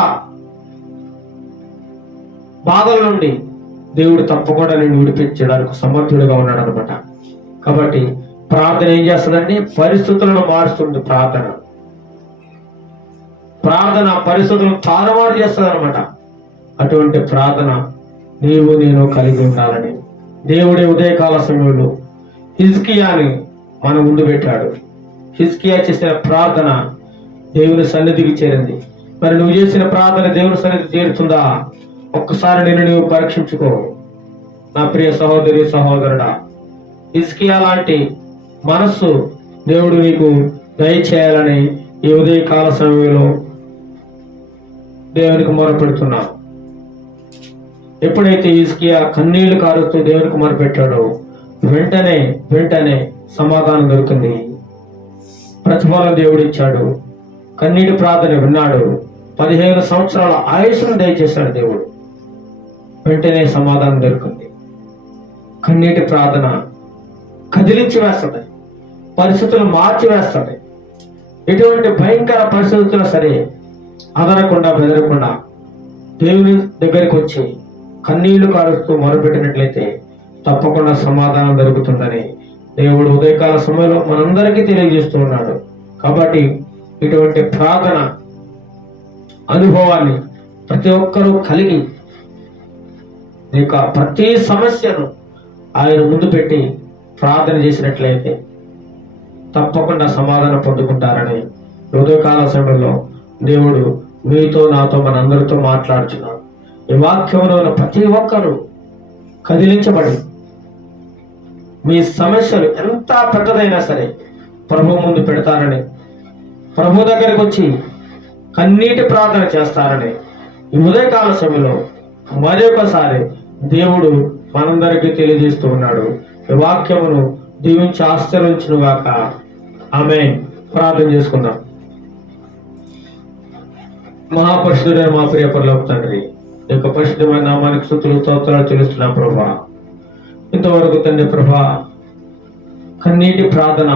బాధల నుండి దేవుడు తప్పకుండా నేను విడిపించడానికి సమర్థుడిగా ఉన్నాడు అనమాట. కాబట్టి ప్రార్థన ఏం చేస్తుందండి? పరిస్థితులను మారుస్తుంది. ప్రార్థన పరిస్థితులను తారుమారు చేస్తుంది అనమాట. అటువంటి ప్రార్థన నీవు నేను కలిగి ఉండాలని దేవుడి ఉదయకాల సమయంలో హిజ్కియాని మన ముందు పెట్టాడు. హిజ్కియా చేసిన ప్రార్థన దేవుని సన్నిధికి చేరింది. మరి నువ్వు చేసిన ప్రార్థన దేవుని సన్నిధికి చేరుతుందా? ఒక్కసారి నేను నువ్వు పరీక్షించుకో నా ప్రియ సహోదరి సహోదరుడా. హిజ్కియా లాంటి మనస్సు దేవుడు నీకు దయచేయాలని ఈ ఉదయకాల సమయంలో దేవునికి మొరపెడుతున్నా. ఎప్పుడైతే హిజ్కియా కన్నీళ్లు కారుస్తూ దేవునికి మొరపెట్టాడో వెంటనే సమాధానం దొరికింది. ప్రతిఫలం దేవుడు ఇచ్చాడు. కన్నీటి ప్రార్థన విన్నాడు. 15 సంవత్సరాల ఆయుష్ను దయచేశాడు దేవుడు. వెంటనే సమాధానం దొరికింది. కన్నీటి ప్రార్థన కదిలించి వేస్తుంది, పరిస్థితులు మార్చి వేస్తుంది. ఎటువంటి భయంకర పరిస్థితులు సరే అదరకుండా బెదరకుండా దేవుని దగ్గరికి వచ్చి కన్నీళ్లు కారుస్తూ మొరపెట్టినట్లయితే తప్పకుండా సమాధానం దొరుకుతుందని దేవుడు ఉదయకాల సమయంలో మనందరికీ తెలియజేస్తూ ఉన్నాడు. కాబట్టి ఇటువంటి ప్రార్థన అనుభవాన్ని ప్రతి ఒక్కరూ కలిగి నీకు ప్రతి సమస్యను ఆయన ముందు పెట్టి ప్రార్థన చేసినట్లయితే తప్పకుండా సమాధానం పొందుకుంటారని ఉదయకాల సమయంలో దేవుడు మీతో నాతో మనందరితో మాట్లాడుచున్నాడు. ఈ వాక్యంలో ఉన్న ప్రతి ఒక్కరూ కదిలించబడి మీ సమస్యలు ఎంత పెద్దదైనా సరే ప్రభు ముందు పెడతారని, ప్రభు దగ్గరికి వచ్చి కన్నీటి ప్రార్థన చేస్తారని ఈ ఉదయకాల సమయంలో మరొకసారి దేవుడు మనందరికీ తెలియజేస్తూ ఉన్నాడు. ఈ వాక్యమును దీవించి ఆశీర్వదించును గాక. ఆమేన్. ప్రార్థన చేసుకుందాం. మహాపరిశుద్ధుడైన మా ప్రియ పరలోక తండ్రి, ఈ యొక్క పరిశుద్ధమైన నామానికి స్తుతులు స్తోత్రాలు చెల్లిస్తున్నాం ప్రభా. ఇంతవరకు తండ్రి ప్రభా, కన్నీటి ప్రార్థన,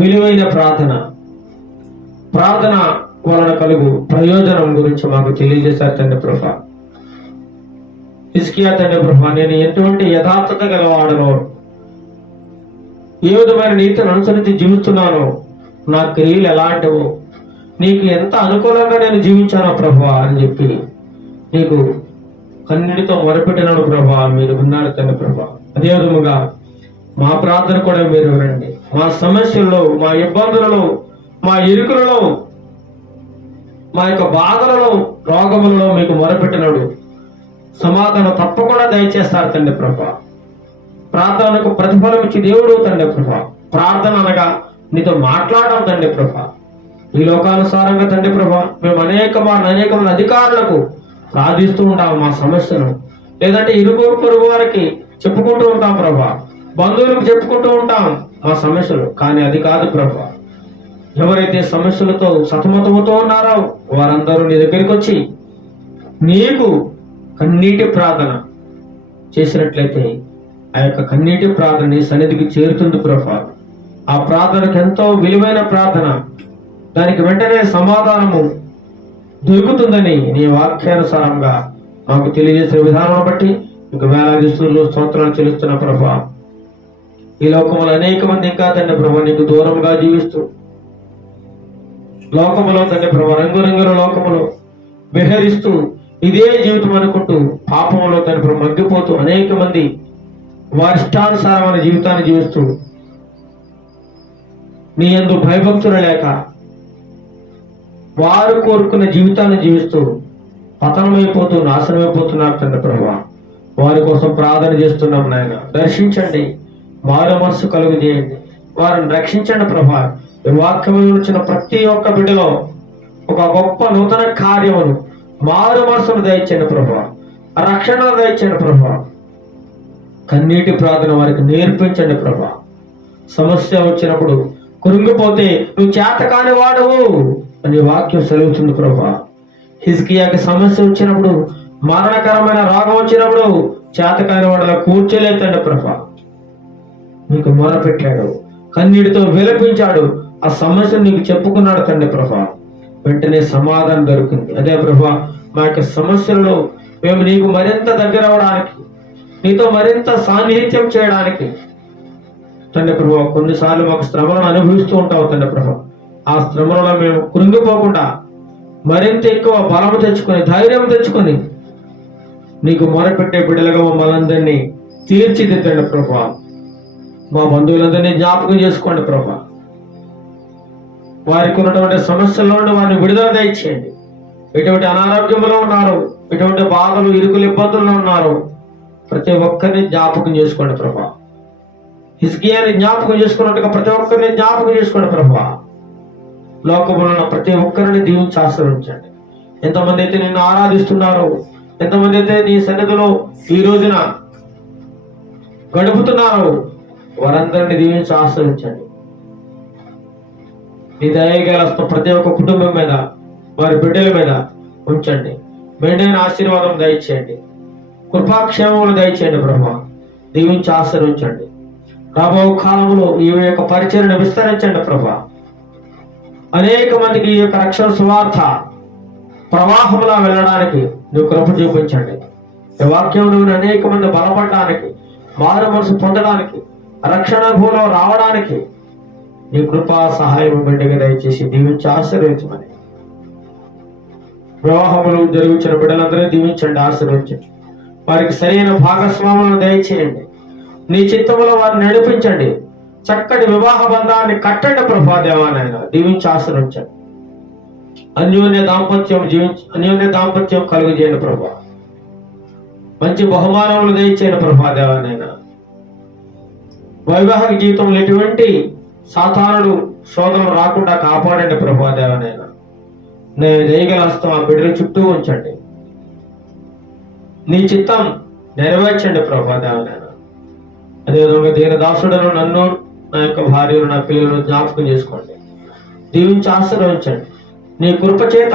విలువైన ప్రార్థన వలన కలుగు ప్రయోజనం గురించి మాకు తెలియజేశారు తండ్రి ప్రభా. హిజ్కియా తండ్రి ప్రభా, నేను ఎటువంటి యథార్థత గలవాడనో, ఏ విధమైన నీతిని అనుసరించి జీవిస్తున్నానో, నా క్రియలు ఎలాంటివో, నీకు ఎంత అనుకూలంగా నేను జీవించానో ప్రభా అని చెప్పి నీకు కన్నీటితో మొరపెట్టినాడు ప్రభా. మీరు విన్నారు తండ్రి ప్రభా. అదే విధముగా మా ప్రార్థన కూడా మీరు వినండి. మా సమస్యల్లో, మా ఇబ్బందులలో, మా ఇరుకులలో, మా యొక్క బాధలలో, రోగములలో మీకు మొరపెట్టినాడు సమాధానం తప్పకుండా దయచేస్తారు తండ్రి ప్రభా. ప్రార్థనకు ప్రతిఫలం ఇచ్చి దేవుడు తండ్రి ప్రభా. ప్రార్థన అనగా నీతో మాట్లాడడం తండ్రి ప్రభా. ఈ లోకానుసారంగా తండ్రి ప్రభా మేము అనేక మంది అధికారులకు ప్రార్థిస్తూ ఉంటాం మా సమస్యను, లేదంటే ఇరుగు పొరుగు వారికి చెప్పుకుంటూ ఉంటాం ప్రభా, బంధువులకు చెప్పుకుంటూ ఉంటాం మా సమస్యలు. కానీ అది కాదు ప్రభా. ఎవరైతే సమస్యలతో సతమతమవుతూ ఉన్నారో వారందరూ నీ దగ్గరికి వచ్చి నీకు కన్నీటి ప్రార్థన చేసినట్లయితే ఆ యొక్క కన్నీటి ప్రార్థన నీ సన్నిధికి చేరుతుంది ప్రభా. ఆ ప్రార్థనకు ఎంతో విలువైన ప్రార్థన, దానికి వెంటనే సమాధానము దొరుకుతుందని నీ వాక్యానుసారంగా మాకు తెలియజేసే విధానం బట్టి మీకు వేలాది స్తోత్రాలు చెల్లిస్తున్న ప్రభా. ఈ లోకంలో అనేక మంది ఇంకా తండ్రి ప్రభా నీకు దూరంగా జీవిస్తూ లోకములో తండ్రి ప్రభా రంగురంగుల లోకములో విహరిస్తూ ఇదే జీవితం అనుకుంటూ పాపంలో తండ్రి ప్రభా మగ్గిపోతూ అనేక మంది వారి ఇష్టానుసారమైన జీవితాన్ని జీవిస్తూ నీ యందు భయభక్తులు లేక వారు కోరుకున్న జీవితాన్ని జీవిస్తూ పతనమైపోతూ నాశనమైపోతున్నారు తండ్రి ప్రభా. వారి కోసం ప్రార్థన చేస్తున్నాం నాయన. దర్శించండి, మారు మనసు కలుగు చేయండి, వారిని రక్షించండి ప్రభా. ఈ వాక్యం వచ్చిన ప్రతి ఒక్క బిడ్డలో ఒక గొప్ప నూతన కార్యమును, మారు మనసును దయచేయండి ప్రభా, రక్షణను దయచేయండి ప్రభా. కన్నీటి ప్రార్థన వారికి నేర్పించండి ప్రభా. సమస్య వచ్చినప్పుడు కృంగిపోతే నువ్వు చేతకాని వాడవు అని వాక్యం సెలవుతుంది ప్రభా. హిజ్కియాకి సమస్య వచ్చినప్పుడు, మరణకరమైన రోగం వచ్చినప్పుడు చేతకాని వాడలా కూర్చోలేదండి ప్రభా. నీకు మొరపెట్టాడు, కన్నీటితో విలపించాడు, ఆ సమస్యను నీకు చెప్పుకున్నాడు తండ్రి ప్రభా. వెంటనే సమాధానం దొరికింది. అదే ప్రభా, మా యొక్క సమస్యలలో మేము నీకు మరింత దగ్గర అవడానికి, నీతో మరింత సాన్నిహిత్యం చేయడానికి తండ్రి ప్రభా, కొన్నిసార్లు మాకు శ్రమలను అనుభవిస్తూ ఉంటావు తండ్రి ప్రభా. ఆ శ్రమలలో మేము కృంగిపోకుండా మరింత ఎక్కువ బలము తెచ్చుకొని, ధైర్యం తెచ్చుకొని నీకు మొరపెట్టే బిడ్డలుగా మమ్మల్ని అందరినీ తీర్చిదిద్దండి ప్రభా. మా బంధువులందరినీ జ్ఞాపకం చేసుకోండి ప్రభా. వారికి ఉన్నటువంటి సమస్యల్లో నుండి వారిని విడుదల దయచేయండి. ఎటువంటి అనారోగ్యంలో ఉన్నారు, ఎటువంటి బాధలు, ఇరుకులు, ఇబ్బందుల్లో ఉన్నారు, ప్రతి ఒక్కరిని జ్ఞాపకం చేసుకోండి ప్రభా. హిజ్కియాని జ్ఞాపకం చేసుకున్నట్టుగా ప్రతి ఒక్కరిని జ్ఞాపకం చేసుకోండి ప్రభా. లోకంలో ఉన్న ప్రతి ఒక్కరిని దీవించి ఆశీర్వదించండి. ఎంతమంది అయితే నిన్ను ఆరాధిస్తున్నారు, ఎంతమంది అయితే నీ సన్నిధిలో ఈ రోజున గడుపుతున్నారు, వారందరినీ దీవించి ఆశీర్వదించండి. నీ దయగల ప్రతి ఒక్క కుటుంబం మీద, వారి బిడ్డల మీద ఉంచండి. మెండైన ఆశీర్వాదం దయచేయండి, కృపాక్షేమములు దయచేయండి ప్రభా. దీవించి ఆశీర్వదించండి. రాబో కాలంలో ఈ యొక్క పరిచర్యను విస్తరించండి ప్రభా. అనేక మందికి ఈ యొక్క రక్షణ సువార్త ప్రవాహంలా వెళ్ళడానికి నువ్వు కృప చూపించండి. ఈ వాక్యంలో అనేక మంది బలపడడానికి, మారు మనసు పొందడానికి, రక్షణ భూలో రావడానికి నీ కృపా సహాయం బిడ్డగా దయచేసి దీవించి ఆశీర్వదించమని. వివాహములు జరుగుతున్న బిడ్డలందరూ దీవించండి, ఆశీర్వదించండి. వారికి సరైన భాగస్వాములను దయచేయండి. నీ చిత్తములో వారిని నడిపించండి. చక్కటి వివాహ బంధాన్ని కట్టండి ప్రభా దేవానైనా. దీవించి ఆశీర్వదించండి. అన్యోన్య దాంపత్యం కలుగు చేయండి ప్రభా. మంచి బహుమానములు దయచేయండి ప్రభా దేవానైనా. వైవాహిక జీవితంలో ఎటువంటి సాతానుడు శోధనలు రాకుండా కాపాడండి ప్రభా దేవానైనా. నేను దయగల హస్తం ఆ బిడ్డల చుట్టూ ఉంచండి. నీ చిత్తం నెరవేర్చండి ప్రభా దేవానైనా. అదేవిధంగా దీని దాసుడను, నన్ను, నా యొక్క భార్యను, నా పిల్లలను జ్ఞాపకం చేసుకోండి. దీవించి ఆశీర్వదించండి. నీ కృప చేత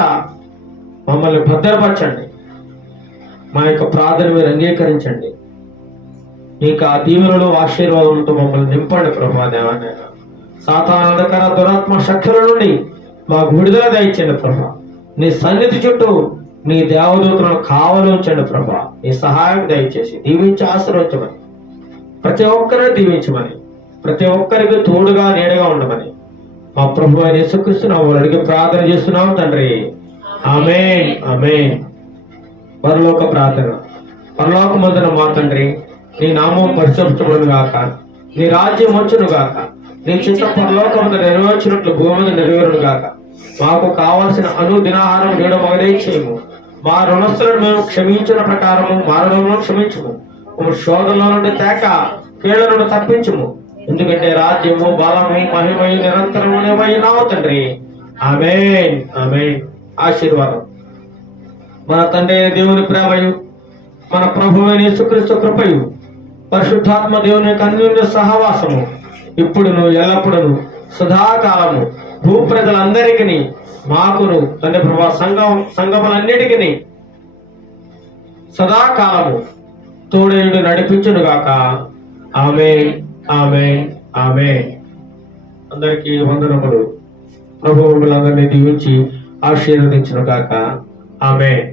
మమ్మల్ని భద్రపరచండి. మా యొక్క ప్రార్థన మీరు అంగీకరించండి. నీకు ఆ దీవెనలు, ఆశీర్వాదంతో మమ్మల్ని నింపండి ప్రభా దేవానైనా. సాతాను అంధకార దురాత్మ శక్తుల నుండి మాకు విడుదల దయచండి ప్రభా. నీ సన్నిధి చుట్టూ నీ దేవదూతలను కావలి ఉంచండి ప్రభా. నీ సహాయం దయచేసి దీవించి ఆశీర్వదించమని, ప్రతి ఒక్కరిని దీవించమని, ప్రతి ఒక్కరికి తోడుగా నీడగా ఉండమని మా ప్రభు అయిన యేసుక్రీస్తు నామములో అడిగి ప్రార్థన చేస్తున్నాం తండ్రి. ఆమేన్, ఆమేన్. పరలోక ప్రార్థన. పరలోకమందున మా తండ్రి, నీ నామం పరిశుద్ధపడును గాక, నీ రాజ్యం వచ్చును గాక, నీ చిత్తం పరలోకమందు నెరవేర్చినట్లు భూమి మీద నెరవేరును గాక. మాకు కావలసిన అనుదినాహారం నేడు మాకు దయచేయము. మా రుణస్తులను మేము క్షమించిన ప్రకారము మా రుణములను క్షమించము. శోధనలో నుండి తేక కీళ్ల నుండి తప్పించము. ఎందుకంటే రాజ్యము, బలము, మహిమయు నిరంతరము నీవైనావు తండ్రి. ఆమేన్, ఆమేన్. ఆశీర్వాదం. మన తండ్రి దేవుని ప్రేమయు, మన ప్రభువైన యేసుక్రీస్తు కృపయు, పరిశుద్ధాత్మ దేవుని యొక్క అన్యోన్య సహవాసము ఇప్పుడును ఎల్లప్పుడును సదాకాలము భూప్రజలందరికీ మాకును తండ్రి ప్రభా సంఘములన్నిటికీ సదాకాలము తోడేయుడు నడిపించును గాక. ఆమేన్, ఆమేన్, ఆమేన్. అందరికీ వందనములు. ప్రభువు మిమ్మల్ని అందరినీ దీవించి ఆశీర్వదించును గాక. ఆమేన్.